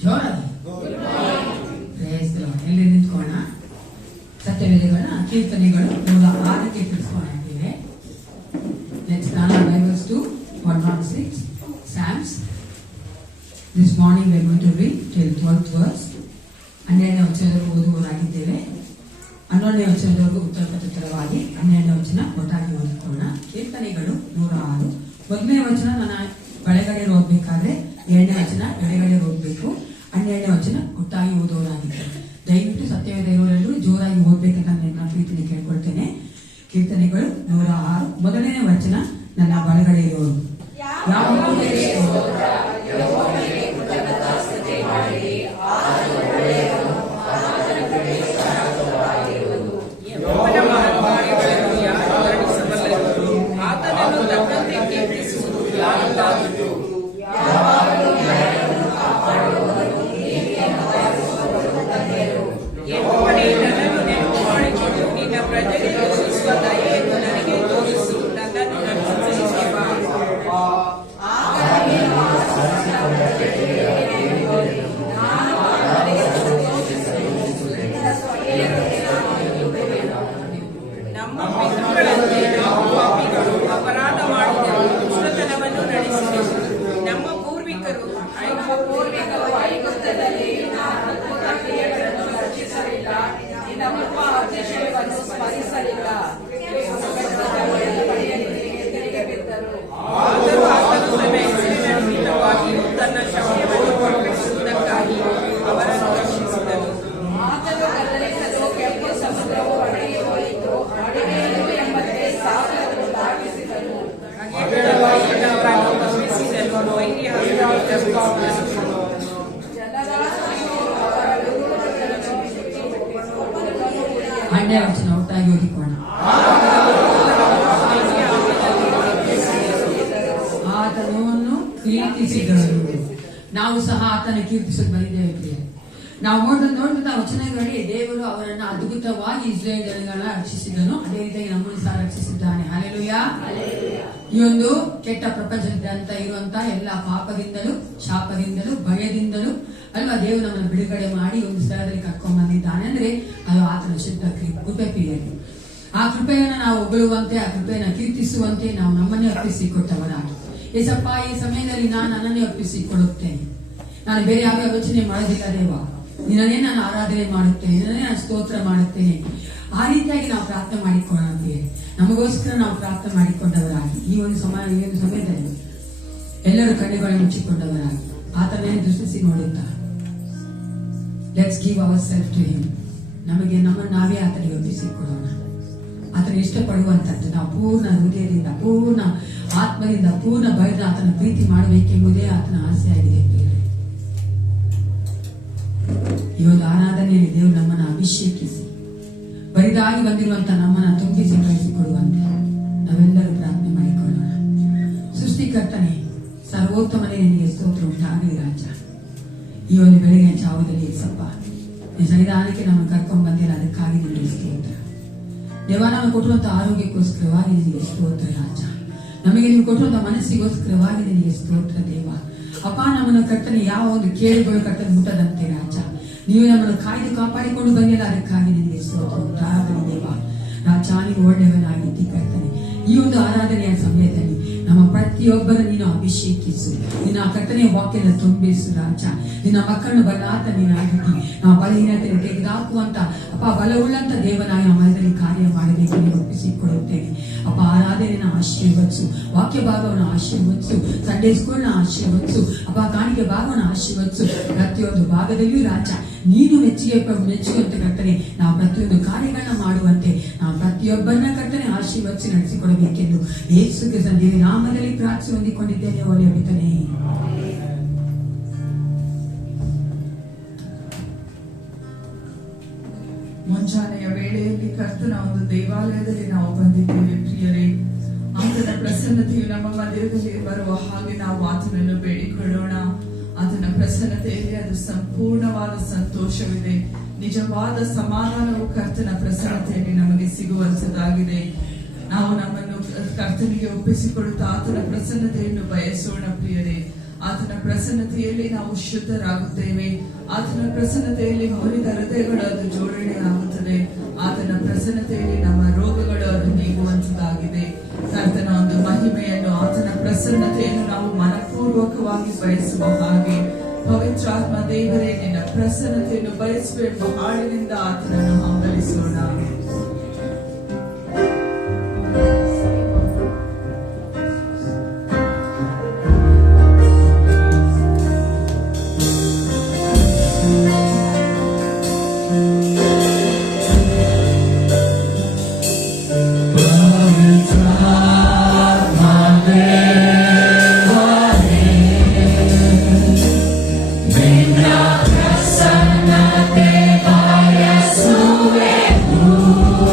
ಜೋರಾಗಿ ಎಲ್ಲಿ ನಿಂತ್ಕೋಣ. ಸತ್ಯವೇದಗಳ ಕೀರ್ತನೆಗಳು 106ಕ್ಕೆ ತಿಳಿಸ್ಕೊಂಡಿದ್ದೇವೆ. Let's turn our Bibles to 106 Psalms. This morning we are going to read till 12th verse. 12ನೇ ವಚನದವರೆಗೂ ಓದುವವರಾಗಿದ್ದೇವೆ. 11ನೇ ವಚನದವರೆಗೂ ಉತ್ತರವಾಗಿ 12ನೇ ವಚನ ಒಟ್ಟಾಗಿ ಓದಿಕೊಳ್ಳೋಣ. ಕೀರ್ತನೆಗಳು 106. 1ನೇ ವಚನ ನನ್ನ ಬಳೆಗಡೆ ಓದಬೇಕಾದ್ರೆ 2ನೇ ವಚನ ಎಡಗಡೆ ಓದಬೇಕು. 12ನೇ ವಚನ ಒಟ್ಟಾಗಿ ಓದುವವರಾಗಿದ್ದೇವೆ. ದಯವಿಟ್ಟು ಸತ್ಯವೇದ ಇರೋರೆಲ್ಲರೂ ಜೋರಾಗಿ ಓದ್ಬೇಕಂತ ನನ್ನ ಪ್ರೀತಿని ಕೇಳ್ಕೊಳ್ತೇನೆ. ಕೀರ್ತನೆಗಳು 106. 1ನೇ ವಚನ ನನ್ನ ಬಲಗಡೆ ಇರೋರು ವಚನ ಒಟ್ಟಾಗಿ ಓದಿಕೋಣ. ಆತನನ್ನು ಕೀರ್ತಿಸಿದರು. ನಾವು ಸಹ ಆತನ ಕೀರ್ತಿಸಲು ಬಂದಿದ್ದೇವೆ. ನಾವು ನೋಡಿದ ವಚನಗಳಲ್ಲಿ ದೇವರು ಅವರನ್ನು ಅದ್ಭುತವಾಗಿ ಇಸ್ರೇಲ್ ಜನಗಳನ್ನ ರಕ್ಷಿಸಿದನು. ಅದೇ ರೀತಿಯಾಗಿ ನಮ್ಮನ್ನು ಸಹ ರಕ್ಷಿಸಿದ್ದಾನೆ. ಹಲ್ಲೆಲೂಯಾ. ಈ ಒಂದು ಕೆಟ್ಟ ಪ್ರಪಂಚದಂತ ಇರುವಂತಹ ಎಲ್ಲ ಪಾಪದಿಂದಲೂ ಶಾಪದಿಂದಲೂ ಭಯದಿಂದಲೂ ಅಲ್ವಾ ದೇವರು ನಮ್ಮನ್ನು ಬಿಡುಗಡೆ ಮಾಡಿ ಒಂದು ಸ್ಥಳದಲ್ಲಿ ಕರ್ಕೊಂಡ್ ಬಂದಿದ್ದಾನೆ. ಅಂದ್ರೆ ಅದು ಆತನ ಶುದ್ಧ ಕೃಪೆ ಪ್ರಿಯರು. ಆ ಕೃಪೆಯನ್ನು ನಾವು ಹೊಗಳುವಂತೆ, ಆ ಕೃಪೆಯನ್ನು ಕೀರ್ತಿಸುವಂತೆ ನಾವು ನಮ್ಮನ್ನೇ ಒಪ್ಪಿಸಿಕೊಟ್ಟವರಾಗಿ, ಏಸಪ್ಪ ಈ ಸಮಯದಲ್ಲಿ ನಾನು ನನ್ನನ್ನೇ ಒಪ್ಪಿಸಿಕೊಳ್ಳುತ್ತೇನೆ. ನಾನು ಬೇರೆ ಯಾವ ಯೋಚನೆ ಮಾಡೋದಿಲ್ಲ ದೇವ, ನಿನ್ನೇ ನಾನು ಆರಾಧನೆ ಮಾಡುತ್ತೇನೆ, ನಿನ್ನೇ ನಾನು ಸ್ತೋತ್ರ ಮಾಡುತ್ತೇನೆ. ಆ ರೀತಿಯಾಗಿ ನಾವು ಪ್ರಾರ್ಥನೆ ಮಾಡಿಕೊಳ್ಳೋಣ. ನಮಗೋಸ್ಕರ ನಾವು ಪ್ರಾರ್ಥನೆ ಮಾಡಿಕೊಂಡವರಾಗಿ ಈ ಒಂದು ಸಮಯದಲ್ಲಿ ಎಲ್ಲರೂ ಕಣ್ಣುಗಳನ್ನು ಮುಚ್ಚಿಕೊಂಡವರಾಗಿ ಆತನೇ ದೃಷ್ಟಿಸಿ ನೋಡುತ್ತಾ let's give our self to him. ನಮಗೆ ನಮ್ಮನ್ನು ನಾವೇ ಆತನಿಗೆ ಒಪ್ಪಿಸಿಕೊಡೋಣ. ಆತನ ಇಷ್ಟಪಡುವಂತದ್ದು ನಾವು ಪೂರ್ಣ ಹೃದಯದಿಂದ, ಪೂರ್ಣ ಆತ್ಮದಿಂದ, ಪೂರ್ಣ ಭಯದ ಆತನ ಪ್ರೀತಿ ಮಾಡಬೇಕೆಂಬುದೇ ಆತನ ಆಸೆಯಾಗಿದೆ. ಈ ಒಂದು ಆರಾಧನೆಯಲ್ಲಿ ದೇವರು ನಮ್ಮನ್ನು ಅಭಿಷೇಕಿಸಿ ಬರಿದಾಗಿ ಬಂದಿರುವಂತಹ ನಮ್ಮನ್ನು ತುಂಬಿಸಿ ಕಳಿಸಿಕೊಡುವಂತೆ ನಾವೆಲ್ಲರೂ ಪ್ರಾರ್ಥನೆ ಮಾಡಿಕೊಳ್ಳೋಣ. ಸೃಷ್ಟಿಕರ್ತನೆ, ಸರ್ವೋತ್ತಮನೇ ನಿನಗೆ ಸ್ತೋತ್ರ ಉಂಟಾಗಲಿ ರಾಜ. ಈ ಒಂದು ಬೆಳಗಿನ ಜಾವದಲ್ಲಿ ಸಪ್ಪ ಈ ಸನ್ನಿಧಾನಕ್ಕೆ ನಮ್ಮನ್ನು ಕರ್ಕೊಂಡು ಬಂದಿಲ್ಲ, ಅದಕ್ಕಾಗಿ ನಿನಗೆ ಸ್ತೋತ್ರ ದೇವ. ನಾವು ಕೊಟ್ಟಿರುವಂತಹ ಆರೋಗ್ಯಕ್ಕೋಸ್ಕರವಾಗಿ ನಿನಗೆ ಸ್ತೋತ್ರ ರಾಜ. ನಮಗೆ ನೀವು ಕೊಟ್ಟಿರುವಂತಹ ಮನಸ್ಸಿಗೋಸ್ಕರವಾಗಿ ನಿನಗೆ ಸ್ತೋತ್ರ ದೇವ. ಅಪ್ಪ, ನಮ್ಮನ್ನು ಕರ್ತನೆ ಯಾವ ಒಂದು ಕೇಳುಗಳು ಕರ್ತನೆ ಮುಟ್ಟದಂತೆ ರಾಜ, ನೀವು ನಮ್ಮನ್ನು ಕಾಯ್ದು ಕಾಪಾಡಿಕೊಂಡು ಬಂದಿಲ್ಲ, ಅದಕ್ಕಾಗಿ ನಿನಗೆ ಸ್ತೋತ್ರ ಉಂಟಾಗಲಿ ದೇವ. ರಾಜ, ನೀವು ಒಳ್ಳೆಯವನಾಗಿದ್ದಿ ಕರ್ತನೆ. ಈ ಒಂದು ಆರಾಧನೆಯ ಸಮಯದಲ್ಲಿ ನಮ್ಮ ಪ್ರತಿಯೊಬ್ಬರ ನೀನು ಅಭಿಷೇಕಿಸು, ನಿನ್ನ ಕರ್ತನೆಯ ವಾಕ್ಯನ ತುಂಬಿಸು ರಾಜ. ನಿನ್ನ ಮಕ್ಕಳನ್ನು ಬಲಾತ ನೀನಾಗಿದ್ದಿ, ನಾವು ಬಲಹೀನತೆಯನ್ನು ತೆಗೆದುಹಾಕುವಂತ ಅಪ್ಪ ಬಲವುಳ್ಳಂತ ದೇವನಾಗಿ ನಮ್ಮ ಮನದಲ್ಲಿ ಕಾರ್ಯ ಮಾಡಬೇಕು ನೀವು ಒಪ್ಪಿಸಿಕೊಡುತ್ತೇನೆ ಅಪ್ಪ. ಆರಾಧನೆಯನ್ನು ಆಶೀರ್ವದಿಸು, ವಾಕ್ಯ ಭಾಗವನ್ನು ಆಶೀರ್ವದಿಸು, ಸಂಡೇ ಸ್ಕೂಲ್ನ ಆಶೀರ್ವದಿಸು ಅಪ್ಪ, ಕಾಣಿಕೆ ಭಾಗವನ್ನು ಆಶೀರ್ವದಿಸು. ಪ್ರತಿಯೊಂದು ಭಾಗದಲ್ಲಿಯೂ ರಾಜ ನೀನು ಮೆಚ್ಚುವಂತೆ ಕರ್ತನೆ ನಾವು ಪ್ರತಿಯೊಂದು ಕಾರ್ಯಗಳನ್ನ ಮಾಡುವಂತೆ ನಾವು ಪ್ರತಿಯೊಬ್ಬರನ್ನ ಕರ್ತನೆ ಆಶೀರ್ವದಿಸಿ ನಡೆಸಿಕೊಡಬೇಕೆಂದು ಯೇಸು ಕ್ರಿಸ್ತನ ದೇವರ ನಾಮದಲ್ಲಿ ಪ್ರಾರ್ಥನೆ ಹೊಂದಿಕೊಂಡಿದ್ದೇನೆ. ಒಳ್ಳೆಯ ಬಿತ್ತನೆ. ಮುಂಜಾನೆಯ ವೇಳೆಯಲ್ಲಿ ಕರ್ತನ ಒಂದು ದೇವಾಲಯದಲ್ಲಿ ನಾವು ಬಂದಿದ್ದೇವೆ ಪ್ರಿಯರೇ. ಆತನ ಪ್ರಸನ್ನತೆಯು ನಮ್ಮ ಮಧ್ಯದಲ್ಲಿ ಬರುವ ಹಾಗೆ ನಾವು ಆತನನ್ನು ಬೇಡಿಕೊಳ್ಳೋಣ. ಆತನ ಪ್ರಸನ್ನತೆಯಲ್ಲಿ ಅದು ಸಂಪೂರ್ಣವಾದ ಸಂತೋಷವಿದೆ. ನಿಜವಾದ ಸಮಾಧಾನವು ಕರ್ತನ ಪ್ರಸನ್ನತೆಯಲ್ಲಿ ನಮಗೆ ಸಿಗುವಂತದಾಗಿದೆ. ನಾವು ನಮ್ಮನ್ನು ಕರ್ತನಿಗೆ ಒಪ್ಪಿಸಿಕೊಡುತ್ತಾ ಆತನ ಪ್ರಸನ್ನತೆಯನ್ನು ಬಯಸೋಣ ಪ್ರಿಯರೇ. ಆತನ ಪ್ರಸನ್ನತೆಯಲ್ಲಿ ನಾವು ಶುದ್ಧರಾಗುತ್ತೇವೆ. ಆತನ ಪ್ರಸನ್ನತೆಯಲ್ಲಿ ಹೊಲಿದ ಹೃದಯಗಳು ಅದು ಜೋಡಣೆ ಆಗುತ್ತದೆ. ಆತನ ಪ್ರಸನ್ನತೆಯಲ್ಲಿ ನಮ್ಮ ರೋಗಗಳು ಅದು ನೀಗುವಂತದಾಗಿದೆ. ಕರ್ತನ ಒಂದು ಮಹಿಮೆಯನ್ನು, ಆತನ ಪ್ರಸನ್ನತೆಯನ್ನು ನಾವು ಮನಪೂರ್ವಕವಾಗಿ ಬಯಸುವ ಹಾಗೆ ಪವಿತ್ರಾತ್ಮ ದೇವರೇ, ನಿನ್ನ ಪ್ರಸನ್ನತೆಯನ್ನು ಬಯಸುವ ಎಂಬ ಹಾಡಿನಿಂದ ಆತನನ್ನು ಹಂಬಲಿಸೋಣ. Sue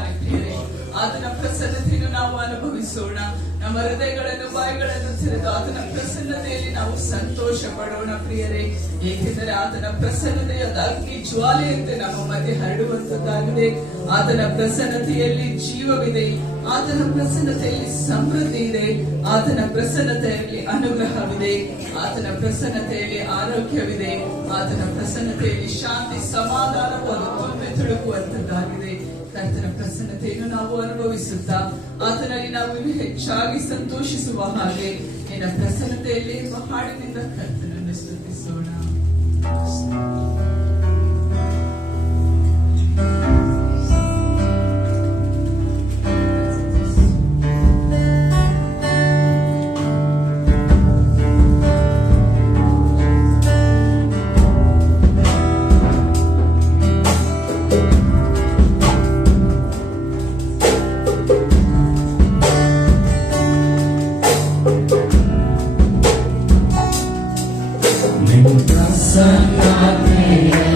ಇದ್ದಾನೆ ಪ್ರಿಯರೇ. ಆತನ ಪ್ರಸನ್ನತೆಯನ್ನು ನಾವು ಅನುಭವಿಸೋಣ. ನಮ್ಮ ಹೃದಯಗಳನ್ನು ಬಾಯಿಗಳನ್ನು ತೆರೆದು ಆತನ ಪ್ರಸನ್ನತೆಯಲ್ಲಿ ನಾವು ಸಂತೋಷ ಪಡೋಣ ಪ್ರಿಯರೇ. ಏಕೆಂದರೆ ಆತನ ಪ್ರಸನ್ನತೆಯ ಅಗ್ನಿ ಜ್ವಾಲೆಯಂತೆ ನಮ್ಮ ಮಧ್ಯೆ ಹರಡುವಂತದ್ದಾಗಿದೆ. ಆತನ ಪ್ರಸನ್ನತೆಯಲ್ಲಿ ಜೀವವಿದೆ, ಆತನ ಪ್ರಸನ್ನತೆಯಲ್ಲಿ ಸಮೃದ್ಧಿ ಇದೆ, ಆತನ ಪ್ರಸನ್ನತೆಯಲ್ಲಿ ಅನುಗ್ರಹವಿದೆ, ಆತನ ಪ್ರಸನ್ನತೆಯಲ್ಲಿ ಆರೋಗ್ಯವಿದೆ, ಆತನ ಪ್ರಸನ್ನತೆಯಲ್ಲಿ ಶಾಂತಿ ಸಮಾಧಾನವು ಅದು ತುಂಬಿ ತುಳುಕುವಂತದ್ದಾಗಿದೆ. ಕರ್ತನ ಪ್ರಸನ್ನತೆಯನ್ನು ನಾವು ಅನುಭವಿಸುತ್ತಾ ಆತನಲ್ಲಿ ನಾವು ಇನ್ನೂ ಹೆಚ್ಚಾಗಿ ಸಂತೋಷಿಸುವ ಹಾಗೆ ನಿನ್ನ ಪ್ರಸನ್ನತೆಯಲ್ಲಿ ಎಂಬ ಹಾಡಿನಿಂದ ಕರ್ತನನ್ನು ಸ್ತುತಿಸೋಣ. प्रसन्नते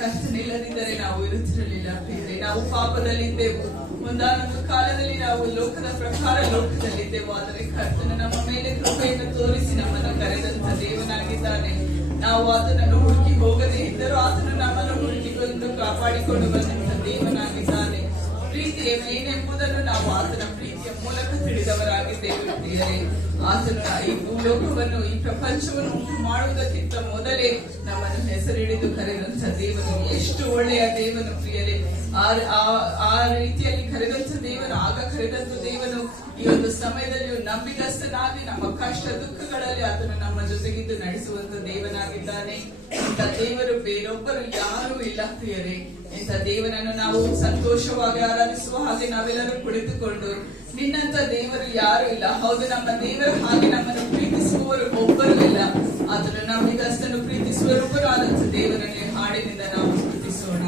ಕರ್ತನಿಲ್ಲದಿದ್ದರೆ ನಾವು ಇರುತ್ತಿರಲಿಲ್ಲ ಪ್ರಿಯರೇ. ನಾವು ಪಾಪದಲ್ಲಿದ್ದೆವು, ಒಂದಾನೊಂದು ಕಾಲದಲ್ಲಿ ನಾವು ಲೋಕದ ಪ್ರಕಾರ ಲೋಕದಲ್ಲಿದ್ದೆವು. ಆದರೆ ಕರ್ತನ ನಮ್ಮ ಮೇಲೆ ಕೃಪೆಯನ್ನು ತೋರಿಸಿ ನಮ್ಮನ್ನು ಕರೆದಂತ ದೇವನಾಗಿದ್ದಾನೆ. ನಾವು ಆತನನ್ನು ಹುಡುಕಿ ಹೋಗದೇ ಇದ್ದರೂ ಆತನು ನಮ್ಮನ್ನು ಹುಡುಕಿಕೊಂಡು ಕಾಪಾಡಿಕೊಂಡು ಬಂದಂತ ದೇವನಾಗಿದ್ದಾನೆ. ಪ್ರೀತಿಯ ಏನೆಂಬುದನ್ನು ನಾವು ಆತನ ಪ್ರೀತಿಯ ಮೂಲಕ ತಿಳಿದವರಾಗಿದ್ದೇವೆ ಪ್ರಿಯರೇ. ಆತನು ಈ ಭೂಲೋಕವನ್ನು, ಈ ಪ್ರಪಂಚವನ್ನು ಉಂಟು ಮಾಡುವುದಕ್ಕಿಂತ ಮೊದಲೇ ನಮ್ಮನ್ನು ಹೆಸರಿಡಿದು ಕರೆದಂತ ದೇವನು ಎಷ್ಟು ಒಳ್ಳೆಯ ದೇವನು ಪ್ರಿಯರೇ. ಆ ರೀತಿಯಲ್ಲಿ ಕರೆದಂತ ದೇವನು, ಆಗ ಕರೆದಂತ ದೇವನು ಈ ಒಂದು ಸಮಯದಲ್ಲಿ ನಂಬಿಗಸ್ತನಾಗಿ ನಮ್ಮ ಕಷ್ಟ ದುಃಖಗಳಲ್ಲಿ ಆತನು ನಮ್ಮ ಜೊತೆಗಿದ್ದು ನಡೆಸುವಂತ ದೇವನಾಗಿದ್ದಾನೆ. ಇಂಥ ದೇವರು ಬೇರೊಬ್ಬರು ಯಾರೂ ಇಲ್ಲ ಪ್ರಿಯರೇ. ಇಂಥ ದೇವನನ್ನು ನಾವು ಸಂತೋಷವಾಗಿ ಆರಾಧಿಸುವ ಹಾಗೆ ನಾವೆಲ್ಲರೂ ಕುಳಿತುಕೊಂಡು, ನಿನ್ನಂತ ದೇವರು ಯಾರು ಇಲ್ಲ, ಹೌದು ನಮ್ಮ ದೇವರ ಹಾಗೆ ನಮ್ಮನ್ನು ಪ್ರೀತಿಸುವವರು ಒಬ್ಬರು ಇಲ್ಲ, ಆತನು ನಂಬಿಗಸ್ತನು ಪ್ರೀತಿಸುವವರೊಬ್ಬರು ಆದಂತ ದೇವರನ್ನೇ ಹಾಡಿನಿಂದ ನಾವು ಸ್ತುತಿಸೋಣ.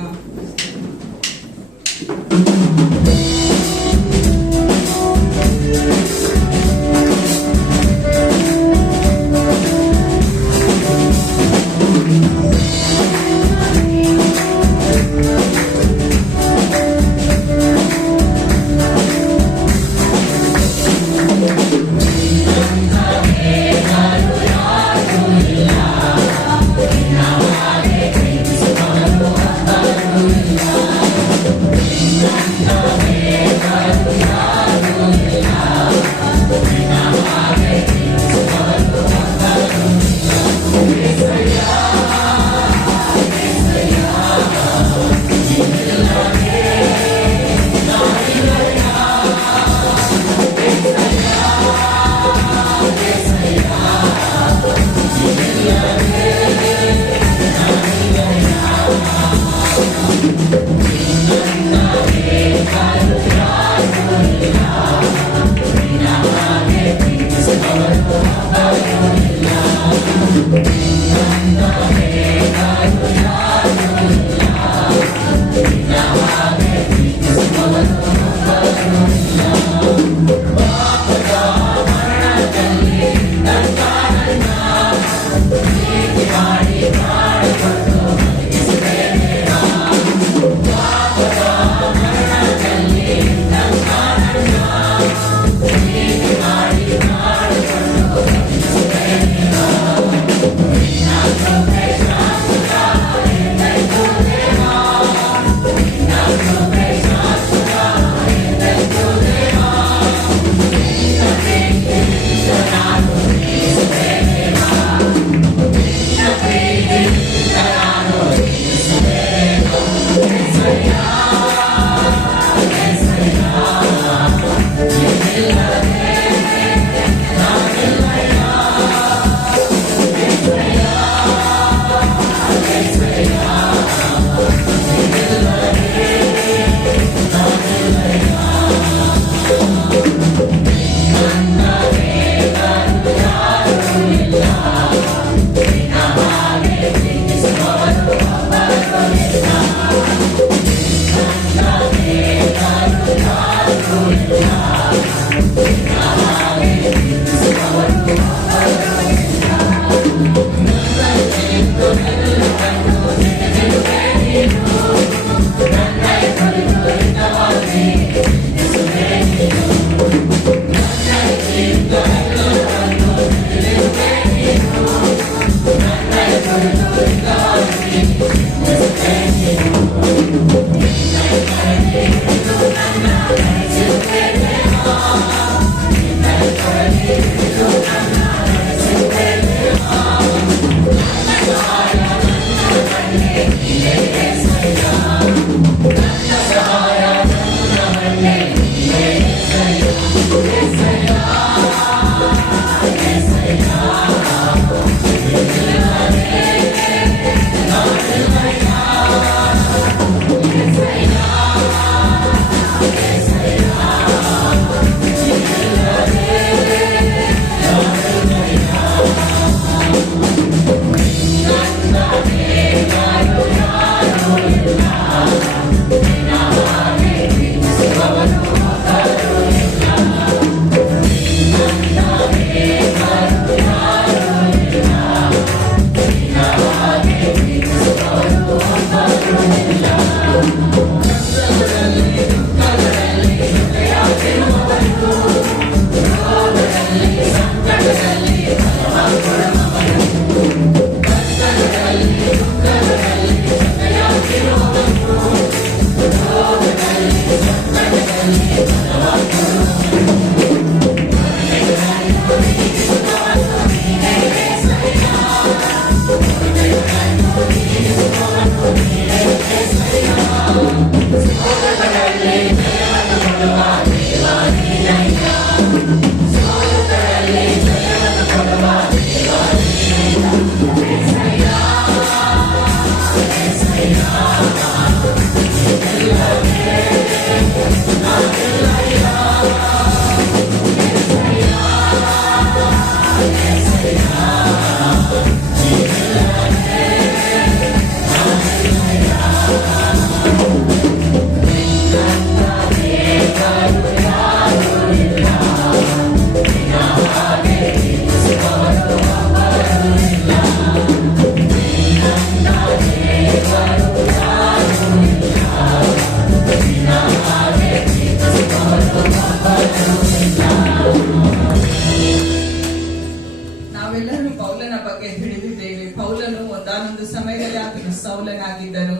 ನಾವೆಲ್ಲರೂ ಪೌಲನ ಬಗ್ಗೆ ತಿಳಿದಿದ್ದೇವೆ. ಪೌಲನು ಒಂದಾನೊಂದು ಸಮಯದಲ್ಲಿ ಆತನು ಸೌಲನಾಗಿದ್ದನು.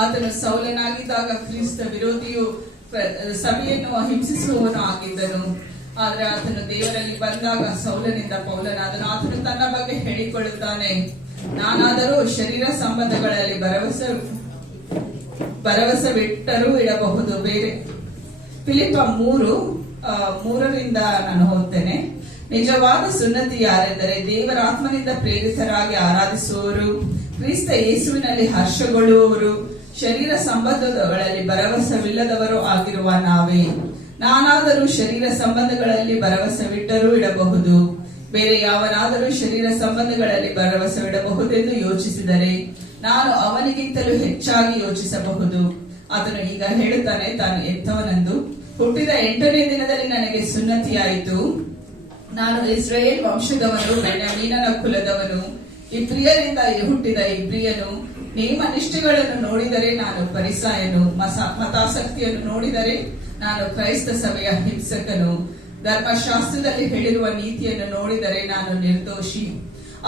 ಆತನು ಸೌಲನಾಗಿದ್ದಾಗ ಕ್ರಿಸ್ತ ವಿರೋಧಿಯು ಸಭೆಯನ್ನು ಹಿಂಸಿಸುವವನು ಆಗಿದ್ದನು. ಆದ್ರೆ ಆತನು ದೇವರಲ್ಲಿ ಬಂದಾಗ ಸೌಲನಿಂದ ಪೌಲನಾದನು. ಆತನು ತನ್ನ ಬಗ್ಗೆ ಹೇಳಿಕೊಳ್ಳುತ್ತಾನೆ, ನಾನಾದರೂ ಶರೀರ ಸಂಬಂಧಗಳಲ್ಲಿ ಭರವಸವಿಟ್ಟರೂ ಇಡಬಹುದು. ಬೇರೆ ಫಿಲಿಪ್ಪ 3:3 ನಾನು ಓದ್ತೇನೆ. ನಿಜವಾದ ಸುನ್ನತಿ ಯಾರೆಂದರೆ ದೇವರ ಆತ್ಮನಿಂದ ಪ್ರೇರಿತರಾಗಿ ಆರಾಧಿಸುವವರು, ಕ್ರಿಸ್ತ ಯೇಸುವಿನಲ್ಲಿ ಹರ್ಷಗೊಳ್ಳುವವರು, ಶರೀರ ಸಂಬಂಧಗಳಲ್ಲಿ ಭರವಸವಿಲ್ಲದವರು ಆಗಿರುವ ನಾವೇ. ನಾನಾದರೂ ಶರೀರ ಸಂಬಂಧಗಳಲ್ಲಿ ಭರವಸವಿಟ್ಟರೂ ಇಡಬಹುದು. ಬೇರೆ ಯಾವನಾದರೂ ಶರೀರ ಸಂಬಂಧಗಳಲ್ಲಿ ಭರವಸವಿಡಬಹುದೆಂದು ಯೋಚಿಸಿದರೆ ನಾನು ಅವನಿಗಿಂತಲೂ ಹೆಚ್ಚಾಗಿ ಯೋಚಿಸಬಹುದು. ಆತನು ಈಗ ಹೇಳುತ್ತಾನೆ, ತಾನು ಎಂಥವನೆಂದು. ಹುಟ್ಟಿದ 8ನೇ ದಿನದಲ್ಲಿ ನನಗೆ ಸುನ್ನತಿಯಾಯಿತು. ನಾನು ಇಸ್ರಾಯೇಲ್ ವಂಶದವನು, ಬೆನ್ಯಾಮೀನನ ಕುಲದವನು, ಇಬ್ರಿಯರಿಂದ ಹುಟ್ಟಿದ ಇಬ್ರಿಯನು. ನೇಮ ನಿಷ್ಠೆಗಳನ್ನು ನೋಡಿದರೆ ನಾನು ಫರಿಸಾಯನು, ಮತಾಸಕ್ತಿಯನ್ನು ನೋಡಿದರೆ ನಾನು ಕ್ರೈಸ್ತ ಸಭೆಯ ಹಿಂಸಕನು, ಧರ್ಮಶಾಸ್ತ್ರದಲ್ಲಿ ಹೇಳಿರುವ ನೀತಿಯನ್ನು ನೋಡಿದರೆ ನಾನು ನಿರ್ದೋಷಿ.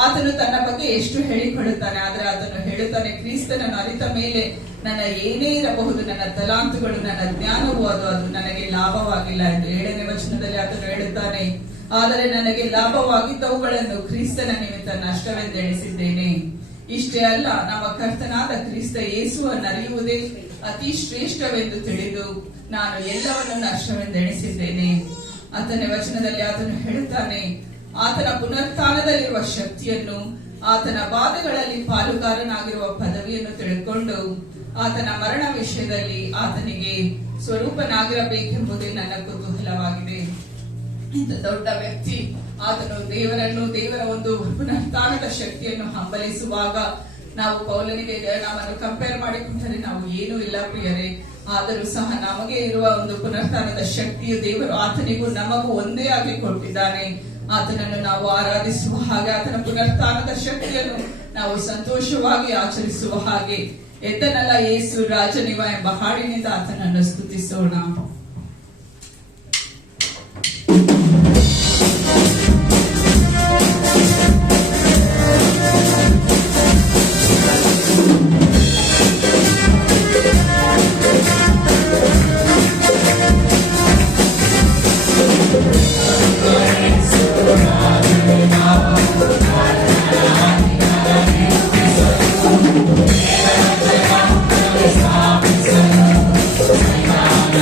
ಆತನು ತನ್ನ ಬಗ್ಗೆ ಎಷ್ಟು ಹೇಳಿಕೊಳ್ಳುತ್ತಾನೆ, ಆದ್ರೆ ಆತನು ಹೇಳುತ್ತಾನೆ, ಕ್ರಿಸ್ತನನ್ನು ಅರಿತ ಮೇಲೆ ನನ್ನ ಏನೇ ಇರಬಹುದು, ನನ್ನ ತಲಾಂತುಗಳು, ನನ್ನ ಜ್ಞಾನವು ಅದು ನನಗೆ ಲಾಭವಾಗಿಲ್ಲ ಎಂದು 7ನೇ ವಚನದಲ್ಲಿ ಆತನು ಹೇಳುತ್ತಾನೆ. ಆದರೆ ನನಗೆ ಲಾಭವಾಗಿದ್ದವುಗಳನ್ನು ಕ್ರಿಸ್ತನ ನಿಮಿತ್ತ ನಷ್ಟವೆಂದೆಣಿಸಿದ್ದೇನೆ. ಇಷ್ಟೇ ಅಲ್ಲ, ನಮ್ಮ ಕರ್ತನಾದ ಕ್ರಿಸ್ತ ಯೇಸುವನ್ನು ಅರಿಯುವುದೇ ಅತಿ ಶ್ರೇಷ್ಠವೆಂದು ತಿಳಿದು ನಾನು ಎಲ್ಲವನ್ನು ನಷ್ಟವೆಂದೆಣಿಸಿದ್ದೇನೆ. 10ನೇ ವಚನದಲ್ಲಿ ಆತನು ಹೇಳುತ್ತಾನೆ, ಆತನ ಪುನರುತ್ಥಾನದಲ್ಲಿರುವ ಶಕ್ತಿಯನ್ನು, ಆತನ ಬಾಧೆಗಳಲ್ಲಿ ಪಾಲುಗಾರನಾಗಿರುವ ಪದವಿಯನ್ನು ತಿಳ್ಕೊಂಡು ಆತನ ಮರಣ ವಿಷಯದಲ್ಲಿ ಆತನಿಗೆ ಸ್ವರೂಪನಾಗಿರಬೇಕೆಂಬುದೇ ನನ್ನ ಕುತೂಹಲವಾಗಿದೆ. ಇಂಥ ದೊಡ್ಡ ವ್ಯಕ್ತಿ ಆತನು ದೇವರ ಒಂದು ಪುನರುತ್ಥಾನದ ಶಕ್ತಿಯನ್ನು ಹಂಬಲಿಸುವಾಗ ನಾವು ಪೌಲನಿಗೆ ನಮ್ಮನ್ನು ಕಂಪೇರ್ ಮಾಡಿಕೊಂಡರೆ ನಾವು ಏನೂ ಇಲ್ಲ ಪ್ರಿಯರೇ. ಆದರೂ ಸಹ ನಮಗೆ ಇರುವ ಒಂದು ಪುನರುತ್ಥಾನದ ಶಕ್ತಿಯು ದೇವರು ಆತನಿಗೂ ನಮಗೂ ಒಂದೇ ಆಗಿ ಕೊಟ್ಟಿದ್ದಾನೆ. ಆತನನ್ನು ನಾವು ಆರಾಧಿಸುವ ಹಾಗೆ, ಆತನ ಪುನರುತ್ಥಾನದ ಶಕ್ತಿಯನ್ನು ನಾವು ಸಂತೋಷವಾಗಿ ಆಚರಿಸುವ ಹಾಗೆ, ಎದ್ದನಲ್ಲ ಯೇಸು ರಾಜನಿವ ಎಂಬ ಹಾಡಿನಿಂದ ಆತನನ್ನು ಸ್ತುತಿಸೋಣ.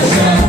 Yeah.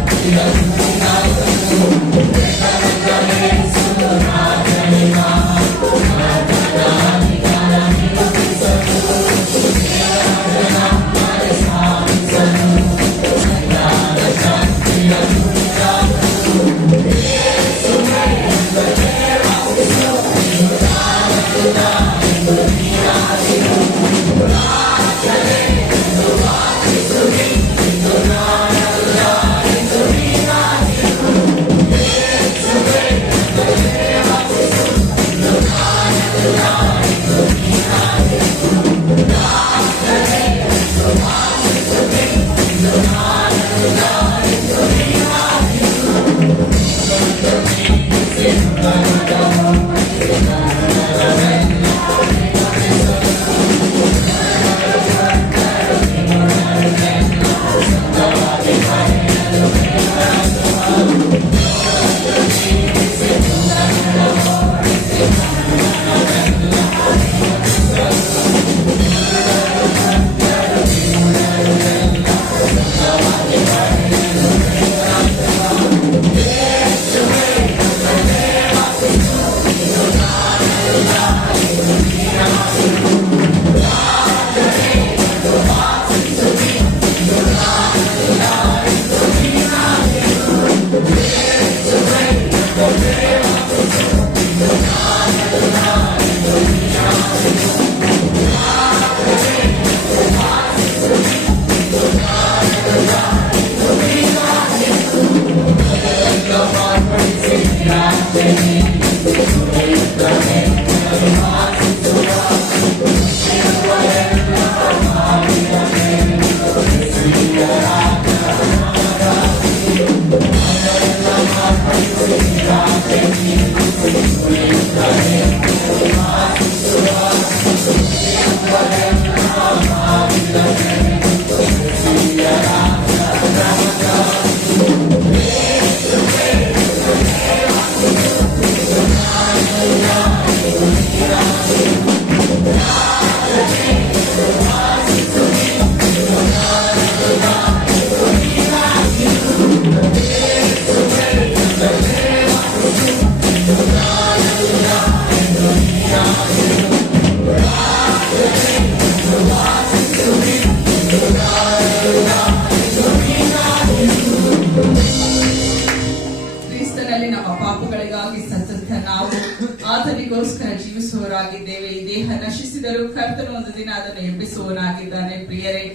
ನಿನಗೋಸ್ಕರ ಜೀವಿಸುವವರಾಗಿದ್ದೇವೆ. ಈ ದೇಹ ನಶಿಸಿದರೂ ಕರ್ತನು ಒಂದು ದಿನ ಅದನ್ನು ಎಬ್ಬಿಸುವವನಾಗಿದ್ದಾನೆ. ಪ್ರಿಯರೇ,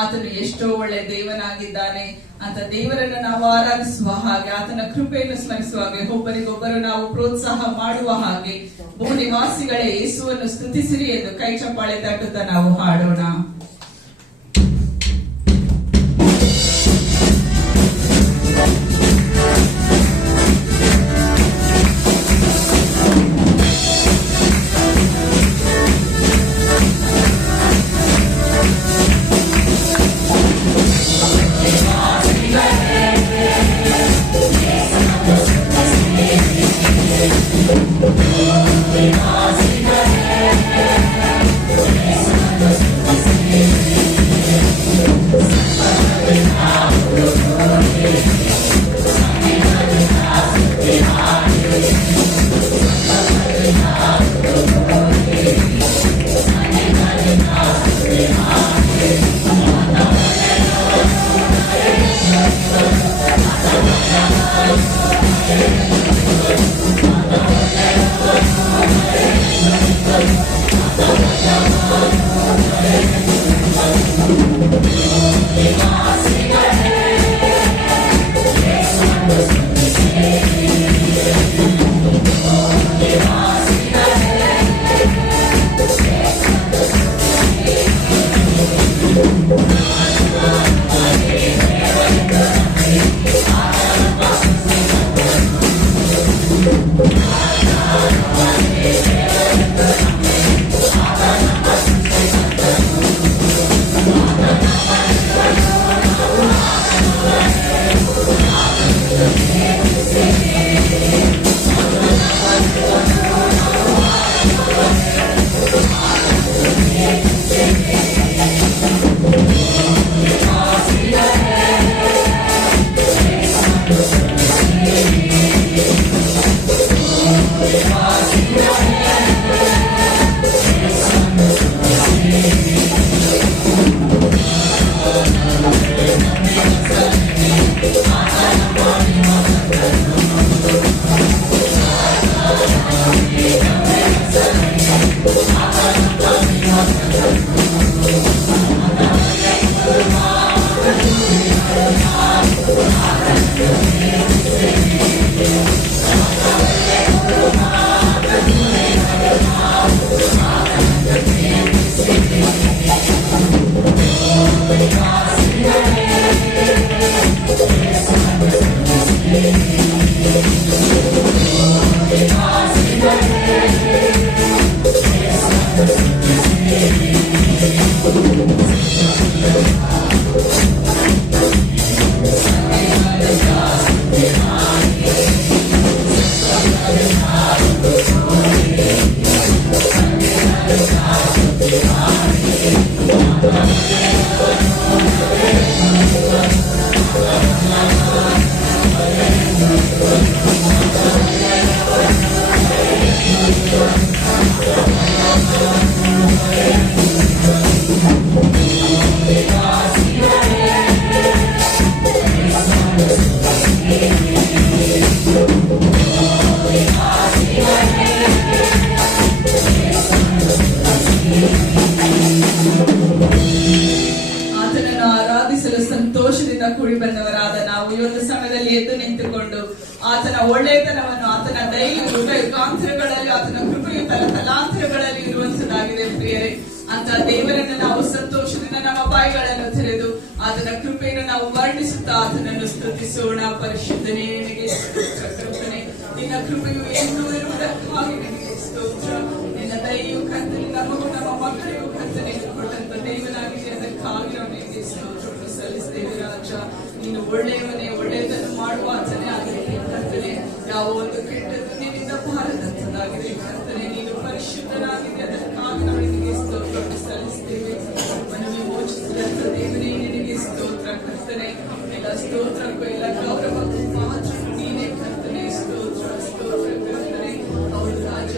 ಆತನು ಎಷ್ಟೋ ಒಳ್ಳೆ ದೇವನಾಗಿದ್ದಾನೆ ಅಂತ ದೇವರನ್ನು ನಾವು ಆರಾಧಿಸುವ ಹಾಗೆ, ಆತನ ಕೃಪೆಯನ್ನು ಸ್ಮರಿಸುವ ಹಾಗೆ, ಒಬ್ಬರಿಗೊಬ್ಬರು ನಾವು ಪ್ರೋತ್ಸಾಹ ಮಾಡುವ ಹಾಗೆ, ಭೂನಿವಾಸಿಗಳೇ ಯೇಸುವನ್ನು ಸ್ತುತಿಸಿರಿ ಎಂದು ಕೈ ಚಪ್ಪಾಳೆ ತಟ್ಟುತ್ತಾ ನಾವು ಹಾಡೋಣ. ಸಂತೋಷದಿಂದ ಕೂಡಿ ಬಂದವರಾದ ನಾವು ಈ ಒಂದು ಸಮಯದಲ್ಲಿ ಎದ್ದು ನಿಂತುಕೊಂಡು ಆತನ ಒಳ್ಳೆಯತನವನ್ನು, ಆತನ ದಯೆಯು ಯುಗಾಂತರಗಳಲ್ಲಿ, ಆತನ ಕೃಪೆಯು ತಲಾಂತರಗಳಲ್ಲಿ ಇರುವಂತದ್ದಾಗಿದೆ. ಪ್ರಿಯರೇ, ಅಂತ ದೇವರನ್ನು ನಾವು ಸಂತೋಷದಿಂದ ನಮ್ಮ ಬಾಯಿಗಳನ್ನು ತೆರೆದು ಆತನ ಕೃಪೆಯನ್ನು ನಾವು ವರ್ಣಿಸುತ್ತಾ ಆತನನ್ನು ಸ್ತುತಿಸೋಣ. ಪರಿಶುದ್ಧನೇ, ನಿನಗೆ ಸ್ತೋತ್ರ. ಕರ್ತನೇ, ನಿನ್ನ ಕೃಪೆಯು ಎಂದು ಇರುವುದಕ್ಕಾಗಿ ನಿನಗೆ ಸ್ತೋತ್ರ. ನಿನ್ನ ದಯೆಯು ಕರ್ತನೆ ನಮಗೂ ನಮ್ಮ ಮಕ್ಕಳಿಗೂ ಕರ್ತನೆ ಕೊಟ್ಟಂತ ದೇವನಾಗಿದೆ, ಅದಕ್ಕಾಗಿ ನಾವು ನಿನಗೆ ಸ್ತೋತ್ರವನ್ನು ಸಲ್ಲಿಸ್ತೇವೆ. ರಾಜ, ನೀನು ಒಳ್ಳೆಯವನೇ, ಒಳ್ಳೆಯದನ್ನು ಮಾಡುವ ಆತನೇ ಆಗಿದೆ. ಕರ್ತನೆ, ಯಾವ ಒಂದು ಕೆಟ್ಟದ್ದು ನಿನ್ನಿಂದ ಬಾರದಂತದಾಗಿದೆ. ಕರ್ತನೆ, ನೀನು ಪರಿಶುದ್ಧನಾಗಿದೆ, ಅದಕ್ಕಾಗಿ ನಾವು ನಿನಗೆ ಸ್ತೋತ್ರವನ್ನು ಸಲ್ಲಿಸ್ತೇವೆ. ಮನವಿ ಮೋಚಿಸಿದಂತ ದೇವರೇ, ನಿನಗೆ ಸ್ತೋತ್ರ. ಕರ್ತನೆ, ಎಲ್ಲ ಸ್ತೋತ್ರಕ್ಕೂ ಎಲ್ಲ ಗೌರವಕ್ಕೂ ಪಾತ್ರ ನೀನೇ. ಕರ್ತನೆ, ಸ್ತೋತ್ರ ಸ್ತೋತ್ರ. ಕರ್ತನೆ, ಹೌದು ರಾಜ,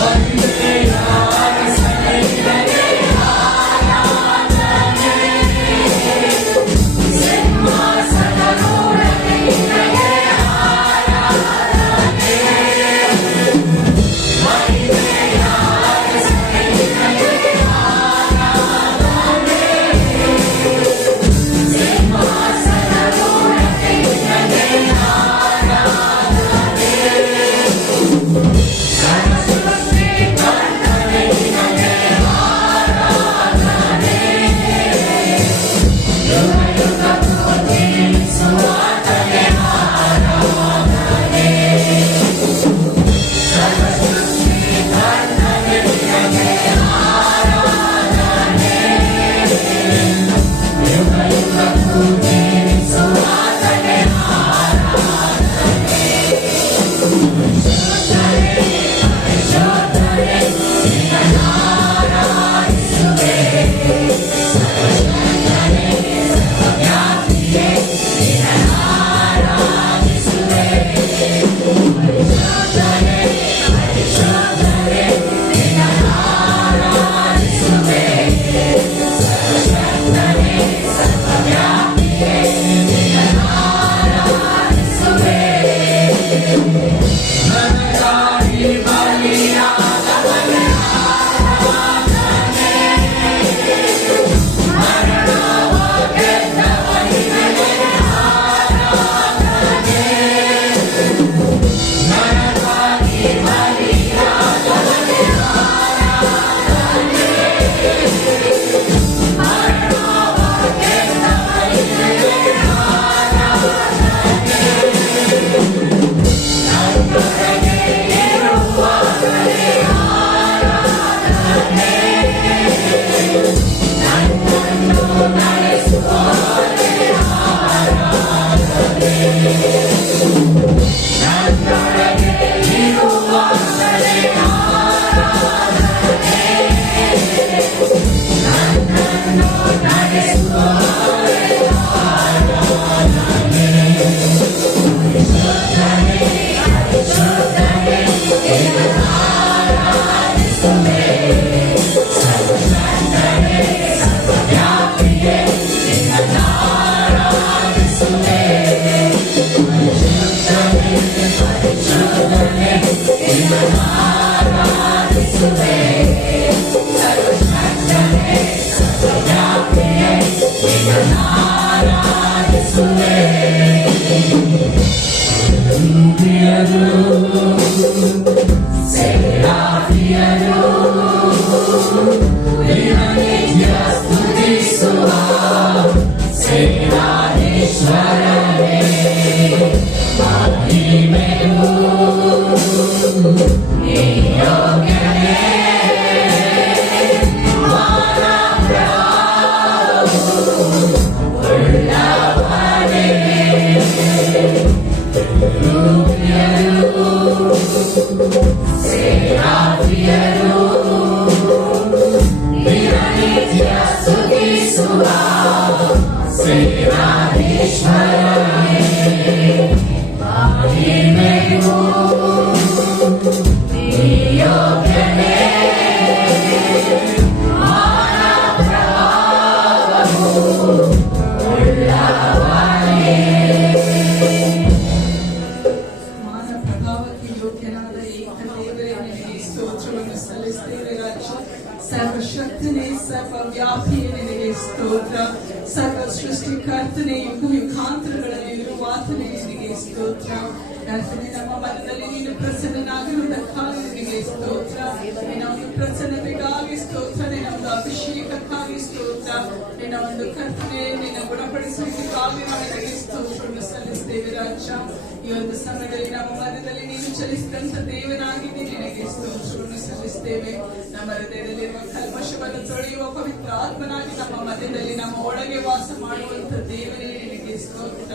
One day ಸರ್ವಶಕ್ತನೇ, ಸರ್ವವ್ಯಾಪಿಯೇ ನಿನಗೆ ಸ್ತೋತ್ರ. ಸರ್ವ ಸೃಷ್ಟಿಕರ್ತನೆ, ಯುಗ ಯುಗಾಂತರಗಳಲ್ಲಿ ಇರುವಾತನೇ ನಿನಗೆ ಸ್ತೋತ್ರ. ಕರ್ತನೆ, ನಮ್ಮ ಮನದಲ್ಲಿ ನೀನು ಪ್ರಸನ್ನನಾಗಿರುವುದಕ್ಕಾಗಿ ನಿನಗೆ ಸ್ತೋತ್ರ. ನಿನ್ನ ಒಂದು ಪ್ರಸನ್ನತೆಗಾಗಿ ಸ್ತೋತ್ರ, ನಿನ್ನ ಒಂದು ಅಭಿಷೇಕಕ್ಕಾಗಿ ಸ್ತೋತ್ರ, ನಿನ್ನ ಒಂದು ಕರ್ತನೆ, ನಿನ್ನ ಗುಣಪಡಿಸುವಿಕೆಗಾಗಿ ನಾವು ನಿನಗೆ ಸ್ತೋತ್ರವನ್ನು ಸಲ್ಲಿಸ್ತೇವೆ ರಾಜ. ಈ ಒಂದು ಸಮಯದಲ್ಲಿ ನಮ್ಮ ಮನದಲ್ಲಿ ನೀನು ಚಲಿಸಿದಂತ ದೇವನಾಗಿದ್ದು ನಿನಗೆ ಸ್ತೋತ್ರವನ್ನು ಸಲ್ಲಿಸ್ತೇವೆ. ನಮ್ಮ ಹೃದಯದಲ್ಲಿರುವ ಕಲ್ಮಶವನ್ನು ತೊಳೆಯುವ ಪವಿತ್ರ ಆತ್ಮನಾಗಿ ನಮ್ಮ ಮಧ್ಯದಲ್ಲಿ ನಮ್ಮ ಒಳಗೆ ವಾಸ ಮಾಡುವಂತ ದೇವರೇ ನಿನಗೆ ಸ್ತೋತ್ರ.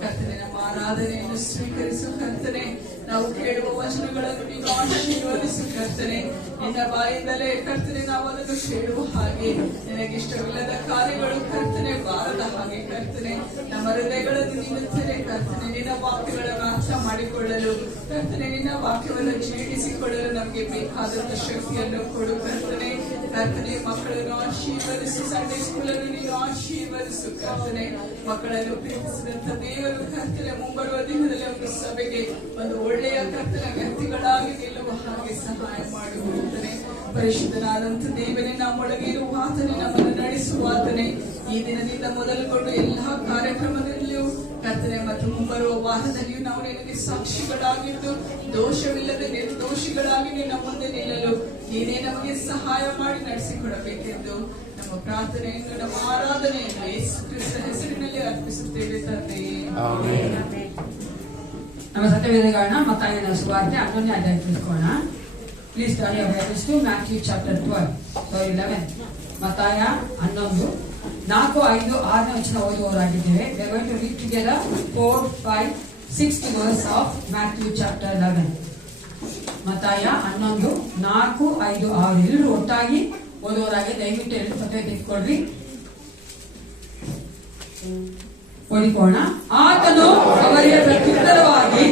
ಕರ್ತನೆ, ನಮ್ಮ ಆರಾಧನೆಯನ್ನು ಸ್ವೀಕರಿಸು ಕರ್ತನೆ. ನಾವು ಕೇಳುವ ವಚನಗಳನ್ನು ನೀನು ಆಶೀರ್ವದಿಸು ಕರ್ತನೆ. ನಿನ್ನ ಬಾಯಿಂದಲೇ ಕರ್ತನೆ ನಾವು ಅದನ್ನು ಕೇಳುವ ಹಾಗೆ, ನಿನಗಿಷ್ಟವಿಲ್ಲದ ಕಾರ್ಯಗಳು ಕರ್ತನೆ ಬಾರದ ಹಾಗೆ ಕರ್ತನೆ ನಮ್ಮ ಹೃದಯಗಳನ್ನು ನೀನು ತೆರೆ ಕರ್ತನೆ. ನಿನ್ನ ವಾಕ್ಯಗಳನ್ನು ಅರ್ಥ ಮಾಡಿಕೊಳ್ಳಲು ಕರ್ತನೆ, ನಿನ್ನ ವಾಕ್ಯವನ್ನು ಜೀರ್ಣಿಸಿಕೊಳ್ಳಲು ನಮಗೆ ಬೇಕಾದಂತ ಶಕ್ತಿಯನ್ನು ಕೊಡು ಕರ್ತನೆ. ಕರ್ತನೆ, ಮಕ್ಕಳನ್ನು ಆಶೀರ್ವದಿಸು. ಸಂಡೇ ಸ್ಕೂಲನ್ನು ನೀನು ಆಶೀರ್ವದಿಸು ಕರ್ತನೆ. ಮಕ್ಕಳನ್ನು ಪ್ರೀತಿಸಿದಂತ ದೇವರು ಕರ್ತನೆ ಮುಂಬರುವ ದಿನದಲ್ಲಿ ಒಂದು ಸಭೆಗೆ ಒಂದು ಒಳ್ಳೆಯ ಕರ್ತನ ವ್ಯಕ್ತಿಗಳಾಗಿ ನಿಲ್ಲುವ ಹಾಗೆ ಸಹಾಯ ಮಾಡುವಂತನೆ. ಪರಿಶುದ್ಧನಾದಂತ ದೇವನೇ, ನಮ್ಮೊಳಗೆ ಇರುವ ಆತನೇ ನಮ್ಮನ್ನು ನಡೆಸುವಾತನೇ. ಈ ದಿನದಿಂದ ಮೊದಲುಗೊಂಡು ಎಲ್ಲಾ ಕಾರ್ಯಕ್ರಮದಲ್ಲಿಯೂ ಕರ್ತನೆ ಮತ್ತು ಮುಂಬರುವ ವಾರದಲ್ಲಿಯೂ ನಾವು ನಿನಗೆ ಸಾಕ್ಷಿಗಳಾಗಿದ್ದು ದೋಷವಿಲ್ಲದೆ ನಿರ್ದೋಷಿಗಳಾಗಿ ನಿನ್ನ ಮುಂದೆ ನಿಲ್ಲಲು ನೀನೇ ನಮಗೆ ಸಹಾಯ ಮಾಡಿ ನಡೆಸಿಕೊಡಬೇಕೆಂದು ನಮ್ಮ ಪ್ರಾರ್ಥನೆಯನ್ನು, ನಮ್ಮ ಆರಾಧನೆಯನ್ನು ಯೇಸು ಕ್ರಿಸ್ತನ ಹೆಸರಿನಲ್ಲಿ ಅರ್ಪಿಸುತ್ತೇವೆ ತಂದೆಯೇ. ನಮ್ಮ ಸತ್ಯವೇದಗಳನ್ನ ಮತ್ತಾಯನ ಸುವಾರ್ತೆ 11ನೇ ಅಧ್ಯಾಯ ತಿಳ್ಕೊಳ್ಳೋಣ. Please turn your Bibles to Matthew chapter 11. ಮತ್ತಾಯ 11 4, 5, 6ನೇ ವಚನ ಓದುವವರಾಗಿದ್ದೇವೆ. We are going to read together 4, 5, 6th verse of Matthew chapter 11. ಮತ್ತಾಯ 11 4, 5, 6 ಎಲ್ಲರೂ ಒಟ್ಟಾಗಿ ಓದುವವರಾಗಿ ದಯವಿಟ್ಟು ಎಲ್ಲರೂ ಸತ್ಯ ತೆಗೆದುಕೊಳ್ಳ್ರಿ. ಓದಿಕೋಣ. ಆತನು ಅವರಿಗೆ ಪ್ರತ್ಯುತ್ತರವಾಗಿ,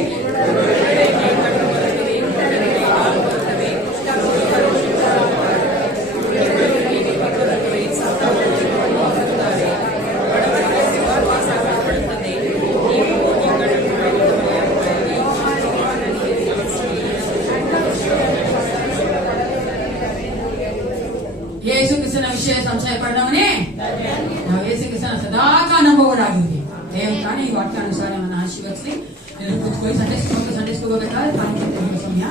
ಯೇಸು ಕ್ರಿಸ್ತನ ವಿಷಯ ಸಂಶಯ ಪಡೆದವನೇ ನಾವು ಯೇಸು ಕ್ರಿಸ್ತನ ಸದಾಕಾಲ ನಂಬುವವರಾಗಿದ್ದೀವಿ. ದೇವರು ತಾನೇ ಈ ವಾಕ್ಯಾನುಸಾರ ನಮ್ಮನ್ನು ಆಶೀರ್ವದಿಸಲಿ. ಎಲ್ಲರೂ ಕೂತ್ಕೊಳ್ಳಿ. ಸಂಡೇ ಸ್ಕೂಲ್ ಹೋಗ್ಬೇಕಾದ್ರೆ ಪಾಲ್ಗೊಳ್ಳುವ ಸಮಯ.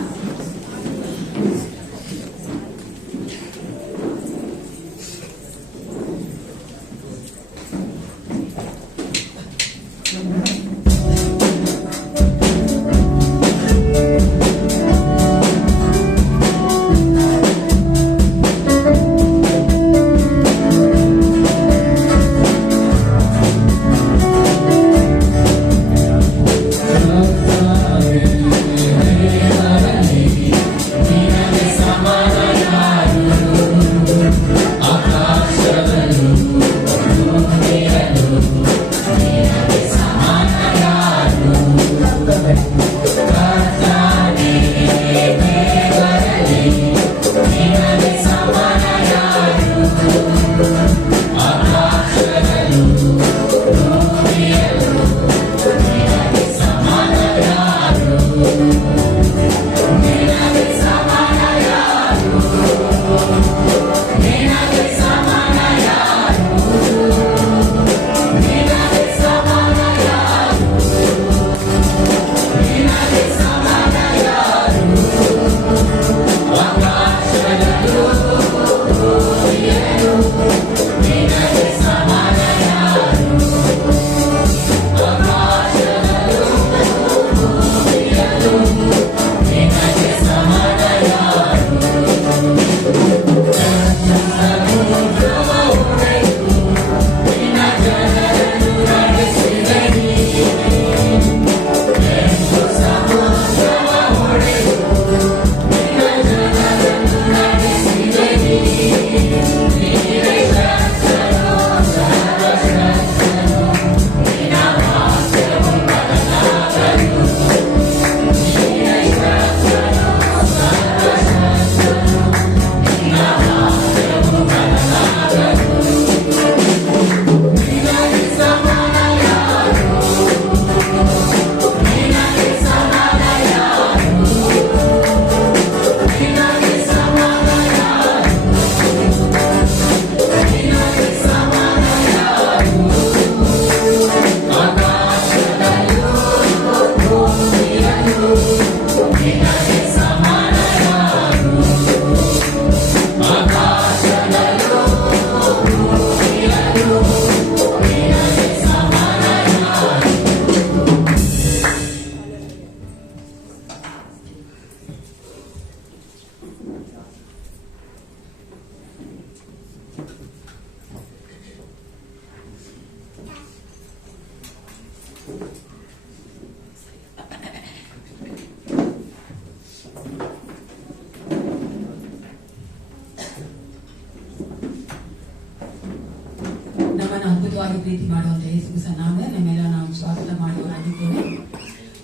ಯಥೇಚ್ಛವಾಗಿ ಪ್ರೀತಿ ಮಾಡುವಂತ ಯೇಸು ಕ್ರಿಸ್ತನ ನಾಮದಲ್ಲಿ ನಮ್ಮೆಲ್ಲ ನಾವು ಸ್ವಾಗತ ಮಾಡುವವರಾಗಿದ್ದೇವೆ.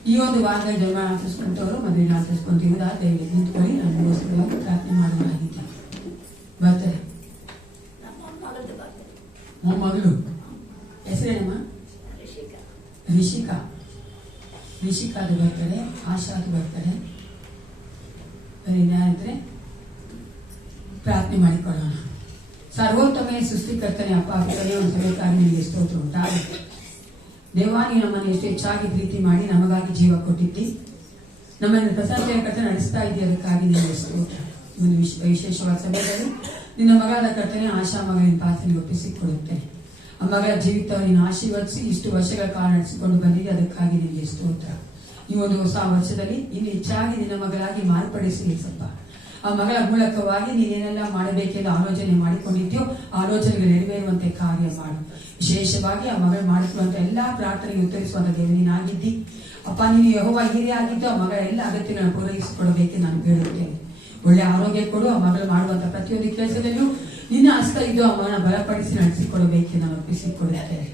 ಈ ಒಂದು ವಾರದ ಜನ್ಮ ಆಚರಿಸಿಕೊಂಡವರು ಮದುವೆ ಆಚರಿಸಿಕೊಂಡಿರುವುದಾ ದಯವಿಟ್ಟು ನಿಂತುಕೊಳ್ಳಿ. ನಮಗೋಸ್ಕರವಾಗಿ ಪ್ರಾರ್ಥನೆ ಮಾಡುವವರಾಗಿದ್ದೇವೆ. ಬರ್ತಾರೆ ಮೊಮ್ಮಗಳು ಹೆಸರೇನಮ್ಮ? ರಿಷಿಕಾದು ಬರ್ತಾರೆ, ಆಶಾದು ಬರ್ತಾರೆ. ಇನ್ಯಾರಿದ್ರೆ ಪ್ರಾರ್ಥನೆ ಮಾಡಿಕೊಳ್ಳೋಣ. ಸರ್ವೋತ್ತಮ ಸೃಷ್ಟಿಕರ್ತನೆ ಅಪ್ಪ ಕಡೆ ಒಂದು ಸಭೆಗಾಗಿ ನಿಮಗೆ ಸ್ತೋತ್ರ ಉಂಟಾಗಿ ದೇವಾ, ನೀವು ನಮ್ಮನ್ನು ಎಷ್ಟು ಹೆಚ್ಚಾಗಿ ಪ್ರೀತಿ ಮಾಡಿ ನಮಗಾಗಿ ಜೀವ ಕೊಟ್ಟಿದ್ದಿ, ನಮ್ಮನ್ನು ಪ್ರಸನ್ನತೆಯ ಕರ್ತನೆ ನಡೆಸ್ತಾ ಇದ್ದೀವಿ, ಅದಕ್ಕಾಗಿ ನಿಮಗೆ ಸ್ತೋತ್ರ. ಒಂದು ವಿಶೇಷವಾದ ಸಮಯದಲ್ಲಿ ನಿನ್ನ ಮಗಳಾದ ಕರ್ತನೆ ಆಶಾ ಮಗಳಿನ ಪಾತ್ರನಿಗೆ ಒಪ್ಪಿಸಿಕೊಡುತ್ತೇನೆ. ಆ ಮಗಳ ಜೀವಿತವನ್ನು ಆಶೀರ್ವದಿಸಿ ಇಷ್ಟು ವರ್ಷಗಳ ಕಾಲ ನಡೆಸಿಕೊಂಡು ಬಂದಿದೆ, ಅದಕ್ಕಾಗಿ ನಿಮಗೆ ಸ್ತೋತ್ರ. ಈ ಒಂದು ಹೊಸ ವರ್ಷದಲ್ಲಿ ಇನ್ನು ಹೆಚ್ಚಾಗಿ ನಿನ್ನ ಮಗಳಾಗಿ ಮಾರ್ಪಡಿಸಿ ಸಪ್ಪ. ಆ ಮಗಳ ಮೂಲಕವಾಗಿ ನೀನೇನೆಲ್ಲ ಮಾಡಬೇಕೆಂದು ಆಲೋಚನೆ ಮಾಡಿಕೊಂಡಿದ್ಯೋ ಆಲೋಚನೆಗೆ ನೆರವೇರುವಂತೆ ಕಾರ್ಯ ಮಾಡು. ವಿಶೇಷವಾಗಿ ಆ ಮಗಳು ಮಾಡುತ್ತಿರುವಂತ ಎಲ್ಲಾ ಪ್ರಾರ್ಥನೆಗೆ ಉತ್ತರಿಸುವಂತ ದೇವ ನೀನಾಗಿದ್ದಿ ಅಪ್ಪ. ನೀನು ಯೆಹೋವ ಹಿರಿಯ ಆಗಿದ್ದು ಆ ಮಗಳ ಎಲ್ಲ ಅಗತ್ಯಗಳನ್ನು ಪೂರೈಸಿಕೊಡಬೇಕೆಂದು ನಾನು ಬೇಡುತ್ತೇನೆ. ಒಳ್ಳೆ ಆರೋಗ್ಯ ಕೊಡು. ಆ ಮಗಳು ಮಾಡುವಂತ ಪ್ರತಿಯೊಂದು ಕೆಲಸದಲ್ಲೂ ನಿನ್ನ ಹಸ್ತ ಇದ್ದು ಆ ಮಗನ ಬಲಪಡಿಸಿ ನಡೆಸಿಕೊಡಬೇಕೆಂದು ನಾನು ಒಪ್ಪಿಸಿಕೊಡುತ್ತೇನೆ.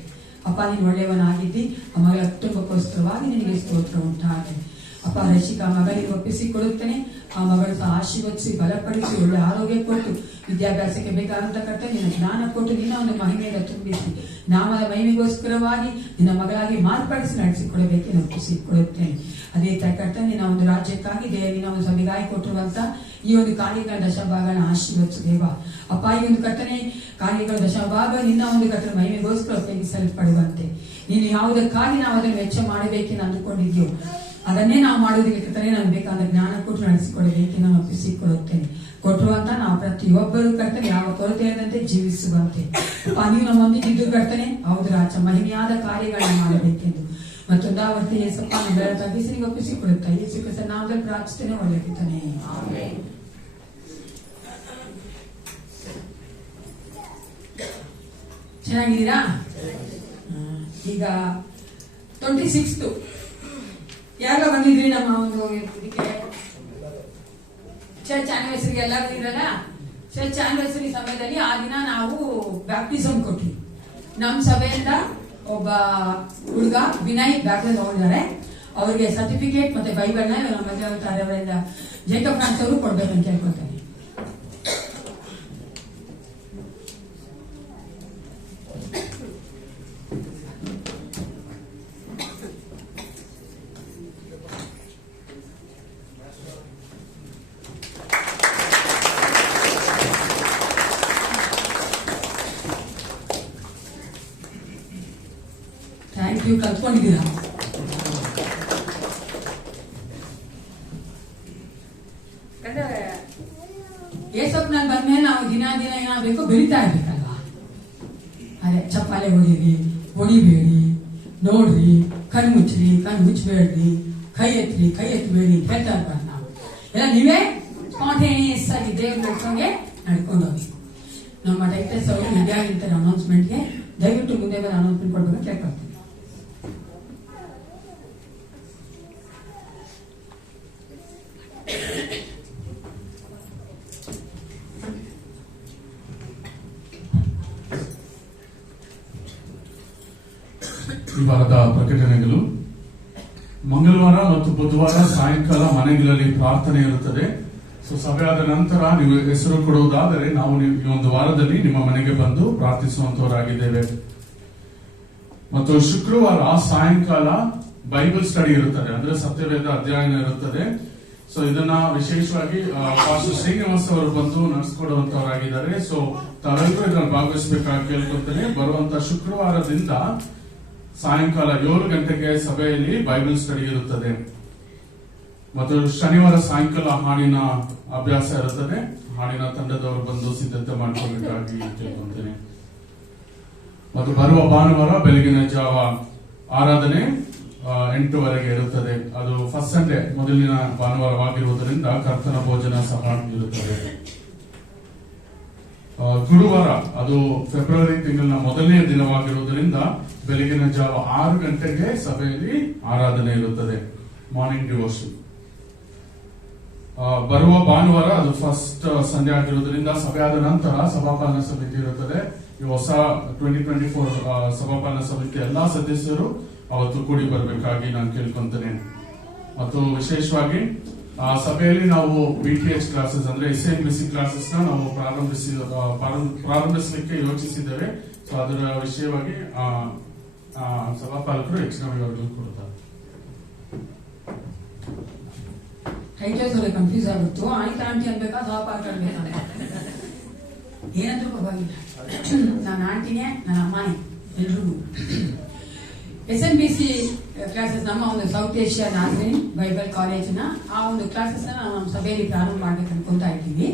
ಅಪ್ಪ, ನೀನು ಒಳ್ಳೆಯವನಾಗಿದ್ದಿ. ಆ ಮಗಳ ಕುಟುಂಬಕ್ಕೋಸ್ಕರವಾಗಿ ನಿನಗೆ ಸ್ತೋತ್ರ ಉಂಟಾಗಲಿ. ಅಪ್ಪ, ರಕ್ಷಿಕ ಮಗಳಿಗೆ ಒಪ್ಪಿಸಿಕೊಡುತ್ತೇನೆ. ಆ ಮಗಳು ಸಹ ಆಶೀರ್ವದಿಸಿ ಬಲಪಡಿಸಿ ಒಳ್ಳೆ ಆರೋಗ್ಯ ಕೊಟ್ಟು ವಿದ್ಯಾಭ್ಯಾಸಕ್ಕೆ ಬೇಕಾದಂತ ಕರ್ತನೆ ನಿನ್ನ ಜ್ಞಾನ ಕೊಟ್ಟು ನಿನ್ನ ಒಂದು ಮಹಿಮೆಯಿಂದ ತುಂಬಿಸಿ ನಾಮದ ಮಹಿಮೆಗೋಸ್ಕರವಾಗಿ ನಿನ್ನ ಮಗಳಾಗಿ ಮಾರ್ಪಡಿಸಿ ನಡೆಸಿಕೊಡಬೇಕೆಂದು ಒಪ್ಪಿಸಿಕೊಡುತ್ತೇನೆ. ಅದೇ ತರ ಕರ್ತನೆ ನಿನ್ನ ಒಂದು ರಾಜ್ಯಕ್ಕಾಗಿ ನಿನ್ನ ಒಂದು ಸಭೆಗಾಗಿ ಕೊಟ್ಟಿರುವಂತ ಈ ಒಂದು ಕಾರ್ಯಗಳ ದಶಭಾಗನ ಆಶೀರ್ವದಿಸು ದೇವ. ಅಪ್ಪ, ಈ ಒಂದು ಕರ್ತನೆ ಕಾರ್ಯಗಳ ದಶಭಾಗ ನಿನ್ನ ಒಂದು ಕರ್ತನೆ ಮಹಿಮೆಗೋಸ್ಕರ ಉಪಯೋಗಿಸಲ್ಪಡುವಂತೆ ನೀನು ಯಾವುದಕ್ಕಾಗಿ ನಾವು ಅದನ್ನು ವೆಚ್ಚ ಮಾಡಬೇಕೆಂದು ಅಂದುಕೊಂಡಿದ್ಯೋ ಅದನ್ನೇ ನಾವು ಮಾಡೋದಕ್ಕೆ ಕರ್ತನೆ ನಮ್ಗೆ ಬೇಕಾದ ಜ್ಞಾನ ಕೊಟ್ಟು ನಡೆಸಿಕೊಡಬೇಕೆಂದು ನಾನು ಒಪ್ಪಿಸಿಕೊಡುತ್ತೇನೆ. ಕೊಟ್ಟರುವಂತ ನಾವು ಪ್ರತಿಯೊಬ್ಬರು ಕರ್ತನೆ ಯಾವ ಕೊರತೆ ಇರದಂತೆ ಜೀವಿಸುವಂತೆ ಅಪ್ಪ, ನೀವು ನಮ್ಮೊಂದಿಗೆ ಇದ್ದು ಕರ್ತನೆ ಹೌದು ರಾಜ ಮಹಿಮೆಯಾದ ಕಾರ್ಯಗಳನ್ನ ಮಾಡಬೇಕೆಂದು ಮತ್ತೊಂದಾವರ್ತಿ ಯೇಸಪ್ಪ ನಮ್ಮೆಲ್ಲರ ತಗ್ಗಿಸನಿಗೆ ಒಪ್ಪಿಸಿಕೊಡುತ್ತಾ ಯೇಸು ಕ್ರಿಸ್ತನ ನಾಮದಲ್ಲಿ ಪ್ರಾರ್ಥಿಸ್ತೇನೆ. ಒಳ್ಳೆಕಿತಾನೆ. ಚೆನ್ನಾಗಿದ್ದೀರಾ? ಈಗ 26 ಯಾಗ ಬಂದಿದ್ರಿ ನಮ್ಮ ಒಂದು ಇದಕ್ಕೆ ಚರ್ಚ್ ಆನಿವರ್ಸರಿಗೆ ಎಲ್ಲ ಬಂದಿದ್ರಲ್ಲ. ಚರ್ಚ್ ಆನಿವರ್ಸರಿ ಸಮಯದಲ್ಲಿ ಆ ದಿನ ನಾವು ಬ್ಯಾಪ್ಟಿಸಮ್ ಕೊಟ್ವಿ. ನಮ್ಮ ಸಭೆಯಿಂದ ಒಬ್ಬ ಹುಡುಗ ವಿನಯ್ ಬ್ಯಾಪ್ಟಿಸಮ್ ತಗೊಂಡಿದ್ದಾರೆ. ಅವರಿಗೆ ಸರ್ಟಿಫಿಕೇಟ್ ಮತ್ತೆ ಬೈಬಲ್ನ ನಮ್ಮ ಮಧ್ಯವರಿಂದ ಜೇಕಬ್ ಫ್ರಾನ್ಸ್ ಅವರು ಕೊಡ್ಬೇಕಂತ ಕೇಳ್ಕೊಳ್ತೇನೆ. ನೀವು ಕಲ್ತ್ಕೊಂಡಿದ್ದೀರಾ? ಏಸಪ್ನಲ್ಲಿ ಬಂದ್ಮೇಲೆ ನಾವು ದಿನ ಏನಾಗಬೇಕು, ಬೆಳಿತಾ ಇರ್ಬೇಕಲ್ವಾ? ಅದೇ ಚಪ್ಪಾಳೆ ಹೊಡಿಬೇಡಿ, ನೋಡ್ರಿ, ಕಣ್ ಮುಚ್ಚಬೇಡ್ರಿ, ಕೈ ಎತ್ತಬೇಡಿ ಹೇಳ್ತಾ ಇರ್ಬಾರ್ದು. ನಾವು ಎಲ್ಲ ನೀವೇ ಸ್ಪಾಂಟೇನಿಯಸ್ ಆಗಿ ದೇವ್ರ ನಡ್ಸೋಂಗೆ ನಡ್ಕೊಂಡು ಹೋಗಿ. ನಮ್ಮ ಡೈರೆಕ್ಟರ್ಸ್ ಅವರು ಮೀಡಿಯಾ ಇರ್ತಾರೆ ಅನೌನ್ಸ್ಮೆಂಟ್ಗೆ. ದಯವಿಟ್ಟು ಮುಂದೆ ಬಂದು ಅನೌನ್ಸ್ಮೆಂಟ್ ಕೊಡ್ಬೇಕು ಕೇಳ್ಕೊಳ್ತೀನಿ. ಈ ವಾರದ ಪ್ರಕಟಣೆಗಳು ಮಂಗಳವಾರ ಮತ್ತು ಬುಧವಾರ ಸಾಯಂಕಾಲ ಮನೆಗಳಲ್ಲಿ ಪ್ರಾರ್ಥನೆ ಇರುತ್ತದೆ. ಸೊ ಸಭೆಯಾದ ನಂತರ ನೀವು ಹೆಸರು ಕೊಡುವುದಾದರೆ ನಾವು ಈ ಒಂದು ವಾರದಲ್ಲಿ ನಿಮ್ಮ ಮನೆಗೆ ಬಂದು ಪ್ರಾರ್ಥಿಸುವಂತವರಾಗಿದ್ದೇವೆ. ಮತ್ತು ಶುಕ್ರವಾರ ಸಾಯಂಕಾಲ ಬೈಬಲ್ ಸ್ಟಡಿ ಇರುತ್ತದೆ, ಅಂದ್ರೆ ಸತ್ಯವೇದ ಅಧ್ಯಯನ ಇರುತ್ತದೆ. ಸೊ ಇದನ್ನ ವಿಶೇಷವಾಗಿ ಪಾಸ್ಟರ್ ಶ್ರೀನಿವಾಸ್ ಅವರು ಬಂದು ನಡೆಸಿಕೊಡುವಂತವರಾಗಿದ್ದಾರೆ. ಸೊ ತಾವೆಲ್ಲರೂ ಇದರಲ್ಲಿ ಭಾಗವಹಿಸಬೇಕಾಗಿ ಕೇಳ್ಕೊಳ್ತೇನೆ. ಬರುವಂತ ಶುಕ್ರವಾರದಿಂದ ಸಾಯಂಕಾಲ 7 ಗಂಟೆಗೆ ಸಭೆಯಲ್ಲಿ ಬೈಬಲ್ ಸ್ಟಡಿ ಇರುತ್ತದೆ. ಮತ್ತು ಶನಿವಾರ ಸಾಯಂಕಾಲ ಹಾಡಿನ ಅಭ್ಯಾಸ ಇರುತ್ತದೆ. ಹಾಡಿನ ತಂಡದವರು ಬಂದು ಸಿದ್ಧತೆ ಮಾಡಿಕೊಳ್ಳಬೇಕಾಗಿ ಕೇಳ್ಕೊಳ್ತೇನೆ. ಮತ್ತು ಬರುವ ಭಾನುವಾರ ಬೆಳಗಿನ ಜಾವ ಆರಾಧನೆ 8 ಇರುತ್ತದೆ. ಅದು ಫಸ್ಟ್ ಸಂಡೇ, ಮೊದಲಿನ ಭಾನುವಾರವಾಗಿರುವುದರಿಂದ ಕರ್ತನ ಭೋಜನ ಸಹ ಇರುತ್ತದೆ. ಗುರುವಾರ ಅದು ಫೆಬ್ರವರಿ ತಿಂಗಳಿನ ಮೊದಲನೆಯ ದಿನವಾಗಿರುವುದರಿಂದ ಬೆಳಗಿನ ಜಾವ 6 ಗಂಟೆಗೆ ಸಭೆಯಲ್ಲಿ ಆರಾಧನೆ ಇರುತ್ತದೆ, ಮಾರ್ನಿಂಗ್ ಡಿವೋಷನ್. ಬರುವ ಭಾನುವಾರ ಅದು ಫಸ್ಟ್ ಸಂಡೇ ಆಗಿರೋದ್ರಿಂದ ಸಭೆ ಆದ ನಂತರ ಸಭಾಪಾಲನಾ ಸಮಿತಿ ಇರುತ್ತದೆ. ಈ ಹೊಸ 2024 ಸಭಾಪಾಲನಾ ಸಮಿತಿ ಎಲ್ಲಾ ಸದಸ್ಯರು ಅವತ್ತು ಕೂಡಿ ಬರಬೇಕಾಗಿ ನಾನು ಕೇಳ್ಕೊಂತೇನೆ. ಮತ್ತು ವಿಶೇಷವಾಗಿ ಆ ಸಭೆಯಲ್ಲಿ ನಾವು BTH ಕ್ಲಾಸಸ್ ಅಂದ್ರೆ SMBC ಕ್ಲಾಸಸ್ ನಾವು ಪ್ರಾರಂಭಿಸಲಿಕ್ಕೆ ಯೋಚಿಸಿದ್ದೇವೆ. ಸೊ ಅದರ ವಿಷಯವಾಗಿ ಸಭಾಪಾಲಕರು ಹೆಚ್ಚಿನ ವಿವರಗಳು ಕೊಡುತ್ತಾರೆ. ಟೈಟಲ್ಸ್ ಅವ್ರಿಗೆ ಕನ್ಫ್ಯೂಸ್ ಆಗುತ್ತೋ ಆಂಟಿ ಅನ್ಬೇಕಾ ಸಹಪಾಠ ಅನ್ಬೇಕಾ ಏನಂದ್ರೂ ಪರವಾಗಿಲ್ಲ. ನಾನು ಆಂಟಿನೇ, ನನ್ನ ಅಮ್ಮನೇ, ಎಲ್ರಿಗೂ. SNBC ಕ್ಲಾಸಸ್ ನಮ್ಮ ಒಂದು ಸೌತ್ ಏಷ್ಯಾ ನಾಜರಿನ್ ಬೈಬಲ್ ಕಾಲೇಜಿನ ಆ ಒಂದು ಕ್ಲಾಸಸ್ ನಾವು ನಮ್ಮ ಸಭೆಯಲ್ಲಿ ಪ್ರಾರಂಭ ಮಾಡ್ಬೇಕು ಅನ್ಕೊಂತಾ ಇದ್ದೀವಿ.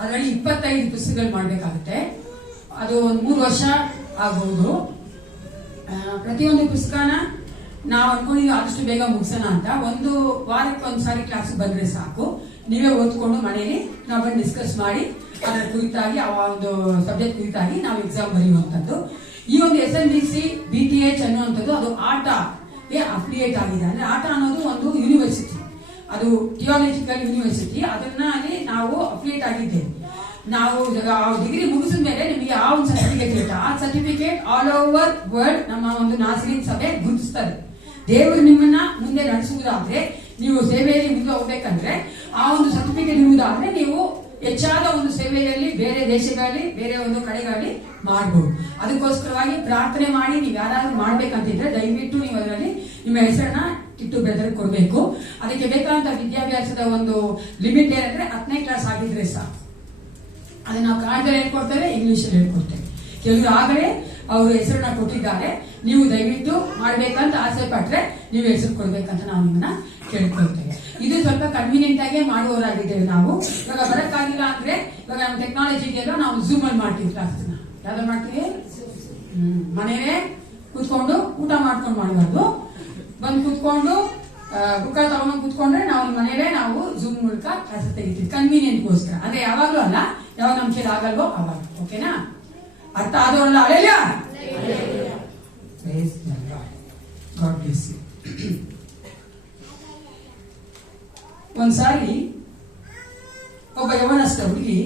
ಅದರಲ್ಲಿ 25 ಪುಸ್ತಕಗಳು ಮಾಡ್ಬೇಕಾಗುತ್ತೆ. ಅದು ಒಂದು 3 ವರ್ಷ ಆಗಬಹುದು. ಪ್ರತಿಯೊಂದು ಪುಸ್ತಕನ ನಾವು ಅನ್ಕೊಂಡಿದ್ವಿ ಆದಷ್ಟು ಬೇಗ ಮುಗಿಸೋಣ ಅಂತ. ಒಂದು ವಾರಕ್ಕೆ ಒಂದ್ಸಾರಿ ಕ್ಲಾಸ್ ಬಂದ್ರೆ ಸಾಕು. ನೀವೇ ಓದ್ಕೊಂಡು ಮನೆಯಲ್ಲಿ ನಾವು ಬಂದು ಡಿಸ್ಕಸ್ ಮಾಡಿ ಅದರ ಕುರಿತಾಗಿ ಆ ಒಂದು ಸಬ್ಜೆಕ್ಟ್ ಕುರಿತಾಗಿ ನಾವು ಎಕ್ಸಾಮ್ ಬರೆಯುವಂಥದ್ದು. ಈ ಒಂದು SNBC BTH ಅನ್ನುವಂಥದ್ದು ಅದು ಆಟಗೆ ಅಫಿಲಿಯೇಟ್ ಆಗಿದೆ. ಅಂದ್ರೆ ಆಟ ಅನ್ನೋದು ಒಂದು ಯೂನಿವರ್ಸಿಟಿ, ಅದು ಥಿಯಾಲಜಿಕಲ್ ಯೂನಿವರ್ಸಿಟಿ. ಅದನ್ನ ಅಲ್ಲಿ ನಾವು ಅಫಿಲಿಯೇಟ್ ಆಗಿದ್ದೇವೆ. ನಾವು ಡಿಗ್ರಿ ಮುಗಿಸಿದ ಮೇಲೆ ನಿಮಗೆ ಆ ಒಂದು ಸರ್ಟಿಫಿಕೇಟ್ ಇರುತ್ತೆ. ಆ ಸರ್ಟಿಫಿಕೇಟ್ ಆಲ್ ಓವರ್ ವರ್ಲ್ಡ್ ನಮ್ಮ ಒಂದು ನಾಜರಿನ್ ಸಭೆ ಗುರುತಿಸ್ತದೆ. ದೇವರು ನಿಮ್ಮನ್ನ ಮುಂದೆ ನಡೆಸುವುದಾದ್ರೆ, ನೀವು ಸೇವೆಯಲ್ಲಿ ಮುಂದೆ ಹೋಗ್ಬೇಕಂದ್ರೆ ಆ ಒಂದು ಸರ್ಟಿಫಿಕೇಟ್ ಇರುವುದಾದ್ರೆ ನೀವು ಹೆಚ್ಚಾದ ಒಂದು ಸೇವೆಯಲ್ಲಿ ಬೇರೆ ದೇಶಗಳಲ್ಲಿ ಬೇರೆ ಒಂದು ಕಡೆಗಳಲ್ಲಿ ಮಾಡಬಹುದು. ಅದಕ್ಕೋಸ್ಕರವಾಗಿ ಪ್ರಾರ್ಥನೆ ಮಾಡಿ ನೀವು ಯಾರಾದ್ರೂ ಮಾಡ್ಬೇಕಂತಿದ್ರೆ ದಯವಿಟ್ಟು ನೀವು ಅದರಲ್ಲಿ ನಿಮ್ಮ ಹೆಸರನ್ನ ಟಿಟ್ಟು ಬೆದರ್ ಕೊಡಬೇಕು. ಅದಕ್ಕೆ ಬೇಕಾದಂತ ವಿದ್ಯಾಭ್ಯಾಸದ ಒಂದು ಲಿಮಿಟ್ ಏನಂದ್ರೆ 10ನೇ ಕ್ಲಾಸ್ ಆಗಿದ್ರೆ ಸಾಕು. ಅದನ್ನ ನಾವು ಕನ್ನಡದಲ್ಲಿ ಹೇಳ್ಕೊಡ್ತೇವೆ, ಇಂಗ್ಲಿಷ್ ಅಲ್ಲಿ ಹೇಳ್ಕೊಡ್ತೇವೆ. ಕೆಲವರು ಆಗಲೇ ಅವರು ಹೆಸರನ್ನ ಕೊಟ್ಟಿದ್ದಾರೆ. ನೀವು ದಯವಿಟ್ಟು ಮಾಡ್ಬೇಕಂತ ಆಸೆ ಪಟ್ರೆ ನೀವು ಹೆಸರು ಕೊಡ್ಬೇಕಂತ ನಾವು ನಿಮ್ಮನ್ನ ಕೇಳ್ಕೊಳ್ತೇವೆ. ಇದು ಸ್ವಲ್ಪ ಕನ್ವೀನಿಯಂಟ್ ಆಗಿ ಮಾಡುವವರಾಗಿದ್ದೇವೆ ನಾವು. ಇವಾಗ ಬರಕ್ಕಾಗಿಲ್ಲ ಅಂದ್ರೆ ಇವಾಗ ನಮ್ಮ ಟೆಕ್ನಾಲಜಿಗೆಲ್ಲ ನಾವು ಝೂಮ್ ಅಲ್ಲಿ ಮಾಡ್ತೀವಿ ಕ್ಲಾಸಸ್ನ. ಯಾವ್ದು ಮಾಡ್ತೀವಿ? ಮನೇಲೆ ಕೂತ್ಕೊಂಡು ಊಟ ಮಾಡ್ಕೊಂಡು ಮಾಡಬಾರ್ದು. ಬಂದು ಕೂತ್ಕೊಂಡು ಬುಕ್ಕ ತಗೊಂಡು ಕೂತ್ಕೊಂಡ್ರೆ ನಾವು ಮನೇಲೆ ನಾವು ಝೂಮ್ ಮೂಲಕ ಕ್ಲಾಸಸ್ ತೆಗಿತೀವಿ ಕನ್ವೀನಿಯಂಟ್ಗೋಸ್ಕರ. ಅಂದ್ರೆ ಯಾವಾಗ್ಲೂ ಅಲ್ಲ, ಯಾವಾಗ ನಮ್ ಕೈಲಿ ಆಗಲ್ವೋ ಅವಾಗ. ಓಕೆನಾ? ಅರ್ಥ ಆದವರಲ್ಲ? ಅಲೆಲ್ಲ ಒಂದ್ಸಾರಿ ಒಬ್ಬ ಯವನಸ್ಥ ಹುಡುಗಿ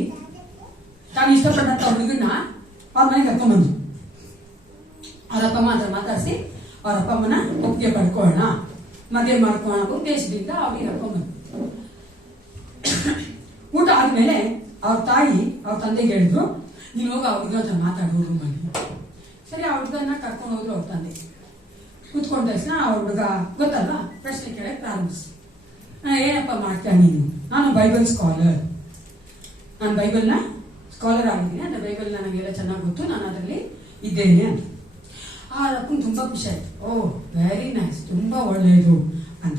ತಾನು ಇಷ್ಟಪಟ್ಟಂತ ಹುಡುಗನ್ನ ಅವ್ರ ಮನೆಗೆ ಕರ್ಕೊಂಡ್ಬಂದು ಅವರಪ್ಪಮ್ಮ ಅಂತ ಮಾತಾಡಿಸಿ ಅವರಪ್ಪಮ್ಮನ ಒಪ್ಪಿಗೆ ಪಡ್ಕೊಳ್ಳೋಣ, ಮದುವೆ ಮಾಡ್ಕೊಳ್ಳೋಣ ಉದ್ದೇಶದಿಂದ ಅವ್ರಿಗೆ ಕರ್ಕೊಂಡ್ಬಂದು. ಊಟ ಆದ್ಮೇಲೆ ಅವ್ರ ತಾಯಿ ಅವ್ರ ತಂದೆಗೆ ಹೇಳಿದ್ರು, ನೀನು ಹೋಗ ಆ ಹುಡುಗ ಹತ್ರ ಮಾತಾಡೋದು ರೂಮಲ್ಲಿ. ಸರಿ, ಆ ಹುಡುಗನ ಕರ್ಕೊಂಡು ಹೋದ್ರು ಅವ್ರ ತಂದೆ. ಕೂತ್ಕೊಂಡ ತಕ್ಷಣ ಆ ಹುಡುಗ ಗೊತ್ತಲ್ವಾ ಪ್ರಶ್ನೆ ಕೇಳಕ್ ಪ್ರಾರಂಭಿಸಿ. ಏನಪ್ಪ ಮಾಡ್ತಾ ನೀನು? ನಾನು ಬೈಬಲ್ ಸ್ಕಾಲರ್, ನಾನು ಬೈಬಲ್ನ ಸ್ಕಾಲರ್ ಆಗಿದ್ದೀನಿ, ಅಂದ್ರೆ ಬೈಬಲ್ ನನಗೆಲ್ಲ ಚೆನ್ನಾಗಿ ಗೊತ್ತು, ನಾನು ಅದರಲ್ಲಿ ಇದ್ದೇನೆ ಅಂತ. ಆ ಅಪ್ಪನ ತುಂಬಾ ಖುಷಿ ಆಯ್ತು. ಓ ವೆರಿ ನೈಸ್, ತುಂಬಾ ಒಳ್ಳೆಯದು ಅಂತ.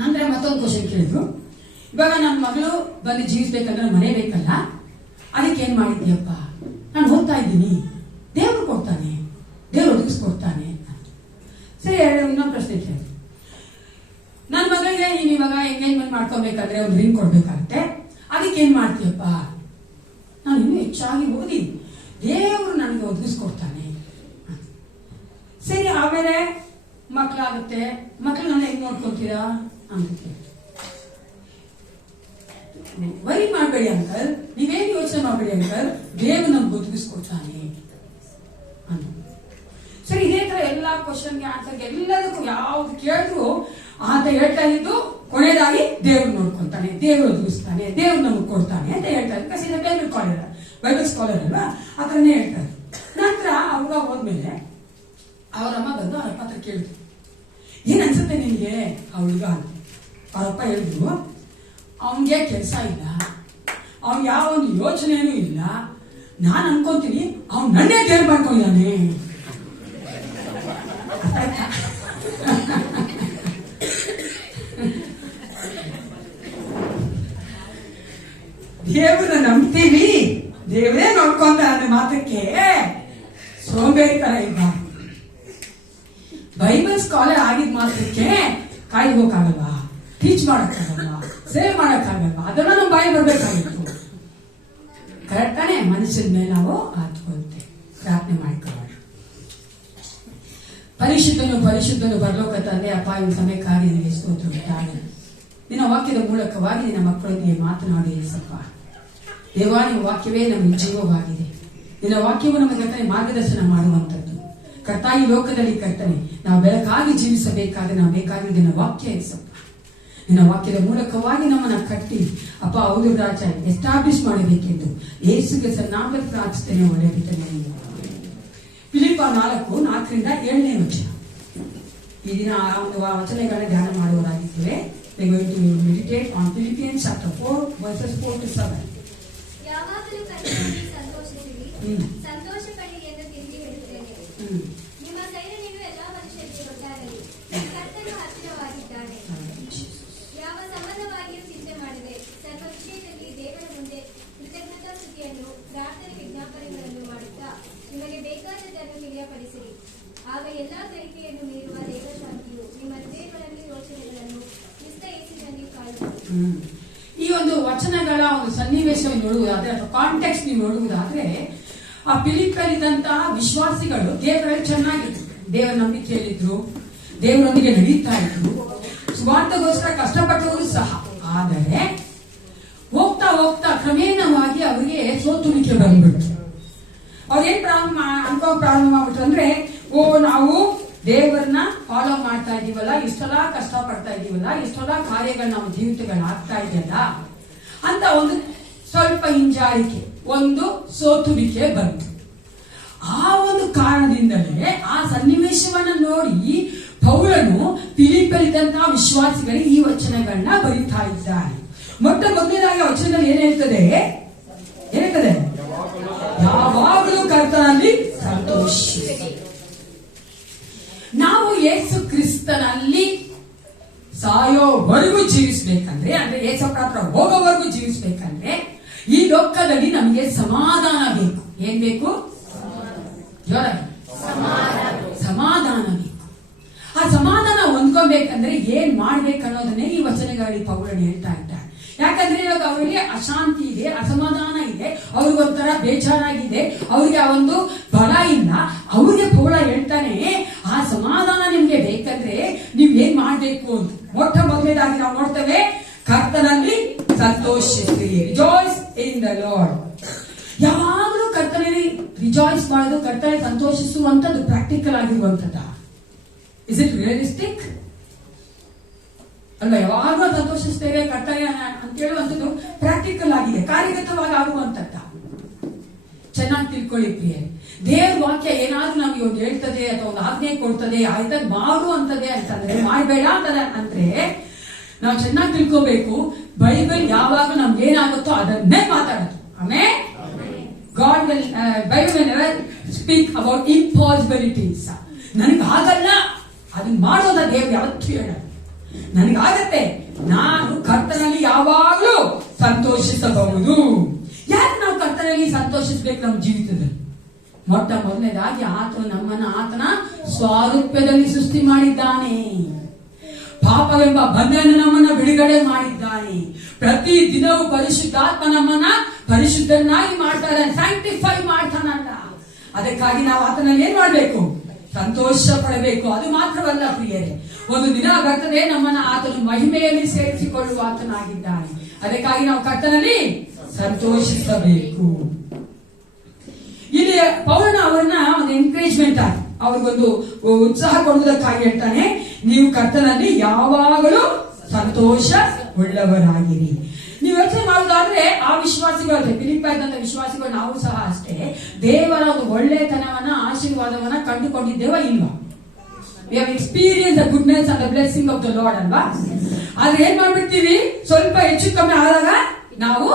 ನಂತರ ಮತ್ತೊಂದು ಕ್ವಶನ್ ಕೇಳಿದ್ರು, ಇವಾಗ ನನ್ನ ಮಗಳು ಬಂದು ಜೀವಿಸ್ಬೇಕಂದ್ರೆ ಮನೆ ಬೇಕಲ್ಲ, ಅದಕ್ಕೆ ಏನ್ ಮಾಡಿದ್ಯಪ್ಪ? ನಾನು ಓದ್ತಾ ಇದ್ದೀನಿ, ದೇವ್ರು ಕೊಡ್ತಾನೆ, ದೇವ್ರು ಒದಗಿಸ್ಕೊಡ್ತಾನೆ. ಸರಿ, ಇನ್ನೊಂದು ಪ್ರಶ್ನೆ ಕೇಳಿ, ನನ್ನ ಮಗಳಿಗೆ ನೀನ್ ಇವಾಗ ಎಂಗೇಜ್ಮೆಂಟ್ ಮಾಡ್ಕೊಬೇಕಂದ್ರೆ ಒಂದು ರಿಂಗ್ ಕೊಡ್ಬೇಕಾಗತ್ತೆ, ಅದಕ್ಕೆ ಏನ್ ಮಾಡ್ತೀಯಪ್ಪ? ನಾನು ಇನ್ನೂ ಹೆಚ್ಚಾಗಿ ಓದಿ ದೇವ್ರು ನನಗೆ ಒದಗಿಸ್ಕೊಡ್ತಾನೆ. ಸರಿ, ಆಮೇಲೆ ಮಕ್ಳಾಗುತ್ತೆ, ಮಕ್ಳನ್ನ ಹೆಂಗ್ ನೋಡ್ಕೊತೀರಾ ಅಂತ. ವರಿ ಮಾಡಬೇಡಿ ಅಂಕಲ್, ನೀವೇನು ಯೋಚನೆ ಮಾಡಬೇಡಿ ಅಂಕಲ್, ದೇವ್ರು ನಮ್ಗೆ ಒದಗಿಸ್ಕೊಡ್ತಾನೆ ಅಂತ. ಸರಿ, ಇದೇ ತರ ಎಲ್ಲಾ ಕ್ವಶನ್ಗೆ ಆನ್ಸರ್ಗೆ ಎಲ್ಲದಕ್ಕೂ ಯಾವ್ದು ಕೇಳಿದ್ರು ಆತ ಹೇಳ್ತಾ ಇದ್ದು ಕೊನೆಯದಾಗಿ ದೇವ್ರು ನೋಡ್ಕೊಂತಾನೆ, ದೇವ್ರು ಒದಗಿಸ್ತಾನೆ, ದೇವ್ರು ನಮ್ಗೆ ಕೊಡ್ತಾನೆ ಅಂತ ಹೇಳ್ತಾರೆ. ಬಿಕಾಸ್ ಇದು ಬೈಬಲ್ ಸ್ಕಾಲರ್ ಅಲ್ವಾ, ಆ ಥರನೇ ಹೇಳ್ತಾರೆ. ನಂತರ ಅವ್ರ ಹೋದ್ಮೇಲೆ ಅವರಮ್ಮ ಬಂದು ಅವರಪ್ಪ ಹತ್ರ ಕೇಳಿದ್ರು, ಏನ್ ಅನ್ಸುತ್ತೆ ನಿನ್ಗೆ ಆ ಹುಡುಗ ಅಂತ. ಅವರಪ್ಪ ಹೇಳಿದ್ರು, ಅವನ್ಗೆ ಕೆಲಸ ಇಲ್ಲ, ಅವ್ನ್ ಯಾವ ಒಂದು ಯೋಚನೆನೂ ಇಲ್ಲ, ನಾನ್ ಅನ್ಕೊಂತೀನಿ ಅವ್ನ್ ನನ್ನೇ ಕೇರ್ ಮಾಡ್ಕೊಂಡಿದ್ದಾನೆ. ದೇವ್ರನ್ನ ನಂಬ್ತೀವಿ, ದೇವರೇ ನೋಡ್ಕೊಂತ ಅನ್ನೋ ಮಾತಕ್ಕೆ ಸೋಂಬೇರಿ ತರ ಇಲ್ಲ. ಬೈಬಲ್ ಸ್ಕಾಲರ್ ಆಗಿದ್ ಮಾತ್ರಕ್ಕೆ ಕಾಯ್ದು ಹೋಗಕ್ಕಾಗಲ್ವಾ, ಟೀಚ್ ಮಾಡಕ್ಕಾಗಲ್ವಾ, ಸೇವ್ ಮಾಡಕ್ಕಾಗಲ್ವಾ? ಅದನ್ನ ನಾವು ಬಾಯಿ ಬರ್ಬೇಕಾಗಿತ್ತು. ಕರೆಕ್ಟ್ ತಾನೆ? ಮನುಷ್ಯನ ಮೇಲೆ ನಾವು ಹಾತ್ಕೊಳ್ತೇವೆ. ಪ್ರಾರ್ಥನೆ ಮಾಡ್ಕೊಳ್ಳೋಣ. ಪರಿಶುದ್ಧನು ಪರಿಶುದ್ಧನು ಪರಲೋಕ ತಂದೆ ಅಪ್ಪ ಈ ಸಮಯಕ್ಕಾಗಿ ನಿನಗೆ ಸ್ತೋತ್ರ ತಾನೆ. ನಿನ್ನ ವಾಕ್ಯದ ಮೂಲಕವಾಗಿ ನಿನ್ನ ಮಕ್ಕಳೊಂದಿಗೆ ಮಾತನಾಡಿ ಏಸಪ್ಪ. ದೇವಾ ನಿಮ್ಮ ವಾಕ್ಯವೇ ನಮಗೆ ಜೀವವಾಗಿದೆ. ನಿನ್ನ ವಾಕ್ಯವು ನಮಗೆ ಕರ್ತನೆ ಮಾರ್ಗದರ್ಶನ ಮಾಡುವಂಥದ್ದು. ಕರ್ತ ಈ ಲೋಕದಲ್ಲಿ ಕರ್ತನೆ ನಾವು ಬೆಳಕಾಗಿ ಜೀವಿಸಬೇಕಾದ್ರೆ ನಾವು ಬೇಕಾಗಿ ನಿನ್ನ ವಾಕ್ಯ ಏಸಪ್ಪ. ನಿನ್ನ ವಾಕ್ಯದ ಮೂಲಕವಾಗಿ ನಮ್ಮನ್ನ ಕಟ್ಟಿ ಅಪ್ಪ ಹೌದು ರಾಜ ಎಸ್ಟಾಬ್ಲಿಷ್ ಮಾಡಬೇಕೆಂದು ಯೇಸುಗೆ ನಾಮದಲ್ಲಿ ಪ್ರಾರ್ಥಿಸ್ತೇನೆ. ಒಳ್ಳೆಯ ಬಿತ್ತನೆ ಫಿಲಿಪ್ಪ 4:4-7 ವಚನ. ಈ ದಿನ ಆ ಒಂದು ವಚನಗಳನ್ನ ಧ್ಯಾನ ಮಾಡುವುದಾಗಿದ್ದೇವೆ. We are going to meditate on Philippians chapter 4 verses 4-7. ಯಾವಾಗಲೂ ಕರ್ತನಲ್ಲಿ ಸಂತೋಷಿಸಿರಿ, ಸಂತೋಷಪಡಿರಿ ಎಂದು ತಿರುಗಿ ಹೇಳುತ್ತೇನೆ. ನಿಮ್ಮ ಧೈರ್ಯವು ಎಲ್ಲಾ ಮನುಷ್ಯರಿಗೆ ಗೊತ್ತಾಗಲಿ, ಕರ್ತನು ಹತ್ತಿರವಾಗಿದ್ದಾನೆ. ಯಾವ ಸಂಬಂಧವಾಗಿಯೂ ಚಿಂತೆ ಮಾಡದೆ ಸರ್ವ ವಿಷಯದಲ್ಲಿ ದೇವರ ಮುಂದೆ ಕೃತಜ್ಞತಾ ಸ್ತುತಿಯನ್ನು ಪ್ರಾರ್ಥನೆ ವಿಜ್ಞಾಪನೆಗಳನ್ನು ಮಾಡುತ್ತಾ ನಿಮಗೆ ಬೇಕಾದದ್ದನ್ನು ತಿಳಿಯಪಡಿಸಿರಿ. ಆಗ ಎಲ್ಲಾ ಗ್ರಹಿಕೆಯನ್ನು ಮೀರುವ ದೇವರ ಶಾಂತಿಯು ನಿಮ್ಮ ಹೃದಯಗಳಲ್ಲಿ ಯೋಚನೆಗಳನ್ನು ನಿಶ್ಚಯಿಸಿದಲ್ಲಿ ಕಾಯುವುದು. ಈ ಒಂದು ವಚನಗಳ ಒಂದು ಸನ್ನಿವೇಶವನ್ನು ನೋಡುವುದಾದ್ರೆ ಅಥವಾ ಕಾಂಟೆಕ್ಸ್ಟ್ ನೀವು ನೋಡುವುದಾದ್ರೆ ಆ ಫಿಲಿಪ್ಪಲ್ಲಿದ್ದಂತಹ ವಿಶ್ವಾಸಿಗಳು ದೇವರಲ್ಲಿ ಚೆನ್ನಾಗಿದ್ರು, ದೇವರ ನಂಬಿಕೆಯಲ್ಲಿದ್ರು, ದೇವರೊಂದಿಗೆ ನಡೀತಾ ಇದ್ರು, ಸ್ವಾರ್ಥಗೋಸ್ಕರ ಕಷ್ಟಪಟ್ಟವರು ಸಹ. ಆದರೆ ಹೋಗ್ತಾ ಹೋಗ್ತಾ ಕ್ರಮೇಣವಾಗಿ ಅವರಿಗೆ ಸೋತುಣಿಕೆ ಬಂದ್ಬಿಡ್ತು. ಅವ್ರೇನ್ ಪ್ರಾರಂಭ ಮಾಡ್ಬಿಟ್ರು ಅಂದ್ರೆ, ಓ ನಾವು ದೇವರನ್ನ ಫಾಲೋ ಮಾಡ್ತಾ ಇದೀವಲ್ಲ, ಇಷ್ಟೆಲ್ಲ ಕಷ್ಟ ಪಡ್ತಾ ಇದೀವಲ್ಲ, ಇಷ್ಟೆಲ್ಲ ಕಾರ್ಯಗಳು ನಮ್ಮ ಜೀವಿತಗಳು ಆಗ್ತಾ ಇದೆಯಲ್ಲ ಅಂತ ಒಂದು ಸ್ವಲ್ಪ ಹಿಂಜಾರಿಕೆ, ಒಂದು ಸೋತುಣಿಕೆ ಬಂತು. ಆ ಒಂದು ಕಾರಣದಿಂದಲೇ ಆ ಸನ್ನಿವೇಶವನ್ನ ನೋಡಿ ಪೌಲನು ಫಿಲಿಪ್ಪಲ್ಲಿದ್ದಂತಹ ವಿಶ್ವಾಸಿಗಳಿಗೆ ಈ ವಚನಗಳನ್ನ ಬರೀತಾ ಇದ್ದಾನೆ. ಮೊಟ್ಟ ಮೊದಲನೇದಾಗಿ ವಚನದಲ್ಲಿ ಏನೇಳ್ತದೆ? ಯಾವಾಗಲೂ ಕರ್ತನಲ್ಲಿ ಸಂತೋಷಿಸಿ. ನಾವು ಯೇಸು ಕ್ರಿಸ್ತನಲ್ಲಿ ಸಾಯೋವರೆಗೂ ಜೀವಿಸ್ಬೇಕಂದ್ರೆ, ಅಂದ್ರೆ ಯೇಸಪ್ಪ ಹತ್ರ ಹೋಗೋವರೆಗೂ ಜೀವಿಸ್ಬೇಕಂದ್ರೆ ಈ ಲೋಕದಲ್ಲಿ ನಮಗೆ ಸಮಾಧಾನ ಬೇಕು. ಏನ್ ಬೇಕು? ಸಮಾಧಾನ ಬೇಕು. ಆ ಸಮಾಧಾನ ಹೊಂದ್ಕೋಬೇಕಂದ್ರೆ ಏನ್ ಮಾಡ್ಬೇಕನ್ನೋದನ್ನೇ ಈ ವಚನಗಳಲ್ಲಿ ಪೌಲನು ಹೇಳ್ತಾ ಇದ್ದಾರೆ. ಯಾಕಂದ್ರೆ ಇವಾಗ ಅವರಿಗೆ ಅಶಾಂತಿ ಇದೆ, ಅಸಮಾಧಾನ ಇದೆ, ಅವ್ರಿಗೊಂಥರ ಬೇಜಾರಾಗಿದೆ, ಅವ್ರಿಗೆ ಆ ಒಂದು ಬಲ ಇಲ್ಲ. ಅವ್ರಿಗೆ ಪೌಲ ಹೇಳ್ತಾನೆ, ಆ ಸಮಾಧಾನ ನಿಮ್ಗೆ ಬೇಕಂದ್ರೆ ನೀವ್ ಏನ್ ಮಾಡ್ಬೇಕು ಅಂತ. ಮೊಟ್ಟ ಮೊದಲನೇದಾಗಿ ನಾವು ನೋಡ್ತೇವೆ, ಕರ್ತನಲ್ಲಿ ಸಂತೋಷಿಸಿರಿ, ರಿಜಾಯ್ಸ್ ಇನ್ ದ ಲಾರ್ಡ್. ಯಾವಾಗಲೂ ಕರ್ತನಲ್ಲಿ ರಿಜಾಯ್ಸ್ ಮಾಡೋದು, ಕರ್ತನಲ್ಲಿ ಸಂತೋಷಿಸುವಂತದ್ದು ಪ್ರಾಕ್ಟಿಕಲ್ ಆಗಿರುವಂತದ್ದ. ಇಸ್ ಇಟ್ ರಿಯಲಿಸ್ಟಿಕ್ ಅಲ್ವಾ? ಯಾವಾಗಲೂ ಸಂತೋಷಿಸ್ತೇವೆ ಕರ್ತವ್ಯ ಅಂತ ಹೇಳುವಂಥದ್ದು ಪ್ರಾಕ್ಟಿಕಲ್ ಆಗಿದೆ, ಕಾರ್ಯಗತವಾಗಿ ಆಗುವಂತದ್ದ. ಚೆನ್ನಾಗಿ ತಿಳ್ಕೊಳ್ಳಿ ಪ್ರಿಯೆ, ದೇವ್ರ ವಾಕ್ಯ ಏನಾದ್ರೂ ನಮ್ಗೆ ಒಂದು ಹೇಳ್ತದೆ ಅಥವಾ ಒಂದು ಆಜ್ಞೆ ಕೊಡ್ತದೆ, ಆಯ್ತದ್ ಮಾಡು ಅಂತದೆ ಅಂತಂದ್ರೆ, ಮಾಡಬೇಡ ಅಂತದೆ ಅಂದ್ರೆ ನಾವು ಚೆನ್ನಾಗಿ ತಿಳ್ಕೋಬೇಕು. ಬೈಬಲ್ ಯಾವಾಗ ನಮ್ಗೆ ಏನಾಗುತ್ತೋ ಅದನ್ನೇ ಮಾತಾಡೋದು. ಆಮೇಲೆ God will Bible will never speak about impossibilities. ನನಗಾಗಲ್ಲ ಅದನ್ನ ಮಾಡೋದ ದೇವ್ರು ಯಾವತ್ತೂ ಹೇಳೋದು. ನನಗಾಗತ್ತೆ, ನಾನು ಕರ್ತನಲ್ಲಿ ಯಾವಾಗಲೂ ಸಂತೋಷಿಸಬಹುದು. ಯಾಕೆ ನಾವು ಕರ್ತನಲ್ಲಿ ಸಂತೋಷಿಸಬೇಕು ನಮ್ಮ ಜೀವಿತದಲ್ಲಿ? ಮೊಟ್ಟ ಮೊದಲನೇದಾಗಿ ಆತನು ನಮ್ಮನ್ನ ಆತನ ಸ್ವಾರೂಪ್ಯದಲ್ಲಿ ಸೃಷ್ಟಿ ಮಾಡಿದ್ದಾನೆ. ಪಾಪವೆಂಬ ಬಂಧನ ನಮ್ಮನ್ನ ಬಿಡುಗಡೆ ಮಾಡಿದ್ದಾನೆ. ಪ್ರತಿ ದಿನವೂ ಪರಿಶುದ್ಧಾತ್ಮ ನಮ್ಮನ್ನ ಪರಿಶುದ್ಧನಾಗಿ ಮಾಡ್ತಾನೆ, ಸ್ಯಾಂಕ್ಟಿಫೈ ಮಾಡ್ತಾನಲ್ಲ. ಅದಕ್ಕಾಗಿ ನಾವು ಆತನಲ್ಲಿ ಏನ್ ಮಾಡ್ಬೇಕು? ಸಂತೋಷ ಪಡಬೇಕು. ಅದು ಮಾತ್ರವಲ್ಲ ಪ್ರಿಯರೇ, ಒಂದು ದಿನ ಬರ್ತದೆ ನಮ್ಮನ್ನ ಆತನು ಮಹಿಮೆಯಲ್ಲಿ ಸೇರಿಸಿಕೊಳ್ಳುವ ಆತನಾಗಿದ್ದಾನೆ. ಅದಕ್ಕಾಗಿ ನಾವು ಕರ್ತನಲ್ಲಿ ಸಂತೋಷಿಸಬೇಕು. ಇಲ್ಲಿ ಪೌಲನ ಅವರನ್ನ ಒಂದು ಎನ್ಕರೇಜ್ಮೆಂಟ್ ಆಗಿ ಅವ್ರಿಗೊಂದು ಉತ್ಸಾಹ ಕೊಡುವುದಕ್ಕಾಗಿ ಹೇಳ್ತಾನೆ, ನೀವು ಕರ್ತನಲ್ಲಿ ಯಾವಾಗಲೂ ಸಂತೋಷ ಉಳ್ಳವರಾಗಿರಿ. ನೀವು ಯೋಚನೆ ಮಾಡುವುದಾದ್ರೆ ಆ ವಿಶ್ವಾಸಿಗಳು, ಫಿಲಿಪ್ಪ ಇದ್ದಂತ ವಿಶ್ವಾಸಿಗಳು, ನಾವು ಸಹ ಅಷ್ಟೇ ದೇವರ ಒಂದು ಒಳ್ಳೆತನವನ್ನ ಆಶೀರ್ವಾದವನ್ನ ಕಂಡುಕೊಂಡಿದ್ದೇವ ಇಲ್ವಾ? We have experienced the goodness and the blessing of the Lord ಅಲ್ವಾ? ಆದ್ರೆ ಏನ್ ಮಾಡ್ಬಿಡ್ತೀವಿ, ಸ್ವಲ್ಪ ಹೆಚ್ಚು ಕಮ್ಮಿ ಆದಾಗ ನಾವು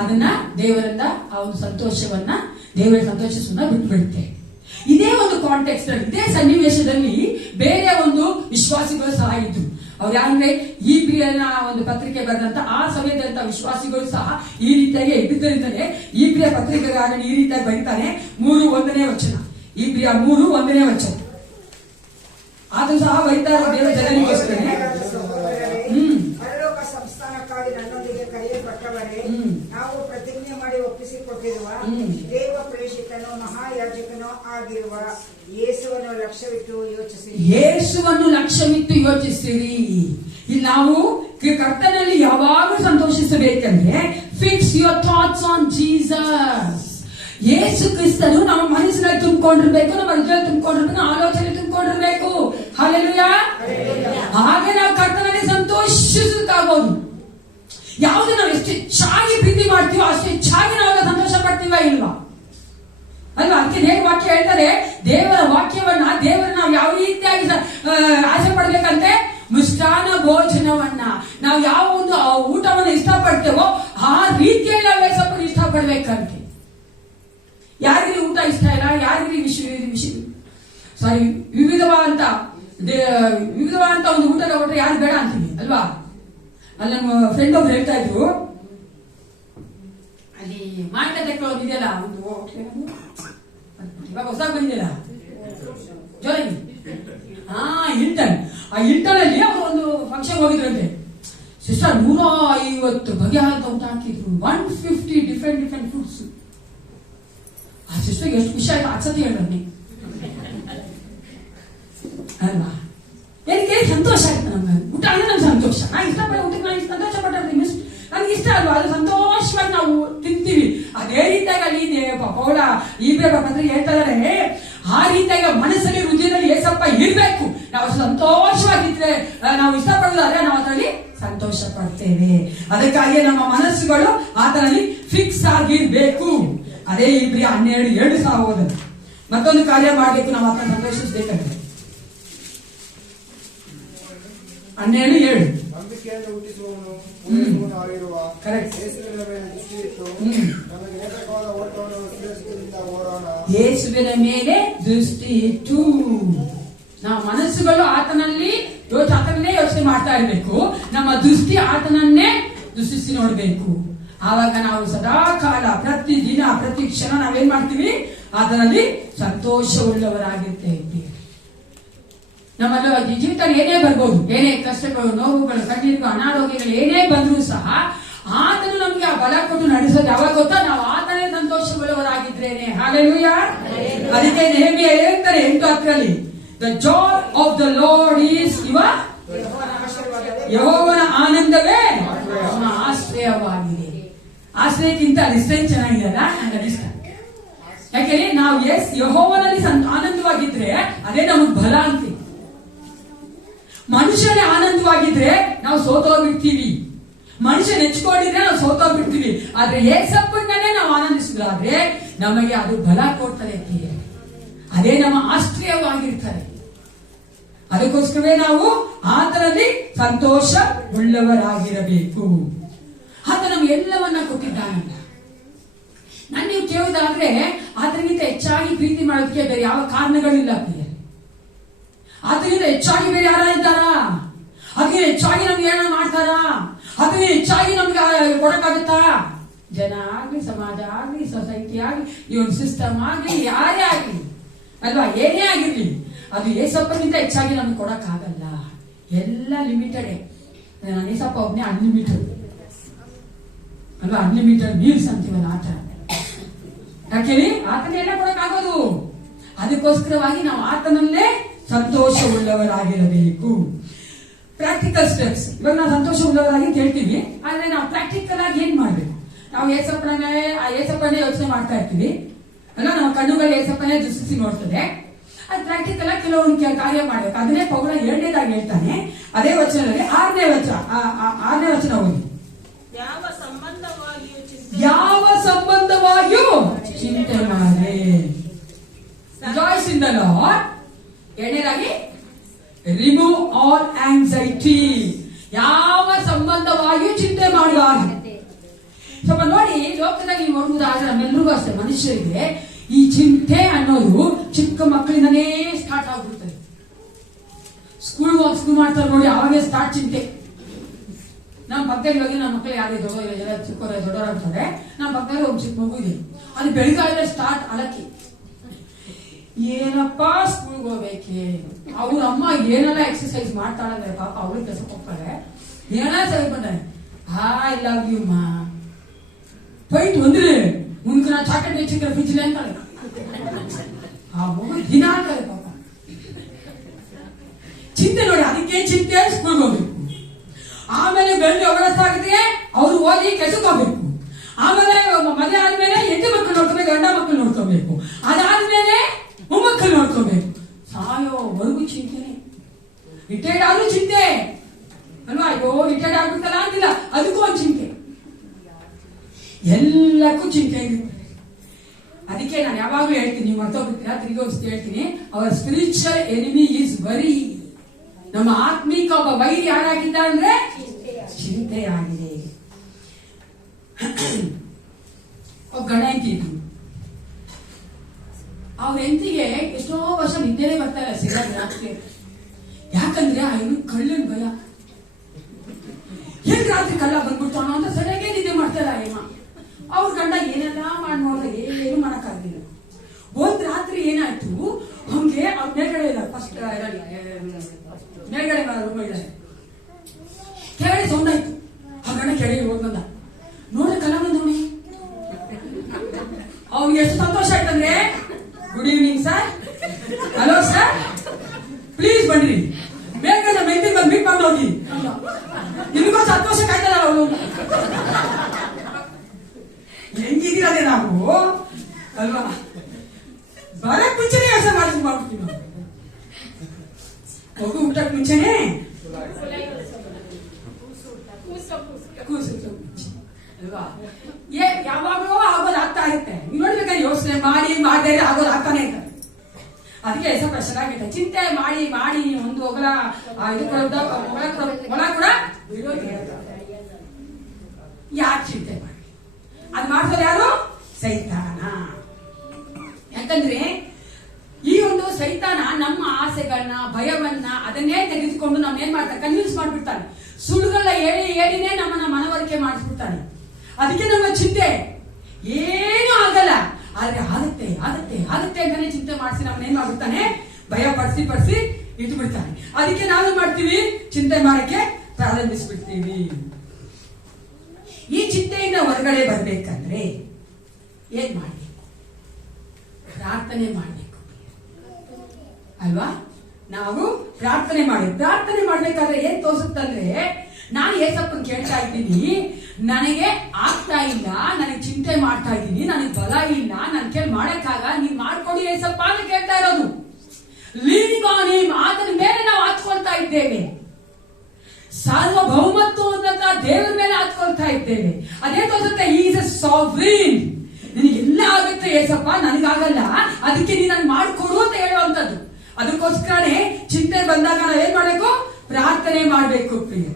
ಅದನ್ನ ದೇವರಿಂದ ಆ ಒಂದು ಸಂತೋಷವನ್ನ, ದೇವರ ಸಂತೋಷವನ್ನ ಬಿಟ್ಬಿಡುತ್ತೆ. ಇದೇ ಒಂದು ಕಾಂಟೆಕ್ಸ್ಟ್ ಅಲ್ಲಿ, ಇದೇ ಸನ್ನಿವೇಶದಲ್ಲಿ ಬೇರೆ ಒಂದು ವಿಶ್ವಾಸಿಗಳು ಸಹ ಇದ್ರು. ಅವ್ರು ಯಾರಂದ್ರೆ ಇಬ್ರಿಯನ ಒಂದು ಪತ್ರಿಕೆ ಬರೆದಂತ ಆ ಸಮಯದಂತ ವಿಶ್ವಾಸಿಗಳು ಸಹ ಈ ರೀತಿಯಾಗಿ ಇದ್ದಿದ್ದರಿಂದಲೇ ಇಬ್ರಿಯ ಪತ್ರಿಕೆಗಾರನು ಈ ರೀತಿಯಾಗಿ ಬರೀತಾನೆ. 3:1 ವಚನ, ಇಬ್ರಿಯ 3:1 ವಚನ. ಅದು ಸಹ ಬರೀತಾರೆ ದೇವರ ಜನರಿಗೋಸ್ಕರ. ಪರಲೋಕ ಸಂಸ್ಥಾನಕ್ಕಾಗಿ ನನ್ನೊಂದಿಗೆ ಕರೆಯಲ್ಪಟ್ಟವರೇ, ನಾವು ಪ್ರತಿಜ್ಞೆ ಮಾಡಿ ಒಪ್ಪಿಸಿಕೊಟ್ಟಿರುವ ದೇವ ಪ್ರೇಷಿತನು ಮಹಾಯಾಜಕನೂ ಆಗಿರುವ ಯೇಸುವನ್ನು ಲಕ್ಷ್ಯವಿಟ್ಟು ಯೋಚಿಸಿರಿ. ಇಲ್ಲಿ ನಾವು ಕರ್ತನಲ್ಲಿ ಯಾವಾಗಲೂ ಸಂತೋಷಿಸಬೇಕಂದ್ರೆ fix your thoughts on Jesus. Yesu ಕ್ರಿಸ್ತನು ನಮ್ಮ ಮನಸ್ಸಿನಲ್ಲಿ ತುಂಬಿಕೊಂಡಿರ್ಬೇಕು, ನಮ್ಮ ಹೃದಯ ತುಂಬಿಕೊಂಡಿರ್ಬೇಕು, ಆಲೋಚನೆ ತುಂಬಿಕೊಂಡಿರ್ಬೇಕು. ಹಲ್ಲೆಲೂಯಾ. ಹಾಗೆ ನಾವು ಕರ್ತನಲ್ಲಿ ಸಂತೋಷಿಸಕ್ಕಾಗೋದು. ಯಾವುದು ನಾವು ಎಷ್ಟು ಹೆಚ್ಚಾಗಿ ಪ್ರೀತಿ ಮಾಡ್ತೀವೋ ಅಷ್ಟು ಹೆಚ್ಚಾಗಿ ನಾವು ಸಂತೋಷ ಪಡ್ತೀವ ಇಲ್ವಾ ಅಲ್ವಾ? ಅದಕ್ಕೆ ದೇವರ ವಾಕ್ಯ ಹೇಳ್ತಾರೆ, ದೇವರ ವಾಕ್ಯವನ್ನ ನಾವು ಯಾವ ರೀತಿಯಾಗಿ ಆಸೆ ಪಡ್ಬೇಕಂತೆ, ಮಿಷ್ಟಾನ್ನ ಭೋಜನವನ್ನ ನಾವು ಯಾವ ಒಂದು ಊಟವನ್ನು ಇಷ್ಟಪಡ್ತೇವೋ ಆ ರೀತಿಯಲ್ಲಿ ನಾವು ಏಸಪ್ಪನ ಇಷ್ಟಪಡ್ಬೇಕಂತೆ. ಯಾರಿಗೂ ಊಟ ಇಷ್ಟ ಇಲ್ಲ, ಯಾರಿಗೂ ವಿವಿಧವಾದಂತ ಒಂದು ಊಟ ಕೊಟ್ರೆ ಯಾರು ಬೇಡ ಅಂತೀವಿ ಅಲ್ವಾ? ಅಲ್ಲಿ ನಮ್ಮ ಫ್ರೆಂಡ್ ಒಬ್ರು ಹೇಳ್ತಾ ಇದ್ರು, ಅಲ್ಲಿ ಮಾವಿನ ತೆಕ್ಕೊಳ್ಳೋದು ಇದೆಯಲ್ಲ ಒಂದು ಇವಾಗ ಹೊಸ ಬಂದಿದೆಯಲ್ಲ ಜೋರಾಗಿ, ಹಿಂಟನ್. ಆ ಹಿಂಟನ್ ಅಲ್ಲಿ ಅವರು ಒಂದು ಫಂಕ್ಷನ್ ಹೋಗಿದ್ರಂತೆ. ಸಿಸ್ಟರ್ 150 ಬಗೆಯಾದ ಊಟ ಹಾಕಿದ್ರು, 150 ಡಿಫ್ರೆಂಟ್ ಫುಡ್ಸ್. ಆ ಸಿಸ್ಟರ್ ಎಷ್ಟು ಖುಷಿ ಆಯ್ತು, ಅನ್ಸತಿ ಹೇಳಿ ಅಲ್ವಾ? ಏನಕ್ಕೆ ಸಂತೋಷ ಆಯ್ತು ನಮ್ಗೆ. ಊಟ ಅಂದ್ರೆ ನಮ್ಗೆ ಸಂತೋಷ. ನಾನು ಇಷ್ಟಪಡೋ ಊಟಕ್ಕೆ ನಾನು ಸಂತೋಷ ಪಡ್ತೀನಿ, ನನ್ಗೆ ಇಷ್ಟ ಅಲ್ವಾ? ಅದು ಸಂತೋಷವಾಗಿ ನಾವು ತಿಂತೀವಿ. ಅದೇ ರೀತಿಯಾಗಿ ಅಲ್ಲಿ ಪೌಳ ಇಬ್ರೆ ಬಂದ್ರೆ ಹೇಳ್ತಾ ಇದಾರೆ, ಆ ರೀತಿಯಾಗಿ ಮನಸ್ಸಲ್ಲಿ ಹೃದಯದಲ್ಲಿ ಏಸಪ್ಪ ಇರ್ಬೇಕು. ನಾವು ಸಂತೋಷವಾಗಿದ್ರೆ, ನಾವು ಇಷ್ಟಪಡೋದಾದ್ರೆ ನಾವು ಅದರಲ್ಲಿ ಸಂತೋಷ ಪಡ್ತೇವೆ. ಅದಕ್ಕಾಗಿ ನಮ್ಮ ಮನಸ್ಸುಗಳು ಆತನಲ್ಲಿ ಫಿಕ್ಸ್ ಆಗಿರ್ಬೇಕು. ಅದೇ ಇಬ್ರಿ 12 ಸಹ ಹೋದ ಮತ್ತೊಂದು ಕಾರ್ಯ ಮಾಡ್ಬೇಕು, ನಾವು ಆತನ ಸಂತೋಷಿಸ್ಬೇಕಂತೆ. 12:7 ನಂಬಿಕೆಯನ್ನು ಹುಟ್ಟಿಸುವವನು ಆಗಿರುವ ಯೇಸುವಿನ ಮೇಲೆ ದೃಷ್ಟಿಯಿಟ್ಟು ನಮಗೆ ನೇತ್ರವಾದ ಓಟವನ್ನು ಶ್ರೇಷ್ಠದಿಂದ ಓಡೋಣ. ಯೇಸುವಿನ ಮೇಲೆ ದೃಷ್ಟಿ ಇಟ್ಟು ನಾವು ಮನಸ್ಸುಗಳು ಆತನಲ್ಲೇ ಯೋಚನೆ ಮಾಡ್ತಾ ಇರಬೇಕು. ನಮ್ಮ ದೃಷ್ಟಿ ಆತನನ್ನೇ ದೃಷ್ಟಿಸಿ ನೋಡ್ಬೇಕು. ಆವಾಗ ನಾವು ಸದಾ ಕಾಲ ಪ್ರತಿ ದಿನ ಪ್ರತಿ ಕ್ಷಣ ನಾವೇನ್ ಮಾಡ್ತೀವಿ, ಆತನಲ್ಲಿ ಸಂತೋಷವುಳ್ಳವರಾಗಿರ್ತೇವೆ. ನಮ್ಮಲ್ಲಿ ಜೀವಿತ ಏನೇ ಬರ್ಬೋದು, ಏನೇ ಕಷ್ಟಗಳು, ನೋವುಗಳು, ಕಣ್ಣೀರು, ಅನಾರೋಗ್ಯಗಳು ಏನೇ ಬಂದರೂ ಸಹ ಆತನು ನಮ್ಗೆ ಆ ಬಲ ಕೊಟ್ಟು ನಡೆಸೋದು ಯಾವಾಗ ಗೊತ್ತಾ, ನಾವು ಆತನೇ ಸಂತೋಷವುಳ್ಳವರಾಗಿದ್ರೇನೆ. ಹಲ್ಲೆಲೂಯಾ. ಅದಕ್ಕೆ ನೆಹೆಮೀಯ ಹೇಳ್ತಾರೆ 8:10 the joy of the lord is ಯೆಹೋವನ ಆನಂದವೇ ನಮ್ಮ ಆಶ್ರಯವಾಗಿದೆ. ಆಶ್ರಯಕ್ಕಿಂತ ರಿಸ್ಟೆನ್ಸ್ ಚೆನ್ನಾಗಿದೆಯಲ್ಲ, ನನಗೆ ಇಷ್ಟ. ಯಾಕೆಂದ್ರೆ ನಾವು ಯೆಹೋವನಲ್ಲಿ ಆನಂದವಾಗಿದ್ರೆ ಅದೇ ನಮಗ್ ಬಲ ಅಂತೀವಿ. ಮನುಷ್ಯನೇ ಆನಂದವಾಗಿದ್ರೆ ನಾವು ಸೋತೋಗ್ಬಿಡ್ತೀವಿ. ಮನುಷ್ಯ ನೆಚ್ಕೊಂಡಿದ್ರೆ ನಾವು ಸೋತೋಗ್ಬಿಡ್ತೀವಿ. ಆದ್ರೆ ಏಸಪ್ಪನ್ನೇ ನಾವು ಆನಂದಿಸಿದ್ರಾದ್ರೆ ನಮಗೆ ಅದು ಬಲ ಕೊಡ್ತದೆ. ಅದೇ ನಮ್ಮ ಆಶ್ರಯವಾಗಿರ್ತಾರೆ. ಅದಕ್ಕೋಸ್ಕರವೇ ನಾವು ಆತನಲ್ಲಿ ಸಂತೋಷ ಉಳ್ಳವರಾಗಿರಬೇಕು. ಆತ ನಮ್ಗೆ ಎಲ್ಲವನ್ನ ಕೊಟ್ಟಿದ್ದಾನಲ್ಲ. ನಾನು ನೀವು ಕೇಳುವುದಾದ್ರೆ ಆತನಿಗಿಂತ ಹೆಚ್ಚಾಗಿ ಪ್ರೀತಿ ಮಾಡೋದಕ್ಕೆ ಬೇರೆ ಯಾವ ಕಾರಣಗಳಿಲ್ಲ. ಅದರಿಂದ ಹೆಚ್ಚಾಗಿ ಬೇರೆ ಯಾರ ಇದ್ದಾರಾ? ಅದಕ್ಕೆ ಹೆಚ್ಚಾಗಿ ನಮ್ಗೆ ಏನ ಮಾಡ್ತಾರಾ? ಅದನ್ನ ಹೆಚ್ಚಾಗಿ ನಮ್ಗೆ ಕೊಡಕ್ಕಾಗತ್ತಾ? ಜನ ಆಗ್ಲಿ, ಸಮಾಜ ಆಗ್ಲಿ, ಸೊಸೈಟಿ ಆಗ್ಲಿ, ಈ ಒಂದು ಸಿಸ್ಟಮ್ ಆಗ್ಲಿ, ಯಾರೇ ಆಗ್ಲಿ ಅಲ್ವಾ, ಏನೇ ಆಗಿರ್ಲಿ, ಅದು ಏಸಪ್ಪನಿಂದ ಹೆಚ್ಚಾಗಿ ನಮ್ಗೆ ಕೊಡಕ್ಕಾಗಲ್ಲ. ಎಲ್ಲ ಲಿಮಿಟೆಡ್. ಏಸಪ್ಪ ಒಬ್ನೇ ಅನ್ಲಿಮಿಟೆಡ್ ಅಲ್ವಾ? ಅನ್ಲಿಮಿಟೆಡ್ ಮೀಲ್ಸ್ ಅಂತೀವಲ್ಲ ಆತರ. ಯಾಕೆಂದ್ರೆ ಆತನೇ ಎಲ್ಲ ಕೊಡಕ್ಕಾಗೋದು. ಅದಕ್ಕೋಸ್ಕರವಾಗಿ ನಾವು ಆತನಲ್ಲೇ ಸಂತೋಷವುಳ್ಳವರಾಗಿರಬೇಕು. Practical steps. ಇವಾಗ ನಾವು ಸಂತೋಷವುಳ್ಳವರಾಗಿ ಕೇಳ್ತೀವಿ, ಆದ್ರೆ ನಾವು ಪ್ರಾಕ್ಟಿಕಲ್ ಆಗಿ ಏನ್ ಮಾಡ್ಬೇಕು? ನಾವು ಏಸಪ್ಪನೇ ಯೋಚನೆ ಮಾಡ್ತಾ ಇರ್ತೀವಿ ಅಲ್ಲ, ನಮ್ಮ ಕಣ್ಣುಗಳು ಏಸಪ್ಪನೇ ದೃಷ್ಟಿಸಿ ನೋಡ್ತದೆ. ಅದು ಪ್ರಾಕ್ಟಿಕಲ್ ಆಗಿ ಕೆಲವೊಂದು ಕಾರ್ಯ ಮಾಡ್ಬೇಕು. ಅದನ್ನೇ ಪೌಲ 2ನೇದಾಗಿ ಹೇಳ್ತಾನೆ. ಅದೇ ವಚನದಲ್ಲಿ 6ನೇ ವಚನ ಓದಿ. ಯಾವ ಸಂಬಂಧವಾಗಿಯೂ ಚಿಂತೆ ಮಾಡಿ. Rejoice in the Lord. 2ನೇದಾಗಿ ರಿಮೂವ್ ಆಲ್ ಆಂಗ್ಸೈಟಿ. ಯಾವ ಸಂಬಂಧವಾಗಿಯೂ ಚಿಂತೆ ಮಾಡಬಾರದು. ಸ್ವಲ್ಪ ನೋಡಿ, ಲೋಕದಲ್ಲಿ ನೋಡುವುದಾದ್ರೆ ನಮ್ಮೆಲ್ಲರಿಗೂ ಅಷ್ಟೇ, ಮನುಷ್ಯರಿಗೆ ಈ ಚಿಂತೆ ಅನ್ನೋದು ಚಿಕ್ಕ ಮಕ್ಕಳಿಂದನೇ ಸ್ಟಾರ್ಟ್ ಆಗ್ಬಿಡ್ತದೆ. ಸ್ಕೂಲ್ ಮಾಡ್ತಾರೆ ನೋಡಿ, ಅವಾಗೇ ಸ್ಟಾರ್ಟ್ ಚಿಂತೆ. ನಮ್ಮ ಪಕ್ಕದಲ್ಲಿ ಹೋಗಿ ನಮ್ಮ ಮಕ್ಕಳು ಯಾರೇ ದೊಡ್ಡವರಾಗ್ತಾರೆ. ನಮ್ಮ ಪಕ್ಕದಲ್ಲಿ ಒಂದು ಚಿಕ್ಕ ಮಗು ಇದೆ, ಅದು ಬೆಳಗಾದ್ರೆ ಸ್ಟಾರ್ಟ್ ಅಲಕ್ಕಿ. ಏನಪ್ಪಾ ಸ್ಕೂಲ್ಗೆ ಹೋಗ್ಬೇಕೆ, ಅವ್ರ ಅಮ್ಮ ಏನೆಲ್ಲ ಎಕ್ಸರ್ಸೈಸ್ ಮಾಡ್ತಾಳೆ ಪಾಪ, ಅವ್ರಿಗೆ ಕೆಲಸಕ್ಕೆ ಹೋಗ್ತಾರೆ, ಏನೆಲ್ಲ ಸರಿ ಬಂದಾರೆ. ஐ லவ் யூ மா போயிட்டு வந்துரு உனக்கு நான் சாக்லேட் வச்சுக்கிற ஃப்ரிட்ஜ்ல ಅಂತಾಳೆ ಆ ಮಗು ದಿನ ಅಂತಾಳೆ ಪಾಪ ಚಿಂತೆ ನೋಡಿ ಅದಕ್ಕೆ ಚಿಂತೆ ಸ್ಕೂಲ್ಗೆ ಹೋಗ್ಬೇಕು ಆಮೇಲೆ ಬೆಳ್ಳಿ ಒಗರಸಾಗುತ್ತೆ ಅವ್ರು ಓದಿ ಕೆಲ್ಸಕ್ಕೆ ಹೋಗ್ಬೇಕು ಆಮೇಲೆ ಮದುವೆ ಆದ್ಮೇಲೆ ಹೆಂಡತಿ ಮಕ್ಕಳು ನೋಡ್ಕೋಬೇಕು ಗಂಡ ಮಕ್ಕಳು ನೋಡ್ಕೋಬೇಕು ಅದಾದ್ಮೇಲೆ ಮೊಮ್ಮಕ್ಕಳು ನೋಡ್ಕೋಬೇಕು ಸಾಯೋವರೆಗೂ ಚಿಂತೆನೆ ರಿಟೈರ್ಡ್ ಆದ್ರೂ ಚಿಂತೆ ಅಲ್ವಾ ಅಯ್ಯೋ ರಿಟೈರ್ಡ್ ಆಗ್ಬಿಡ್ತಲ್ಲ ಅಂತಿಲ್ಲ ಅದಕ್ಕೂ ಒಂದು ಚಿಂತೆ ಎಲ್ಲಕ್ಕೂ ಚಿಂತೆ ಇರುತ್ತೆ ಅದಕ್ಕೆ ನಾನು ಯಾವಾಗ್ಲೂ ಹೇಳ್ತೀನಿ ನೀವು ಮರ್ತೋಗ್ಬಿಡ್ತೀರಾ ತಿರುಗಿ ಹೇಳ್ತೀನಿ hour spiritual enemy is worry ನಮ್ಮ ಆತ್ಮಿಕ ಒಬ್ಬ ವೈರಿ ಯಾರಾಗಿದ್ದ ಅಂದ್ರೆ ಚಿಂತೆ ಆಗಿದೆ ಒಬ್ಬ ಗಂಡ ಹೆಂಡತಿ ಅವ್ರ ಹೆಂಡತಿಗೆ ಎಷ್ಟೋ ವರ್ಷ ನಿದ್ದೆನೇ ಬರ್ತಾ ಇಲ್ಲ ಸಿಗಲ್ಲ ರಾತ್ರಿ ಯಾಕಂದ್ರೆ ಅವನು ಕಳ್ಳನ ಭಯ ಹೇಗ್ ರಾತ್ರಿ ಕಳ್ಳ ಬಂದ್ಬಿಡ್ತಾನೋ ಅಂತ ಸರಿಯಾಗಿ ನಿದ್ದೆ ಮಾಡ್ತಾರ ಅಯ್ಯಮ್ಮ ಅವ್ರ ಗಂಡ ಏನೆಲ್ಲ ಮಾಡಿ ನೋಡಿದ್ರೆ ಏನು ಮಾಡಕ್ಕಾಗಿಲ್ಲ ಒಂದ್ ರಾತ್ರಿ ಏನಾಯ್ತು ಅವ್ನಿಗೆ ಅವ್ರ ಮೇಲ್ಗಡೆ ಇಲ್ಲ ಫಸ್ಟ್ ಮೇಲ್ಗಡೆ ರೂಮ್ ಇಲ್ಲ ಕೆಳಗಡೆ ಸೌಂಡ್ ಆಯ್ತು ಆ ಗಂಡ ಕೆಳಗೆ ಹೋಗ್ ಬಂದ ನೋಡಕ್ಕಲ್ಲ ಬಂದವನಿ ಅವ್ನಿಗೆ ಎಷ್ಟು ಸಂತೋಷ ಆಯ್ತಂದ್ರೆ good evening sir hello sir please ಬನ್ನಿ ಮೇಲ್ಗಡೆ ಮೆಂತಿ ಬಂದು ಮೀಟ್ ಮಾಡಿ ಹೋಗಿ ನಿಮಗೂ ಸಂತೋಷ ಕಾಯ್ತಲ್ಲ ಅವನು ಹೆಂಗಿದ್ದೀರದೆ ನಾವು ಅಲ್ವಾ ಬರಕ್ ಮುಂಚೆನೆ ಕೆಲಸ ಮಾಡ್ಬಿಡ್ತೀವಿ ನಾವು ಮಗು ಊಟಕ್ಕೆ ಮುಂಚೆನೆ ಅಲ್ವಾ ಯಾವಾಗಲೂ ಆಗೋದು ಆಗ್ತಾ ಇರುತ್ತೆ ನೀವು ನೋಡ್ಬೇಕಾದ್ರೆ ಯೋಚನೆ ಮಾಡಿ ಮಾಡದೇ ಆಗೋದು ಆಗ್ತಾನೆ ಇರ್ತಾರೆ ಅದಕ್ಕೆ ಸ್ವಲ್ಪ ಚೆನ್ನಾಗಿದೆ ಚಿಂತೆ ಮಾಡಿ ಮಾಡಿ ಒಂದು ಒಗಲ ಇದು ಮೊಳ ಕೂಡ ಯಾಕೆ ಚಿಂತೆ ಮಾಡಿ ಅದು ಮಾಡ್ತಾರೆ ಯಾರು ಸೈತಾನ ಯಾಕಂದ್ರೆ ಈ ಒಂದು ಸೈತಾನ ನಮ್ಮ ಆಸೆಗಳನ್ನ ಭಯವನ್ನ ಅದನ್ನೇ ತೆಗೆದುಕೊಂಡು ನಾವು ಏನ್ ಮಾಡ್ತಾರೆ ಕನ್ವಿನ್ಸ್ ಮಾಡ್ಬಿಡ್ತಾನೆ ಸುಳ್ಳುಗಳ ಹೇಳಿನೇ ನಮ್ಮನ್ನ ಮನವರಿಕೆ ಮಾಡಿಸ್ಬಿಡ್ತಾನೆ ಅದಕ್ಕೆ ನಮ್ಮ ಚಿಂತೆ ಏನು ಆಗಲ್ಲ ಆದ್ರೆ ಆಗುತ್ತೆ ಆಗುತ್ತೆ ಆಗುತ್ತೆ ಅಂತಾನೆ ಚಿಂತೆ ಮಾಡಿಸಿ ನಮ್ಮನ್ನ ಏನ್ ಮಾಡ್ಬಿಡ್ತಾನೆ ಭಯ ಪಡಿಸಿ ಇಟ್ಟು ಬಿಡ್ತಾನೆ ಅದಕ್ಕೆ ನಾವೇನ್ ಮಾಡ್ತೀವಿ ಚಿಂತೆ ಮಾಡಕ್ಕೆ ಪ್ರಾರಂಭಿಸ್ಬಿಡ್ತೀವಿ ಈ ಚಿಂತೆಯಿಂದ ಹೊರಗಡೆ ಬರ್ಬೇಕಂದ್ರೆ ಏನ್ ಮಾಡ್ಬೇಕು ಪ್ರಾರ್ಥನೆ ಮಾಡ್ಬೇಕು ಅಲ್ವಾ ನಾವು ಪ್ರಾರ್ಥನೆ ಮಾಡ್ಬೇಕಾದ್ರೆ ಏನ್ ತೋರಿಸುತ್ತಂದ್ರೆ ನಾನು ಏಸಪ್ಪನ್ ಕೇಳ್ತಾ ಇದ್ದೀನಿ ನನಗೆ ಆಗ್ತಾ ಇಲ್ಲ ನನಗೆ ಚಿಂತೆ ಮಾಡ್ತಾ ಇದ್ದೀನಿ ನನಗೆ ಬಲ ಇಲ್ಲ ನನ್ ಕೇಳಿ ಮಾಡಕ್ಕಾಗ ನೀವ್ ಮಾಡ್ಕೊಡಿ ಏಸಪ್ಪ ಅಂತ ಕೇಳ್ತಾ ಇರೋದು ಲೀವಿಂಗ್ ಆನ್ ಹಿಮ್ ಆತನ ಮೇಲೆ ನಾವು ಹಾಚ್ಕೊಳ್ತಾ ಇದ್ದೇವೆ ಸಾರ್ವಭೌಮತ್ವದಂತ ದೇವರ ಮೇಲೆ ಹಾಚ್ಕೊಳ್ತಾ ಇದ್ದೇವೆ ಅದೇ ತೋರಿಸುತ್ತೆ ಈಸ್ ಅ ಸಾವರಿನ್ ನಿನಗೆಲ್ಲ ಆಗುತ್ತೆ ಏಸಪ್ಪ ನನಗಾಗಲ್ಲ ಅದಕ್ಕೆ ನೀನ್ ನನ್ ಮಾಡ್ಕೊಡು ಅಂತ ಹೇಳುವಂತದ್ದು ಅದಕ್ಕೋಸ್ಕರನೇ ಚಿಂತೆ ಬಂದಾಗ ನಾವ್ ಏನ್ ಮಾಡ್ಬೇಕು ಪ್ರಾರ್ಥನೆ ಮಾಡ್ಬೇಕು ಪ್ರಿಯ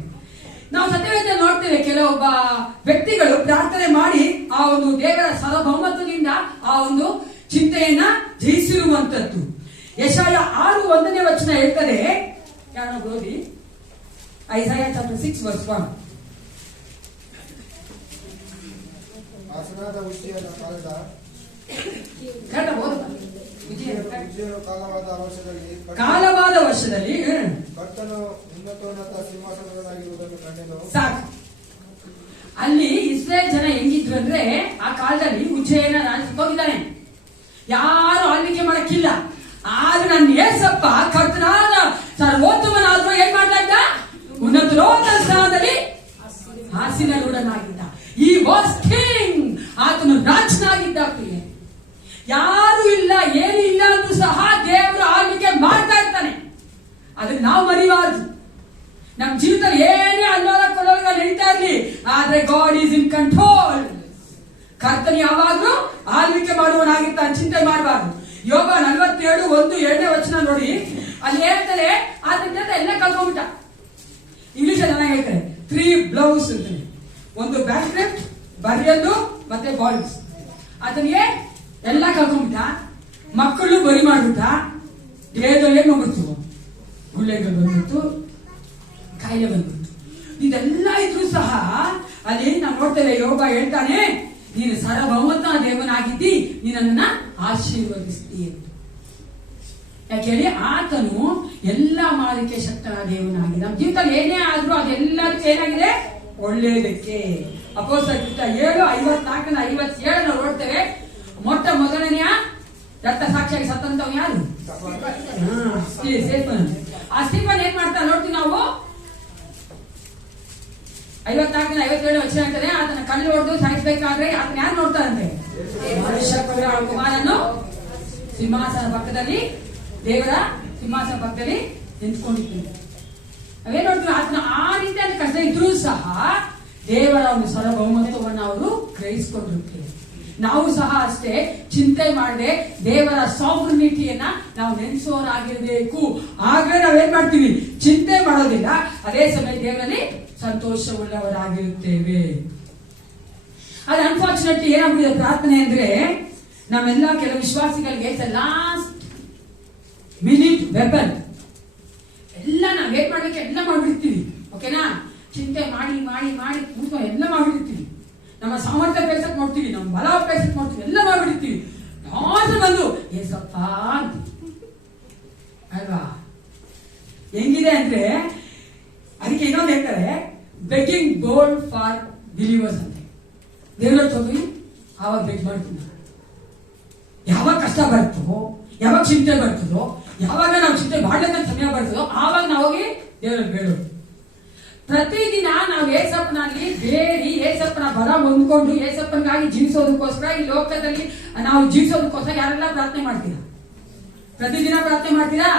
ನಾವು ಸತ್ಯವೇದ ನೋಡ್ತೇವೆ ಕೆಲವೊಬ್ಬ ವ್ಯಕ್ತಿಗಳು ಪ್ರಾರ್ಥನೆ ಮಾಡಿ ಆ ಒಂದು ದೇವರ ಸಾರ್ವಭೌಮತ್ವದಿಂದ ಆ ಒಂದು ಚಿಂತೆಯನ್ನ ಜಯಿಸಿರುವಂತದ್ದು ಯೆಶಾಯ 6:1 ಹೇಳ್ತದೆ ಯಾರೋ ಓದಿ ಐಸಾಯ ಚಾಪ್ಟರ್ 6 verse 1 ಆಸನಾದ ಉಜ್ಜಿಯನ ಕಾಲದ ಕಾಲವಾದ ವರ್ಷದಲ್ಲಿ ಕರ್ತನು ಉನ್ನತೋನ್ನತ ಸಿಂಹಾಸನದಲ್ಲಾಗಿರುವುದನ್ನು ಕಂಡೆನು. ಸಾಕು ಅಲ್ಲಿ ಇಸ್ರೇಲ್ ಜನ ಹೆಂಗಿದ್ರು ಅಂದ್ರೆ ಆ ಕಾಲದಲ್ಲಿ ಉಜ್ಜಯನ ರಾಜ ಹೋಗಿದ್ದಾನೆ ಯಾರು ಆಳ್ವಿಕೆ ಮಾಡಕ್ಕಿಲ್ಲ ಆದ್ರೆ ನನ್ನ ಏಸಪ್ಪ ಕರ್ತನಾದ ಸರ್ವೋತ್ತಮನಾದ್ರೂ ಏನ್ ಮಾಡ್ತಾ ಇದ್ದ ಉನ್ನತೋನ್ನತ ಸ್ಥಾನದಲ್ಲಿ ಹಾಸಿನರೂಢನಾಗಿದ್ದ ಈ ವಾಸ್ ಕಿಂಗ್ ಆತನು ರಾಜನಾಗಿದ್ದ ಪ್ರಿಯೆ ಯಾರು ಇಲ್ಲ ಏನು ಇಲ್ಲ ಅಂದ್ರೂ ಸಹ ದೇವರು ಆಳ್ವಿಕೆ ಮಾಡ್ತಾ ಇರ್ತಾನೆ ಅದನ್ನ ನಾವು ಮರಿಬಾರದು ನಮ್ ಜೀವಿತದಲ್ಲಿ ಏನೇ ಅಲ್ಲೋಲ ಕೊಲ್ಲೋಲ ನಡೀತಾ ಇರ್ಲಿ ಆದ್ರೆ ಗಾಡ್ ಈಸ್ ಇನ್ ಕಂಟ್ರೋಲ್ ಕರ್ತನು ಯಾವಾಗ್ಲೂ ಆಳ್ವಿಕೆ ಮಾಡುವನಾಗಿರ್ತಾನೆ ಚಿಂತೆ ಮಾಡಬಾರ್ದು ಯೋಗ 47:1 ನೋಡಿ ಅಲ್ಲಿ ಹೇಳ್ತಾರೆ ಆದ್ರಿಂದ ಎಲ್ಲ ಕಲ್ಕೊಂಡ್ಬಿಟ್ಟ ಇಂಗ್ಲಿಷ್ ಚೆನ್ನಾಗಿ ಹೇಳ್ತಾರೆ 3 ಬ್ಲೌಸ್ ಅಂತಾನೆ ಒಂದು ಬ್ಯಾಕ್ ಸ್ಕ್ರಿಪ್ಟ್ ಬರೆಯೋದು ಮತ್ತೆ ಬಾಯ್ಸ್ ಅದನ್ನೇ ಎಲ್ಲ ಕಲ್ಕೊಂಡ್ಬಿಟ್ಟ ಮಕ್ಕಳು ಬರಿ ಮಾಡ್ಬಿಟ್ಟ ದೇಹದಲ್ಲಿ ಏನ್ ಹೋಗ್ಬಿಡ್ತು ಗುಳ್ಳೆಗಳು ಬಂದ್ಬಿಟ್ಟು ಕಾಯಿಲೆ ಬಂದ್ಬಿಟ್ಟು ಇದೆಲ್ಲ ಇದ್ರೂ ಸಹ ಅಲ್ಲಿ ನಾವು ನೋಡ್ತೇವೆ ಯೋಗ ಹೇಳ್ತಾನೆ ನೀನು ಸಾರ್ವಭೌಮತ್ವ ದೇವನಾಗಿದ್ದಿ ನೀನನ್ನ ಆಶೀರ್ವದಿಸ್ತೀಯ ಯಾಕೆ ಹೇಳಿ ಆತನು ಎಲ್ಲ ಮಾಡಲಿಕ್ಕೆ ಶಕ್ತನ ದೇವನಾಗಿದೆ ನಮ್ಮ ಜೀವಿತದಲ್ಲಿ ಏನೇ ಆದ್ರೂ ಅದೆಲ್ಲದಕ್ಕೂ ಏನಾಗಿದೆ ಒಳ್ಳೆಯದಕ್ಕೆ. ಅಪೊಸ್ತಲರ ಕೃತ್ಯ 7:54-57 ನಾವು ನೋಡ್ತೇವೆ. ಮೊಟ್ಟ ಮೊದಲನೆಯ ರಕ್ತ ಸಾಕ್ಷಿಯಾಗಿ ಸತ್ತಂತವ್ ಯಾರು? ಸ್ಟೀಫನ್. ಆ ಸ್ಟೀಫನ್ ಏನ್ ಮಾಡ್ತಾ ನೋಡ್ತೀವಿ ನಾವು. 54-57 ವಚನ ಹೇಳ್ತಾರೆ, ಆತನ ಕಲ್ಲು ಹೊಡೆದು ಸಾಯಿಸಬೇಕಾದ್ರೆ ಆತನ ಯಾರು ನೋಡ್ತಾರಂತೆ? ಕುಮಾರನು ಸಿಂಹಾಸನ ಪಕ್ಕದಲ್ಲಿ, ದೇವರ ಸಿಂಹಾಸನ ಪಕ್ಕದಲ್ಲಿ ನಿಂತ್ಕೊಂಡಿದ್ದೀನಿ. ನಾವೇನ್ ನೋಡ್ತೀವಿ, ಆತನ ಆ ರೀತಿಯಾದ ಕಷ್ಟ ಇದ್ರೂ ಸಹ ದೇವರ ಒಂದು ಸಾರ್ವಭೌಮತ್ವವನ್ನು ಅವರು ಗ್ರಹಿಸಿಕೊಂಡಿರ್ತೀವಿ. ನಾವು ಸಹ ಅಷ್ಟೇ ಚಿಂತೆ ಮಾಡದೆ ದೇವರ ಸಾವರ್ನಿಟಿಯನ್ನ ನಾವು ನೆನೆಸೋರಾಗಿರ್ಬೇಕು. ಆಗಲೇ ನಾವೇನ್ ಮಾಡ್ತೀವಿ, ಚಿಂತೆ ಮಾಡೋದಿಲ್ಲ, ಅದೇ ಸಮಯ ದೇವರಲ್ಲಿ ಸಂತೋಷವುಳ್ಳವರಾಗಿರುತ್ತೇವೆ. ಆದ್ರೆ ಅನ್ಫಾರ್ಚುನೇಟ್ಲಿ ಏನಾಗ್ಬಿಟ್ಟಿದೆ ಪ್ರಾರ್ಥನೆ ಅಂದ್ರೆ, ನಾವೆಲ್ಲ ಕೆಲವು ವಿಶ್ವಾಸಿಗಳಿಗೆ ಲಾಸ್ಟ್ ಮಿನಿಟ್ ವೆಪನ್ ಎಲ್ಲ ನಾವು ವೇಟ್ ಮಾಡ್ಬೇಕು, ಎಲ್ಲ ಮಾಡ್ಬಿಡ್ತೀವಿ. ಓಕೆನಾ? ಚಿಂತೆ ಮಾಡಿ ಮಾಡಿ ಮಾಡಿ ಎಲ್ಲ ಮಾಡ್ಬಿಡ್ತೀವಿ. ನಮ್ಮ ಸಾಮರ್ಥ್ಯ ಉಪಯೋಗಿಸಕ್ ನೋಡ್ತೀವಿ, ನಮ್ಮ ಬಲ ಉಪಯೋಗಿಸಕ್ ನೋಡ್ತೀವಿ, ಎಲ್ಲ ಮಾಡ್ಬಿಡ್ತೀವಿ. ಲಾಸ್ಟ್ ಬಂದು ಏಸಪ್ಪ ಅಲ್ವಾ? ಹೆಂಗಿದೆ ಅಂದ್ರೆ, ಅದಕ್ಕೆ ಇನ್ನೊಂದು ಹೇಳ್ತಾರೆ, ಬೆಗ್ಗಿಂಗ್ ಬೋಲ್ ಫಾರ್ ಬಿಲೀವರ್ಸ್ ಅಂತ. ದೇವರ ಹೋಗಿ ಆವಾಗ ಬೆಗ್ ಮಾಡ್ತೀನಿ. ಯಾವಾಗ ಕಷ್ಟ ಬರ್ತದೋ, ಯಾವಾಗ ಚಿಂತೆ ಬರ್ತದೋ, ಯಾವಾಗ ನಾವು ಚಿಂತೆ ಮಾಡ್ಬೇಕಂತ ಸಮಯ ಬರ್ತದೋ, ಆವಾಗ ನಾವು ಹೋಗಿ ದೇವರಲ್ಲಿ ಬೇಡೋದು. ಪ್ರತಿದಿನ ನಾವು ಏಸಪ್ಪನಲ್ಲಿ ಬೇಡಿ ಏಸಪ್ಪನ ಬಲ ಹೊಂದ್ಕೊಂಡು ಏಸಪ್ಪನಿಗಾಗಿ ಜೀವಿಸೋದಕ್ಕೋಸ್ಕರ, ಈ ಲೋಕದಲ್ಲಿ ನಾವು ಜೀವಿಸೋದಕ್ಕೋಸ್ಕರ ಯಾರೆಲ್ಲ ಪ್ರಾರ್ಥನೆ ಮಾಡ್ತೀರಾ? ಪ್ರತಿದಿನ ಪ್ರಾರ್ಥನೆ ಮಾಡ್ತೀರಾ?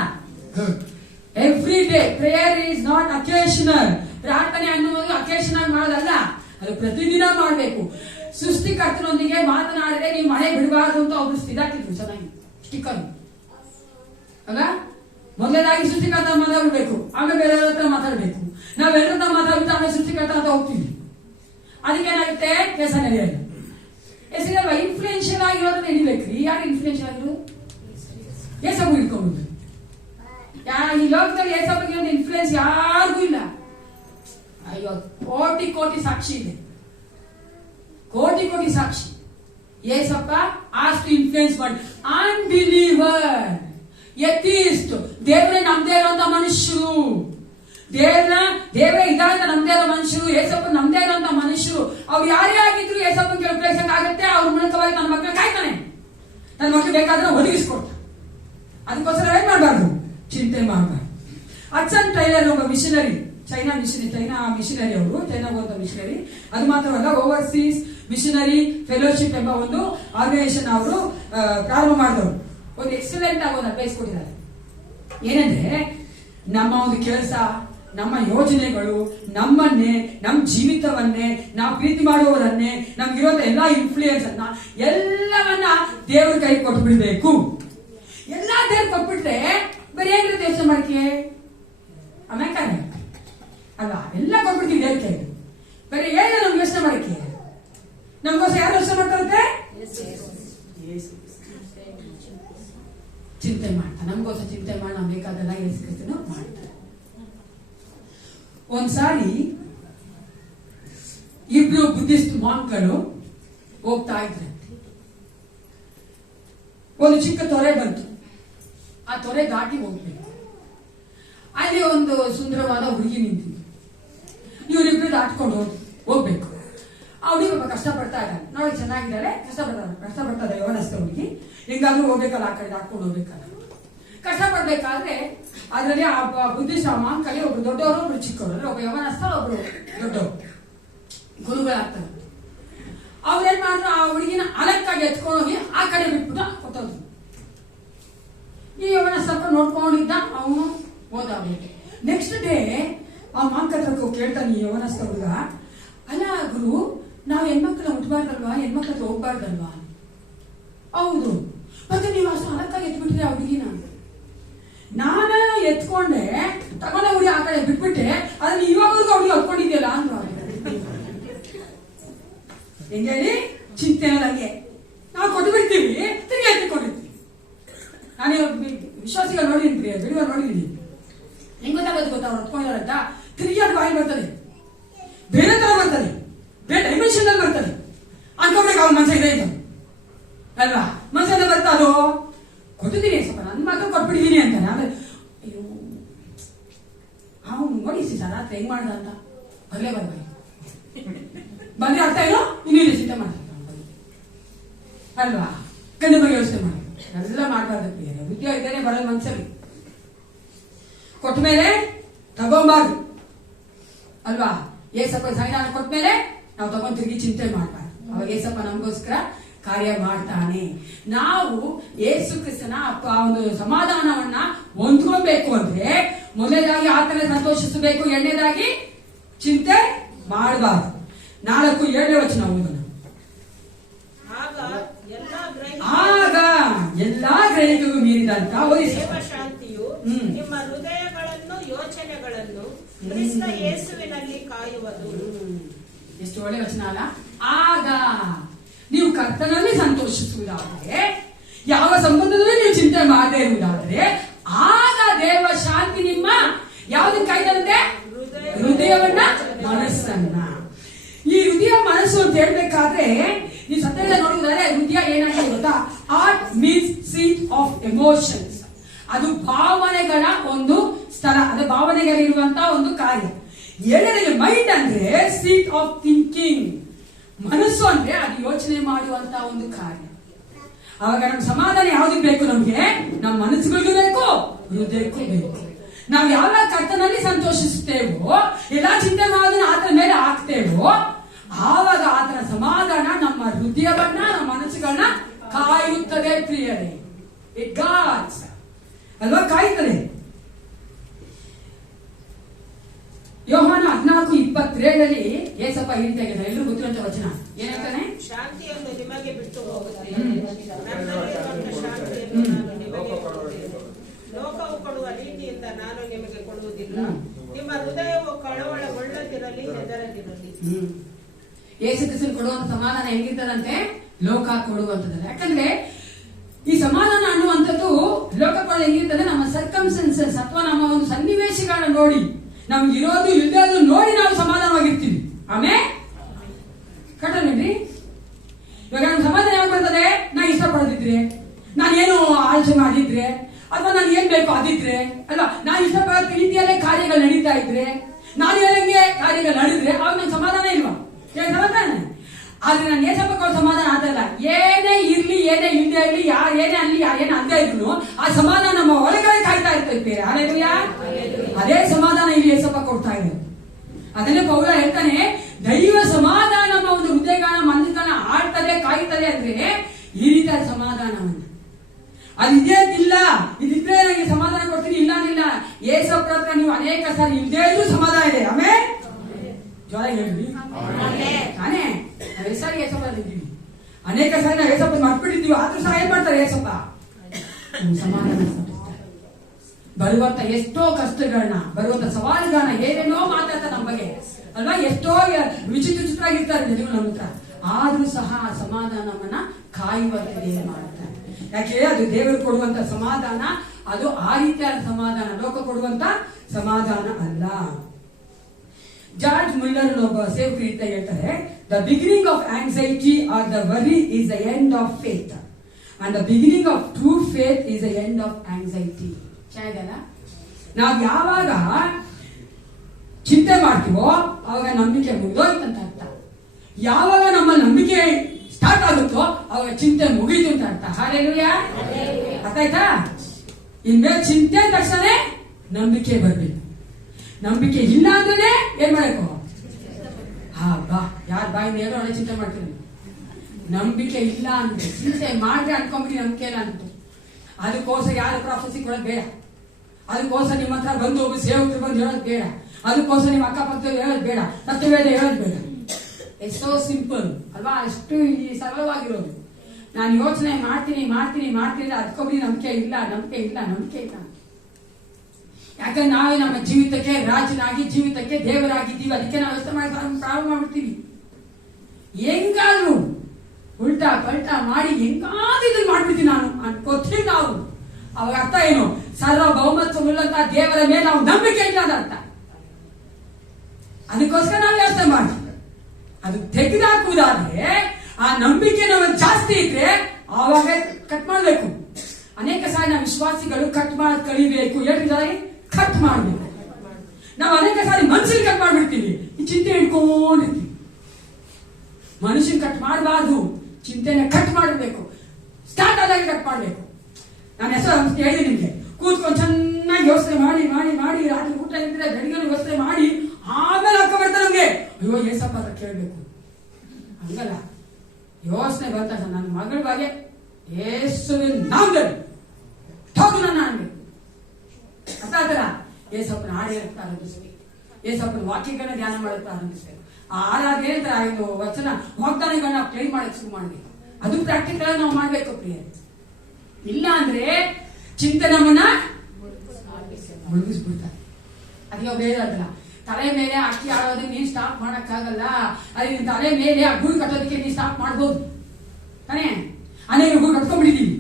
Every day. Prayer is not occasional. ಪ್ರಾರ್ಥನೆ ಅನ್ನುವುದು ಅಕೇಶನಲ್ ಮಾಡೋದಲ್ಲ, ಅದು ಪ್ರತಿದಿನ ಮಾಡಬೇಕು. ಸೃಷ್ಟಿಕರ್ತನೊಂದಿಗೆ ಮಾತನಾಡಿದ್ರೆ ನೀವು ಮಳೆ ಬಿಡಬಾರ್ದು ಅಂತ ಒಬ್ರು ಸ್ಥಿರಾಕಿದ್ರು ಚೆನ್ನಾಗಿ ಸ್ಟಿಕ್ಕರ್ ಅಲ್ಲ. ಮೊದಲನೇದಾಗಿ ಸೃಷ್ಟಿಕರ್ತ ಮಾತಾಡ್ಬೇಕು, ಆಮೇಲೆ ಬೇರೆಯವ್ರ ಹತ್ರ ಮಾತಾಡ್ಬೇಕು. ನಾವೆಲ್ಲರ ಹತ್ರ ಮಾತಾಡ್ಬಿಟ್ಟು ಆಮೇಲೆ ಸೃಷ್ಟಿಕರ್ತ ಅಂತ ಹೋಗ್ತೀವಿ. ಅದಕ್ಕೆ ಏನಾಗುತ್ತೆ, ಕೆಲಸ ನಡೆಯಲ್ಲ. ಹೆಸರಲ್ವ ಇನ್ಫ್ಲೂಯೆನ್ಷಿಯಲ್ ಆಗಿರೋದನ್ನ ಹಿಡಿಬೇಕ್ರಿ. ಯಾರು ಇನ್ಫ್ಲೂಯೆನ್ಷಿಯಲ್ ಆಗಿರು? ಏಸಪ್ಪು ಇಟ್ಕೊಂಡು. ಈ ಲೋಕದಲ್ಲಿ ಏಸಪ್ಪಿಗೆ ಒಂದು ಇನ್ಫ್ಲೂಯೆನ್ಸ್ ಯಾರಿಗೂ ಇಲ್ಲ. ಅಯ್ಯೋ, ಕೋಟಿ ಕೋಟಿ ಸಾಕ್ಷಿ ಇದೆ, ಕೋಟಿ ಕೋಟಿ ಸಾಕ್ಷಿ. ಏಸಪ್ಪ ಅಷ್ಟು ಇನ್ಫ್ಲೂಯೆನ್ಸ್ ಮಾಡಿ ಅನ್ಬಿಲೀವರ್, ಎಥಿಸ್ಟ್, ದೇವರೇ ನಮ್ದೇ ಇರುವಂತ ಮನುಷ್ಯರು, ದೇವರೇ ಇದಾಂತ ನಮ್ದೇ ಇರೋ ಮನುಷ್ಯರು, ಏಸಪ್ಪ ನಮ್ದೇ ಇರುವಂತ ಮನುಷ್ಯರು. ಅವ್ರು ಯಾರೇ ಆಗಿದ್ರು ಏಸಪ್ಪನಿಗೆ ರಿಪ್ಲೇಸಕ್ ಆಗುತ್ತೆ. ಅವ್ರ ಮೂಲಕವಾಗಿ ನನ್ನ ಮಕ್ಕಳು ಕಾಯ್ತಾನೆ, ನನ್ನ ಮಕ್ಕಳು ಬೇಕಾದ್ರೆ ಒದಗಿಸ್ಕೊಡ್ತ. ಅದಕ್ಕೋಸ್ಕರ ಏನ್ ಮಾಡಬಾರ್ದು, ಚಿಂತೆ ಮಾಡಬಾರ್ದು. ಹಡ್ಸನ್ ಟೈಲರ್ ಒಬ್ಬ ಮಿಷನರಿ, ಚೈನಾ ಮಿಷನರಿ ಅವರು, ಚೈನಾಗೆ ಹೋದ ಮಿಷನರಿ. ಅದು ಮಾತ್ರವಲ್ಲ, ಓವರ್ಸೀಸ್ ಮಿಷನರಿ ಫೆಲೋಶಿಪ್ ಎಂಬ ಒಂದು ಆರ್ಗನೈಸೇಷನ್ ಅವರು ಪ್ರಾರಂಭ ಮಾಡಿದವರು. ಒಂದು ಎಕ್ಸಲೆಂಟ್ ಆಗಿ ಒಂದು ಅಡ್ವೈಸ್ ಕೊಟ್ಟಿದ್ದಾರೆ. ಏನಂದ್ರೆ, ನಮ್ಮ ಒಂದು ಕೆಲಸ, ನಮ್ಮ ಯೋಜನೆಗಳು, ನಮ್ಮನ್ನೇ, ನಮ್ಮ ಜೀವಿತವನ್ನೇ, ನಾವು ಪ್ರೀತಿ ಮಾಡುವವರನ್ನೇ, ನಮ್ಗಿರುವಂತ ಎಲ್ಲಾ ಇನ್ಫ್ಲೂಯೆನ್ಸ್ ಅನ್ನ ಎಲ್ಲವನ್ನ ದೇವ್ರ ಕೈ ಕೊಟ್ಟು ಬಿಡ್ಬೇಕು. ಎಲ್ಲಾ ದೇವ್ರ ಕೊಟ್ಬಿಟ್ರೆ ಬರೀ ಏನಿರುತ್ತೆ ಯೋಚನೆ ಮಾಡಕ್ಕೆ ಆಮೇಲೆ ಅಲ್ಲ, ಎಲ್ಲ ಕೊಟ್ಬಿಡ್ತೀವಿ ದೇವ್ರ ಕೈ. ಬರೀ ಏನ ನಮ್ಗೆ ಯೋಚನೆ ಮಾಡಕ್ಕೆ? ನಮ್ಗೋಸ್ಕರ ಯಾರು ಯೋಚನೆ ಮಾಡ್ತಾರಂತೆ? ಚಿಂತೆ ಮಾಡ್ತಾ, ನಮ್ಗೋಸ್ಕರ ಚಿಂತೆ ಮಾಡಿ ನಾವು ಬೇಕಾದೆಲ್ಲ ಏಸುಕ್ರಿಸ್ತನು ಮಾಡ್ತಾರೆ. ಒಂದ್ಸಾರಿ ಇಬ್ರು ಬುದ್ಧಿಸ್ಟ್ ಮಾಂಕ್ಗಳು ಹೋಗ್ತಾ ಇದ್ರಂತೆ. ಒಂದು ಚಿಕ್ಕ ತೊರೆ ಬಂತು. ಆ ತೊರೆ ದಾಟಿ ಹೋಗ್ಬೇಕು. ಅಲ್ಲಿ ಒಂದು ಸುಂದರವಾದ ಹುಡುಗಿ ನಿಂತಿದ್ರು. ಇವರಿಬ್ರು ದಾಟ್ಕೊಂಡು ಹೋಗ್ಬೇಕು. ಆ ಹುಡುಗಿ ಪಾಪ ಕಷ್ಟಪಡ್ತಾ ಇದ್ದಾಳೆ, ನೋಡಿ ಚೆನ್ನಾಗಿದ್ದಾಳೆ, ಕಷ್ಟಪಡ್ತಾ ಇದ್ದಾಳೆ ಯವನಸ್ಥ ಹುಡುಗಿ. ಹೆಂಗಾದ್ರೂ ಹೋಗ್ಬೇಕಲ್ಲ, ಆ ಕಡೆ ದಾಟ್ಕೊಂಡು ಹೋಗ್ಬೇಕಲ್ಲ. ಕಷ್ಟಪಡ್ಬೇಕಾದ್ರೆ ಅದರಲ್ಲಿ ಆ ಬುದ್ಧಿಸ್ಟ್ ಮಾಂಕಲ್ಲಿ ಒಬ್ರು ದೊಡ್ಡವರು, ಒಬ್ರು ಚಿಕ್ಕವರು, ಒಬ್ಬ ಯವನಸ್ಥ, ಒಬ್ರು ದೊಡ್ಡವರು ಗುರುಗಳಾಗ್ತಾರೆ. ಅವ್ರೇನ್ ಮಾಡಿದ್ರು, ಆ ಹುಡುಗಿನ ಅಲಕ್ಕಾಗಿ ಎತ್ಕೊಂಡು ಹೋಗಿ ಆ ಕಡೆ ಬಿಟ್ಬಿಟ್ಟು ಕೊಟ್ಟೋದ್ರು. ಈ ಯವನಸ್ಥ ನೋಡ್ಕೊಂಡಿದ್ದ, ಅವನು ಓದಾಗ್ಬಿಟ್ಟು. ನೆಕ್ಸ್ಟ್ ಡೇ ಆ ಮಾಂಕತ್ರಕ್ಕೆ ಕೇಳ್ತಾನೆ ಈ ಯವನಸ್ಥ ಹುಡುಗ, ಅಲ್ಲ ಗುರು, ನಾವು ಹೆಣ್ಮಕ್ಳ ಹುಟ್ಟಬಾರ್ದಲ್ವಾ, ಹೆಣ್ಮಕ್ಳ ಹತ್ರ ಹೋಗ್ಬಾರ್ದಲ್ವಾ? ಹೌದು, ಮತ್ತೆ ನೀವು ಅಷ್ಟು ಅಲಕ್ಕಾಗಿ ಎತ್ಬಿಟ್ರೆ ಆ ಹುಡುಗಿನ. ನಾನ ಎತ್ಕೊಂಡೆ, ತಗೊಂಡ ಹುಡುಗಿ ಆ ಕಡೆ ಬಿಟ್ಬಿಟ್ಟೆ, ಅದನ್ನ ಇವಾಗವರೆಗೂ ಹುಡುಗಿ ಹೊತ್ಕೊಂಡಿದ್ಯಲ್ಲ ಅಂದ್ರು. ಹೆಂಗೇಳಿ ಚಿಂತೆ ಅನ್ನೋದಂಗೆ ನಾವು ಕೊಟ್ಟು ಬಿಡ್ತೀವಿ, ತಿರುಗಿ ಎತ್ತಿಕೊಂಡಿರ್ತೀವಿ. ನಾನು ವಿಶ್ವಾಸಿಗಳು ನೋಡಿದ್ದೀನಿ, ಬಿಡುವ ನೋಡಿದ್ದೀನಿ. ಹೆಂಗ್ ಗೊತ್ತಾಗುತ್ತೆ ಅವ್ರು ಹೊತ್ಕೊಂಡಿದಾರಂತ, ತಿರುಗಿ ಅದು ಬಾಯಿ ಬರ್ತದೆ, ಬೇರೆ ತರ ಬರ್ತದೆ, ಬೇರೆ ಡೈಮೆನ್ಷನ್ ಅಲ್ಲಿ ಬರ್ತದೆ. ಅನ್ಕೊಂಡ್ರೆ ಅವ್ನ ಮನ್ಸ ಇದೆ ಅಲ್ವಾ, ಮನ್ಸಲ್ಲಿ ಬರ್ತಾ ಅದು ಕೊಟ್ಟಿದ್ದೀನಿ ಸ್ವಲ್ಪ ನನ್ನ ಮಾತ್ರ ಕೊಟ್ಬಿಟ್ಟಿದ್ದೀನಿ ಅಂತಾನೆ. ಆಮೇಲೆ ಅಯ್ಯೋ, ಅವನು ನೋಡಿ ರಾತ್ರಿ ಹೆಂಗ್ ಮಾಡ್ದ ಅಂತ ಬರ್ಲೇ ಬರ್ಬೇಕು. ಅಲ್ವಾ? ಗಂಡ ಬಗ್ಗೆ ಯೋಚನೆ ಮಾಡಿ, ಎಲ್ಲ ಮಾಡಬಾರ್ದು ಪ್ರಿಯರೇ. ಉದ್ಯೋಗ ಇದ್ದೇನೆ ಬರೋದು ಮನ್ಸಲ್ಲಿ ಕೊಟ್ಟ ಮೇಲೆ ತಗೊಂಬಾರ್ದು ಅಲ್ವಾ? ಏಸಪ್ಪ ಸಂವಿಧಾನ ಕೊಟ್ಟ ಮೇಲೆ ನಾವು ತಗೊಂಡ್ ತಿರುಗಿ ಚಿಂತೆ ಮಾಡಬಾರ್ದು. ಅವಾಗ ಏಸಪ್ಪ ನಮಗೋಸ್ಕರ ಕಾರ್ಯ ಮಾಡ್ತಾನೆ. ನಾವು ಯೇಸು ಕ್ರಿಸ್ತನ ಒಂದು ಸಮಾಧಾನವನ್ನ ಹೊಂದ್ಕೊಬೇಕು ಅಂದ್ರೆ ಮೊದಲನೇದಾಗಿ ಆತನ ಸಂತೋಷಿಸಬೇಕು, ಎರಡನೇದಾಗಿ ಚಿಂತೆ ಮಾಡಬಾರ್ದು. 4:7 ವಚನ ಓದೋಣ. ಆಗ ಎಲ್ಲಾ ಗ್ರಹಿಕೆಗೂ ಮೀರಿದಂತ ಶಾಂತಿಯು ನಿಮ್ಮ ಹೃದಯಗಳನ್ನು ಯೋಚನೆಗಳನ್ನು ಕ್ರಿಸ್ತ ಯೇಸುವಿನಲ್ಲಿ ಕಾಯುವುದು. ಎಷ್ಟು ಒಳ್ಳೆ ವಚನ ಅಲ್ಲ? ಆಗ ನೀವು ಕರ್ತನಲ್ಲಿ ಸಂತೋಷಿಸುವುದಾದರೆ, ಯಾವ ಸಂಬಂಧದಲ್ಲೂ ನೀವು ಚಿಂತೆ ಮಾಡದೇ ಇರುವುದಾದರೆ, ಆಗ ದೇವ ಶಾಂತಿ ನಿಮ್ಮ ಯಾವ್ದನ್ನ ಕಾಯ್ದಂತೆ? ಹೃದಯವನ್ನ, ಮನಸ್ಸನ್ನ. ಈ ಹೃದಯ ಮನಸ್ಸು ಅಂತ ಹೇಳ್ಬೇಕಾದ್ರೆ ನೀವು ಸತ್ಯದ ನೋಡಿದ್ರೆ ಹೃದಯ ಏನಾಗಿದೆ ಗೊತ್ತಾ? Heart means seat of emotions. ಅದು ಭಾವನೆಗಳ ಒಂದು ಸ್ಥಳ, ಅದು ಭಾವನೆಗಳಿರುವಂತಹ ಒಂದು ಕಾರ್ಯ. ಎರಡನೇಗೆ ಮೈಂಡ್ ಅಂದ್ರೆ ಸೀಟ್ ಆಫ್ ಥಿಂಕಿಂಗ್. ಮನಸ್ಸು ಅಂದ್ರೆ ಅದು ಯೋಚನೆ ಮಾಡುವಂತ ಒಂದು ಕಾರ್ಯ. ಅವಾಗ ನಮ್ಗೆ ಸಮಾಧಾನ ಯಾವ್ದಕ್ಕೆ ಬೇಕು? ನಮ್ಗೆ ನಮ್ಮ ಮನಸ್ಸುಗಳಿಗೂ ಬೇಕು, ಹೃದಯಕ್ಕೂ ಬೇಕು. ನಾವು ಯಾವಾಗ ಕರ್ತನಲ್ಲಿ ಸಂತೋಷಿಸುತ್ತೇವೋ, ಎಲ್ಲಾ ಚಿಂತೆ ಮಾಡೋದನ್ನ ಆತನ ಮೇಲೆ ಹಾಕ್ತೇವೋ, ಆವಾಗ ಆತನ ಸಮಾಧಾನ ನಮ್ಮ ಹೃದಯವನ್ನ, ನಮ್ಮ ಮನಸ್ಸುಗಳನ್ನ ಕಾಯುತ್ತದೆ ಪ್ರಿಯರೇ. ಇಟ್ ಗಾಡ್ಸ್ ಅಲ್ವಾ? ಕಾಯುತ್ತದೆ. ಯೋಹಾನ 14:27 ಏಸಪ್ಪ ಹೇಳ್ತಾಗ ಎಲ್ಲರೂ ಗೊತ್ತಿರುವಂತ ವಚನ ಏನಾಗ್ತಾನೆ? ಶಾಂತಿಯನ್ನು ನಿಮಗೆ ಬಿಟ್ಟು ಹೋಗುತ್ತೇನೆ, ನನ್ನಲ್ಲಿರುವಂತ ಶಾಂತಿಯನ್ನು ನಾನು ನಿಮಗೆ ಕೊಡುತ್ತೇನೆ. ಲೋಕವು ಕೊಡುವ ರೀತಿಯಿಂದ ನಾನು ನಿಮಗೆ ಕೊಡುವುದಿಲ್ಲ. ನಿಮ್ಮ ಹೃದಯವು ಕಳವಳಗೊಳ್ಳದಿರಲಿ, ಹೆದರದಿರಲಿ. ಯೇಸು ಕ್ರಿಸ್ತನು ಕೊಡುವಂತ ಸಮಾಧಾನ ಹೆಂಗಿರ್ತದಂತೆ? ಲೋಕ ಕೊಡುವಂತದಲ್ಲ. ಯಾಕಂದ್ರೆ ಈ ಸಮಾಧಾನ ಅನ್ನುವಂಥದ್ದು ಲೋಕ ಕೊಡೋದು ಹೆಂಗಿರ್ತದೆ? ನಮ್ಮ ಸರ್ಕಮ್ಸ್ಟೆನ್ಸಸ್ ಅಥವಾ ನಮ್ಮ ಒಂದು ಸನ್ನಿವೇಶಗಳನ್ನ ನೋಡಿ, ನಮ್ಗೆ ಇರೋದು ಇಲ್ಲದೆ ನೋಡಿ ನಾವು ಸಮಾಧಾನವಾಗಿರ್ತೀವಿ. ಆಮೇಲೆ ಕಟ್ಟಲ್ರಿ, ಇವಾಗ ನಮ್ಗೆ ಸಮಾಧಾನ ಯಾವಾಗ ಬರ್ತದೆ? ನಾ ಇಷ್ಟಪಡೋದಿದ್ರೆ, ನಾನೇನು ಆಲೋಚನೆ ಮಾಡಿದ್ರೆ, ಅಥವಾ ನಾನು ಏನ್ ಬೇಕು ಅದಿದ್ರೆ ಅಲ್ವಾ? ನಾನು ಇಷ್ಟಪಡೋ ರೀತಿಯಲ್ಲೇ ಕಾರ್ಯಗಳು ನಡೀತಾ ಇದ್ರೆ, ನಾನು ಹೇಳಂಗೆ ಕಾರ್ಯಗಳು ನಡೆದ್ರೆ ಅವಾಗ ನಂಗೆ ಸಮಾಧಾನ ಇಲ್ವಾ? ಸಮಾಧಾನ. ಆದ್ರೆ ನಾನು ಏಸಪ್ಪ ಸಮಾಧಾನ ಆದಲ್ಲ. ಏನೇ ಇರ್ಲಿ, ಏನೇ ಇಲ್ಲದೆ ಇರ್ಲಿ, ಯಾರು ಏನೇ ಅಲ್ಲಿ ಯಾರೇನೇ ಅಲ್ಲದೆ ಇದ್ರು ಆ ಸಮಾಧಾನ ನಮ್ಮ ಒಳಗಡೆ ಕಾಯ್ತಾ ಇರ್ತೈತೆ. ಅದೇ ಸಮಾಧಾನ ಇಲ್ಲಿ ಏಸಪ್ಪ ಕೊಡ್ತಾ ಇದೆ. ಅದನ್ನೇ ಪೌಲ ಹೇಳ್ತಾನೆ, ದೈವ ಸಮಾಧಾನ ನಮ್ಮ ಒಂದು ಹೃದಯಗಳ ಮನಸ್ಸನ್ನ ಆಡ್ತದೆ, ಕಾಯ್ತದೆ ಅಂದ್ರೆ ಈ ರೀತಿಯ ಸಮಾಧಾನವನ್ನ. ಅದಿಲ್ಲ, ಇದಿದ್ರೆ ನನಗೆ ಸಮಾಧಾನ ಕೊಡ್ತೀನಿ, ಇಲ್ಲ ಏಸಪ್ಪ ಹತ್ರ ನೀವು ಅನೇಕ ಸಾರಿ ಇಲ್ಲದೇ ಇದ್ರು ಸಮಾಧಾನ ಇದೆ. ಆಮೇಲೆ ಜ್ವರ ಹೇಳ್ರಿ ತಾನೇ? ನಾವು ಎಷ್ಟು ಸಾರಿ ಏಸಪ್ಪ ಇದ್ದೀವಿ, ಅನೇಕ ಸಾರಿ ನಾವು ಏಸಪ್ಪ ಮಾಡ್ಬಿಟ್ಟಿದ್ದೀವಿ. ಆದ್ರೂ ಸಹ ಏನ್ ಮಾಡ್ತಾರೆ ಏಸಪ್ಪ? ಸಮಾಧಾನ ಬರುವಂತ ಎಷ್ಟೋ ಕಷ್ಟಗಳನ್ನ, ಬರುವಂತ ಸವಾಲುಗಳನ್ನ, ಏನೇನೋ ಮಾತಾಡ್ತಾರೆ ನಮ್ಮ ಬಗ್ಗೆ ಅಲ್ವಾ? ಎಷ್ಟೋ ವಿಚಿತ್ರವಾಗಿರ್ತಾರೆ ಜನಗಳು ನಮ್ಮ ಹತ್ರ. ಆದ್ರೂ ಸಹ ಸಮಾಧಾನವನ್ನ ಕಾಯುವಂತೆ ಮಾಡ್ತಾರೆ. ಯಾಕೆ? ಅದು ದೇವರು ಕೊಡುವಂತ ಸಮಾಧಾನ, ಅದು ಆ ರೀತಿಯಾದ ಸಮಾಧಾನ, ಲೋಕ ಕೊಡುವಂತ ಸಮಾಧಾನ ಅಲ್ಲ. ಜಾರ್ಜ್ ಮುಲ್ಲರ್ ಒಬ್ಬ ಸೇವಕರು ಅಂತ ಹೇಳ್ತಾರೆ, the beginning of anxiety are the worry is the end of faith and the beginning of true faith is the end of anxiety. ಚೆನ್ನಾಗಲ್ಲ? ನಾವ್ ಯಾವಾಗ ಚಿಂತೆ ಮಾಡ್ತೀವೋ ಅವಾಗ ನಂಬಿಕೆ ಮುಗಿದೋಯ್ತಂತ ಅರ್ಥ. ಯಾವಾಗ ನಮ್ಮ ನಂಬಿಕೆ ಸ್ಟಾರ್ಟ್ ಆಗುತ್ತೋ ಅವಾಗ ಚಿಂತೆ ಮುಗಿತು ಅಂತ ಅರ್ಥ. ಹಾಲೆಲೂಯಾ, ಅರ್ಥ ಆಯ್ತಾ? ಇನ್ಮೇಲೆ ಚಿಂತೆ ತಕ್ಷಣ ನಂಬಿಕೆ ಬರ್ಬೇಕು. ನಂಬಿಕೆ ಇಲ್ಲ ಅಂದ್ರೆ ಏನ್ ಮಾಡಬೇಕು? ಬಾ ಯಾರ ಬಾಯಿಂದ ಏನೋ ಒಳ್ಳೆ ಚಿಂತೆ ಮಾಡ್ತೀನಿ. ನಂಬಿಕೆ ಇಲ್ಲ ಅಂದ್ರೆ ಚಿಂತೆ ಮಾಡ್ರೆ ಅನ್ಕೊಂಬಿಡಿ ನಂಬಿಕೆ ಇಲ್ಲ ಅಂತ. ಅದಕ್ಕೋಸ್ಕರ ಯಾರು ಪ್ರಾಫೆಸಿ ಕೊಡೋದು ಬೇಡ. ಅದಕ್ಕೋಸ್ಕರ ನಿಮ್ಮ ಹತ್ರ ಬಂದು ಒಬ್ಬ ಸೇವಕರು ಬಂದು ಹೇಳೋದು ಬೇಡ. ಅದಕ್ಕೋಸ್ಕರ ನಿಮ್ಮ ಅಕ್ಕಪಕ್ಕದಲ್ಲಿ ಹೇಳೋದು ಬೇಡ. ಸತ್ಯವೇದ ಹೇಳೋದು ಬೇಡ. ಎಷ್ಟೋ ಸಿಂಪಲ್ ಅಲ್ವಾ? ಅಷ್ಟು ಸರಳವಾಗಿರೋದು. ನಾನು ಯೋಚನೆ ಮಾಡ್ತೀನಿ ಅದಕ್ಕೊಬ್ಬರಿ ನಂಬಿಕೆ ಇಲ್ಲ. ಯಾಕಂದ್ರೆ ನಾವೇ ನಮ್ಮ ಜೀವಿತಕ್ಕೆ ರಾಜನಾಗಿ, ಜೀವಿತಕ್ಕೆ ದೇವರಾಗಿದ್ದೀವಿ. ಅದಕ್ಕೆ ನಾವು ಯೋಚನೆ ಮಾಡಿ ಪ್ರಾರಂಭ ಮಾಡ್ಬಿಡ್ತೀವಿ. ಹೆಂಗಾದ್ರು ಉಲ್ಟಾ ಪಲ್ಟಾ ಮಾಡಿ ಹೆಂಗಾದ್ರೂ ಇದನ್ನ ಮಾಡ್ಬಿಡ್ತೀವಿ ನಾನು ಅನ್ಕೋತೀವಿ ನಾವು. ಅವಾಗ ಅರ್ಥ ಏನು? ಸಾರ್ವಭೌಮತ್ವವುಳ್ಳಂತ ದೇವರ ಮೇಲೆ ನಾವು ನಂಬಿಕೆ ಇಲ್ಲ ಅಂತ ಅರ್ಥ. ಅದಕ್ಕೋಸ್ಕರ ನಾವು ಯೋಚನೆ ಮಾಡ್ತೀವಿ. ಅದು ತೆಗೆದುಹಾಕುವುದಾದ್ರೆ ಆ ನಂಬಿಕೆ ನಮಗೆ ಜಾಸ್ತಿ ಇದ್ರೆ ಆವಾಗ ಕಟ್ ಮಾಡ್ಬೇಕು. ಅನೇಕ ಸಾರಿ ನಾವು ವಿಶ್ವಾಸಿಗಳು ಕಟ್ ಮಾಡಿ ಕಳಿಬೇಕು. ಹೇಳಿದ್ದಾರೆ ಕಟ್ ಮಾಡ್ಬೇಕು. ನಾವು ಅನೇಕ ಸಾರಿ ಮನುಷ್ಯನ್ ಕಟ್ ಮಾಡ್ಬಿಡ್ತೀವಿ. ಈ ಚಿಂತೆ ಹಿಡ್ಕೊಂಡಿರ್ತೀವಿ. ಮನುಷ್ಯನ್ ಕಟ್ ಮಾಡಬಾರ್ದು, ಚಿಂತೆನ ಕಟ್ ಮಾಡಬೇಕು. ಸ್ಟಾರ್ಟ್ ಆದಾಗ ಕಟ್ ಮಾಡಬೇಕು. ನಾನು ಹೆಸರು ಹೇಳಿದೆ ನಿಮ್ಗೆ, ಕೂತ್ಕೊಂಡು ಚೆನ್ನಾಗಿ ಯೋಚನೆ ಮಾಡಿ ಮಾಡಿ ಮಾಡಿ ರಾತ್ರಿ ಊಟ ಇದ್ರೆ ಬೆಳಿಗ್ಗೆ ಯೋಚನೆ ಮಾಡಿ ಆಮೇಲೆ ಅಕ್ಕ ಬರ್ತಾರೆ ನಮ್ಗೆ, ಅಯ್ಯೋ ಏಸಪ್ಪ ಅಂತ ಕೇಳ್ಬೇಕು. ಹಂಗಲ್ಲ, ಯೋಚನೆ ಬಂತ ನನ್ನ ಮಗಳ ಬಗ್ಗೆ ಯೇಸುವಿನ ನಾಮದಲ್ಲಿ ಹೋಗು ನನ್ನ ಅನ್ಬೇಕು. ಅರ್ಥ ಆತರ ಏಸಪ್ಪನ ಹಾಡು ಹೇಳಕ್ ಪ್ರಾರಂಭಿಸ್ಬೇಕು, ಏಸಪ್ಪನ ವಾಕ್ಯಗಳನ್ನ ಧ್ಯಾನ ಮಾಡಕ್ ಪ್ರಾರಂಭಿಸ್ಬೇಕು. ಆ ಹಾಡಾದ ಏನಂತ ಇದು ವಚನ ವಾಗ್ದಾನಗಳನ್ನ ಕ್ಲೈಮ್ ಮಾಡಕ್ ಶುರು ಮಾಡ್ಬೇಕು. ಅದು ಪ್ರಾಕ್ಟಿಕಲ್ ನಾವು ಮಾಡ್ಬೇಕು ಪ್ರಿಯ. ಇಲ್ಲ ಅಂದ್ರೆ ಚಿಂತೆ ನಮ್ಮನ್ನ ಮುಳುಗಿಸ್ಬಿಡ್ತಾರೆ. ಅದಕ್ಕೆ ಬೇರೆ ಅದಲ್ಲ, ತಲೆ ಮೇಲೆ ಅಕ್ಕಿ ಆಡೋದಕ್ಕೆ ನೀನ್ ಸ್ಟಾಪ್ ಮಾಡಕ್ಕಾಗಲ್ಲ. ಅದೇ ನಿನ್ ತಲೆ ಮೇಲೆ ಆ ಗೂಡು ಕಟ್ಟೋದಕ್ಕೆ ನೀನ್ ಸ್ಟಾಪ್ ಮಾಡ್ಬೋದು ತಾನೇ. ಅನೇಕ ಗೂಡು ಕಟ್ಕೊಂಡ್ಬಿಟ್ಟಿದೀವಿ.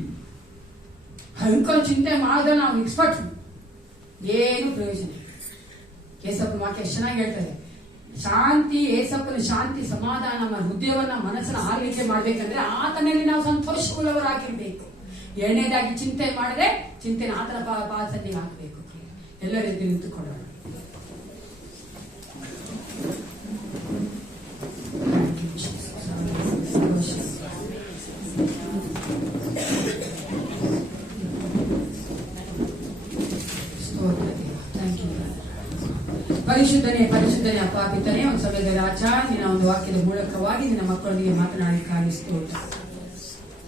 ಅಂಕಲ್ ಚಿಂತೆ ಮಾಡಿದ್ರೆ ನಾವು ಎಕ್ಸ್ಪರ್ಟ್, ಏನು ಪ್ರಯೋಜನ. ಏಸಪ್ಪನ ವಾಕ್ಯ ಎಷ್ಟು ಚೆನ್ನಾಗಿ ಹೇಳ್ತಾರೆ, ಶಾಂತಿ, ಏಸಪ್ಪನ ಶಾಂತಿ ಸಮಾಧಾನ ನಮ್ಮ ಹೃದಯವನ್ನ ಮನಸ್ಸನ್ನ ಆಳ್ವಿಕೆ ಮಾಡ್ಬೇಕಂದ್ರೆ ಆತನಲ್ಲಿ ನಾವು ಸಂತೋಷವುಳ್ಳವರಾಗಿರ್ಬೇಕು. ಎರಡನೇದಾಗಿ ಚಿಂತೆ ಮಾಡಿದ್ರೆ ಚಿಂತೆನ ಆತನ ಪಾದದಲ್ಲಿ ಹಾಕಬೇಕು. ಎಲ್ಲರಿಗೂ ನಿಂತುಕೊಳ್ಳೋಣ. ಪರಿಶುದ್ಧನೇ ಪರಿಶುದ್ಧನೇ ಅಪ್ಪ ಪಿತನೇ, ಒಂದು ಸಮಯದ ರಾಜ, ನಿನ್ನ ಒಂದು ವಾಕ್ಯದ ಮೂಲಕವಾಗಿ ನಿನ್ನ ಮಕ್ಕಳೊಂದಿಗೆ ಮಾತನಾಡಿ ಸ್ತೋತ್ರ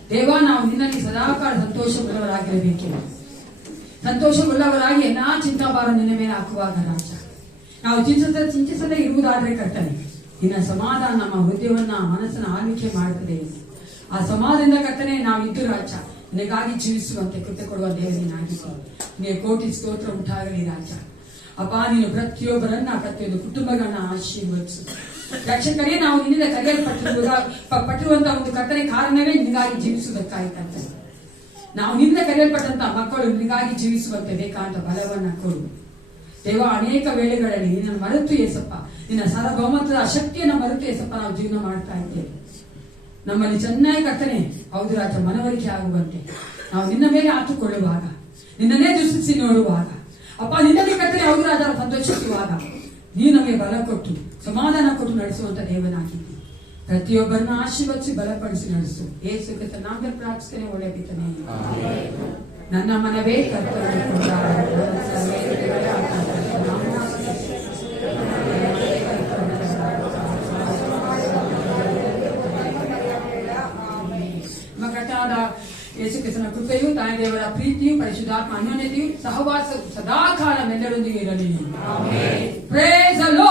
ದೇವ. ನಾವು ನಿನ್ನಲ್ಲಿ ಸದಾಕಾಲ ಸಂತೋಷವುಳ್ಳವರಾಗಿರಬೇಕಿಲ್ಲ. ಸಂತೋಷವುಳ್ಳವರಾಗಿ ಎಲ್ಲಾ ಚಿಂತಾಭಾರ ನಿನ್ನ ಮೇಲೆ ಹಾಕುವಾಗ ರಾಜ, ನಾವು ಚಿಂತಿಸದೇ ಇರುವುದಾದ್ರೆ ಕರ್ತನೆ, ನಿನ್ನ ಸಮಾಧಾನ ನಮ್ಮ ಹೃದಯವನ್ನ ಮನಸ್ಸನ್ನ ಆಳ್ವಿಕೆ ಮಾಡುತ್ತದೆ. ಆ ಸಮಾಧಾನದಿಂದ ಕರ್ತನೆ ನಾವಿದ್ದು ರಾಜ ನಿನಗಾಗಿ ಜೀವಿಸುವಂತೆ ಕೃತ್ಯ ಕೊಡುವ ದೇವರನ್ನಾಗಿಸಿ ನಿನಗೆ ಕೋಟಿ ಸ್ತೋತ್ರ ಉಂಟಾಗಲಿ ರಾಜ. ಅಪ್ಪ, ನೀನು ಪ್ರತಿಯೊಬ್ಬರನ್ನ ಪ್ರತಿಯೊಂದು ಕುಟುಂಬಗಳನ್ನ ಆಶೀರ್ವದಿಸು ರಕ್ಷಕರೇ. ನಾವು ನಿನ್ನಿಂದ ಕರೆಯಲ್ಪಟ್ಟಿರುವಂತಹ ಒಂದು ಕರ್ತನೆ ಕಾರಣವೇ ನಿನಗಾಗಿ ಜೀವಿಸುವುದಕ್ಕಾಯ್ತಂತೆ. ನಾವು ನಿನ್ನಿಂದ ಕರೆಯಲ್ಪಟ್ಟಂತ ಮಕ್ಕಳು ನಿನಗಾಗಿ ಜೀವಿಸುವಂತೆ ಬೇಕಾದ ಬಲವನ್ನ ಕೊಡು ದೇವ. ಅನೇಕ ವೇಳೆಗಳಲ್ಲಿ ನಿನ್ನ ಮರೆತು ಏಸಪ್ಪ, ನಿನ್ನ ಸಾರ್ವಭೌಮತ್ವದ ಶಕ್ತಿಯನ್ನು ಮರೆತು ಏಸಪ್ಪ ನಾವು ಜೀವನ ಮಾಡ್ತಾ ಇದ್ದೇವೆ. ನಮ್ಮಲ್ಲಿ ಚೆನ್ನಾಗಿ ಕರ್ತನೆ ಹೌದು ರಾಜ ಮನವರಿಕೆ ಆಗುವಂತೆ ನಾವು ನಿನ್ನ ಮೇಲೆ ಆತುಕೊಳ್ಳುವಾಗ, ನಿನ್ನನ್ನೇ ದೃಷ್ಟಿಸಿ ನೋಡುವಾಗ ಅಪ್ಪ, ನಿನ್ನಲ್ಲಿ ಕರ್ತನೆ ಹೌದು ರಾಜ ಸಂತೋಷಿಸುವಾಗ ನೀನು ನಮಗೆ ಬಲ ಕೊಟ್ಟು ಸಮಾಧಾನ ಕೊಟ್ಟು ನಡೆಸುವಂತ ದೇವನಾಗಿದ್ದಿ. ಪ್ರತಿಯೊಬ್ಬರನ್ನ ಆಶೀರ್ವದಿಸಿ ಬಲಪಡಿಸಿ ನಡೆಸು. ಯೇಸು ಕ್ರಿಸ್ತ ನಾಮದಲ್ಲಿ ಪ್ರಾರ್ಥಿಸ್ತೇನೆ, ಒಳ್ಳೆಯ ಪಿತನೇ. ನನ್ನ ಮನವೇ ಕರ್ತವ್ಯ ಯೇಸು ಕ್ರಿಸ್ತನ ಕೃಪೆಯು, ತಾಯಿ ದೇವರ ಪ್ರೀತಿಯು, ಪರಿಶುದ್ಧಾತ್ಮ ಅನ್ಯೋನ್ಯತೆಯು, ಸಹವಾಸ ಸದಾಕಾಲ ಎಲ್ಲರೊಂದಿಗೆ ಇರಲಿ. Praise the Lord.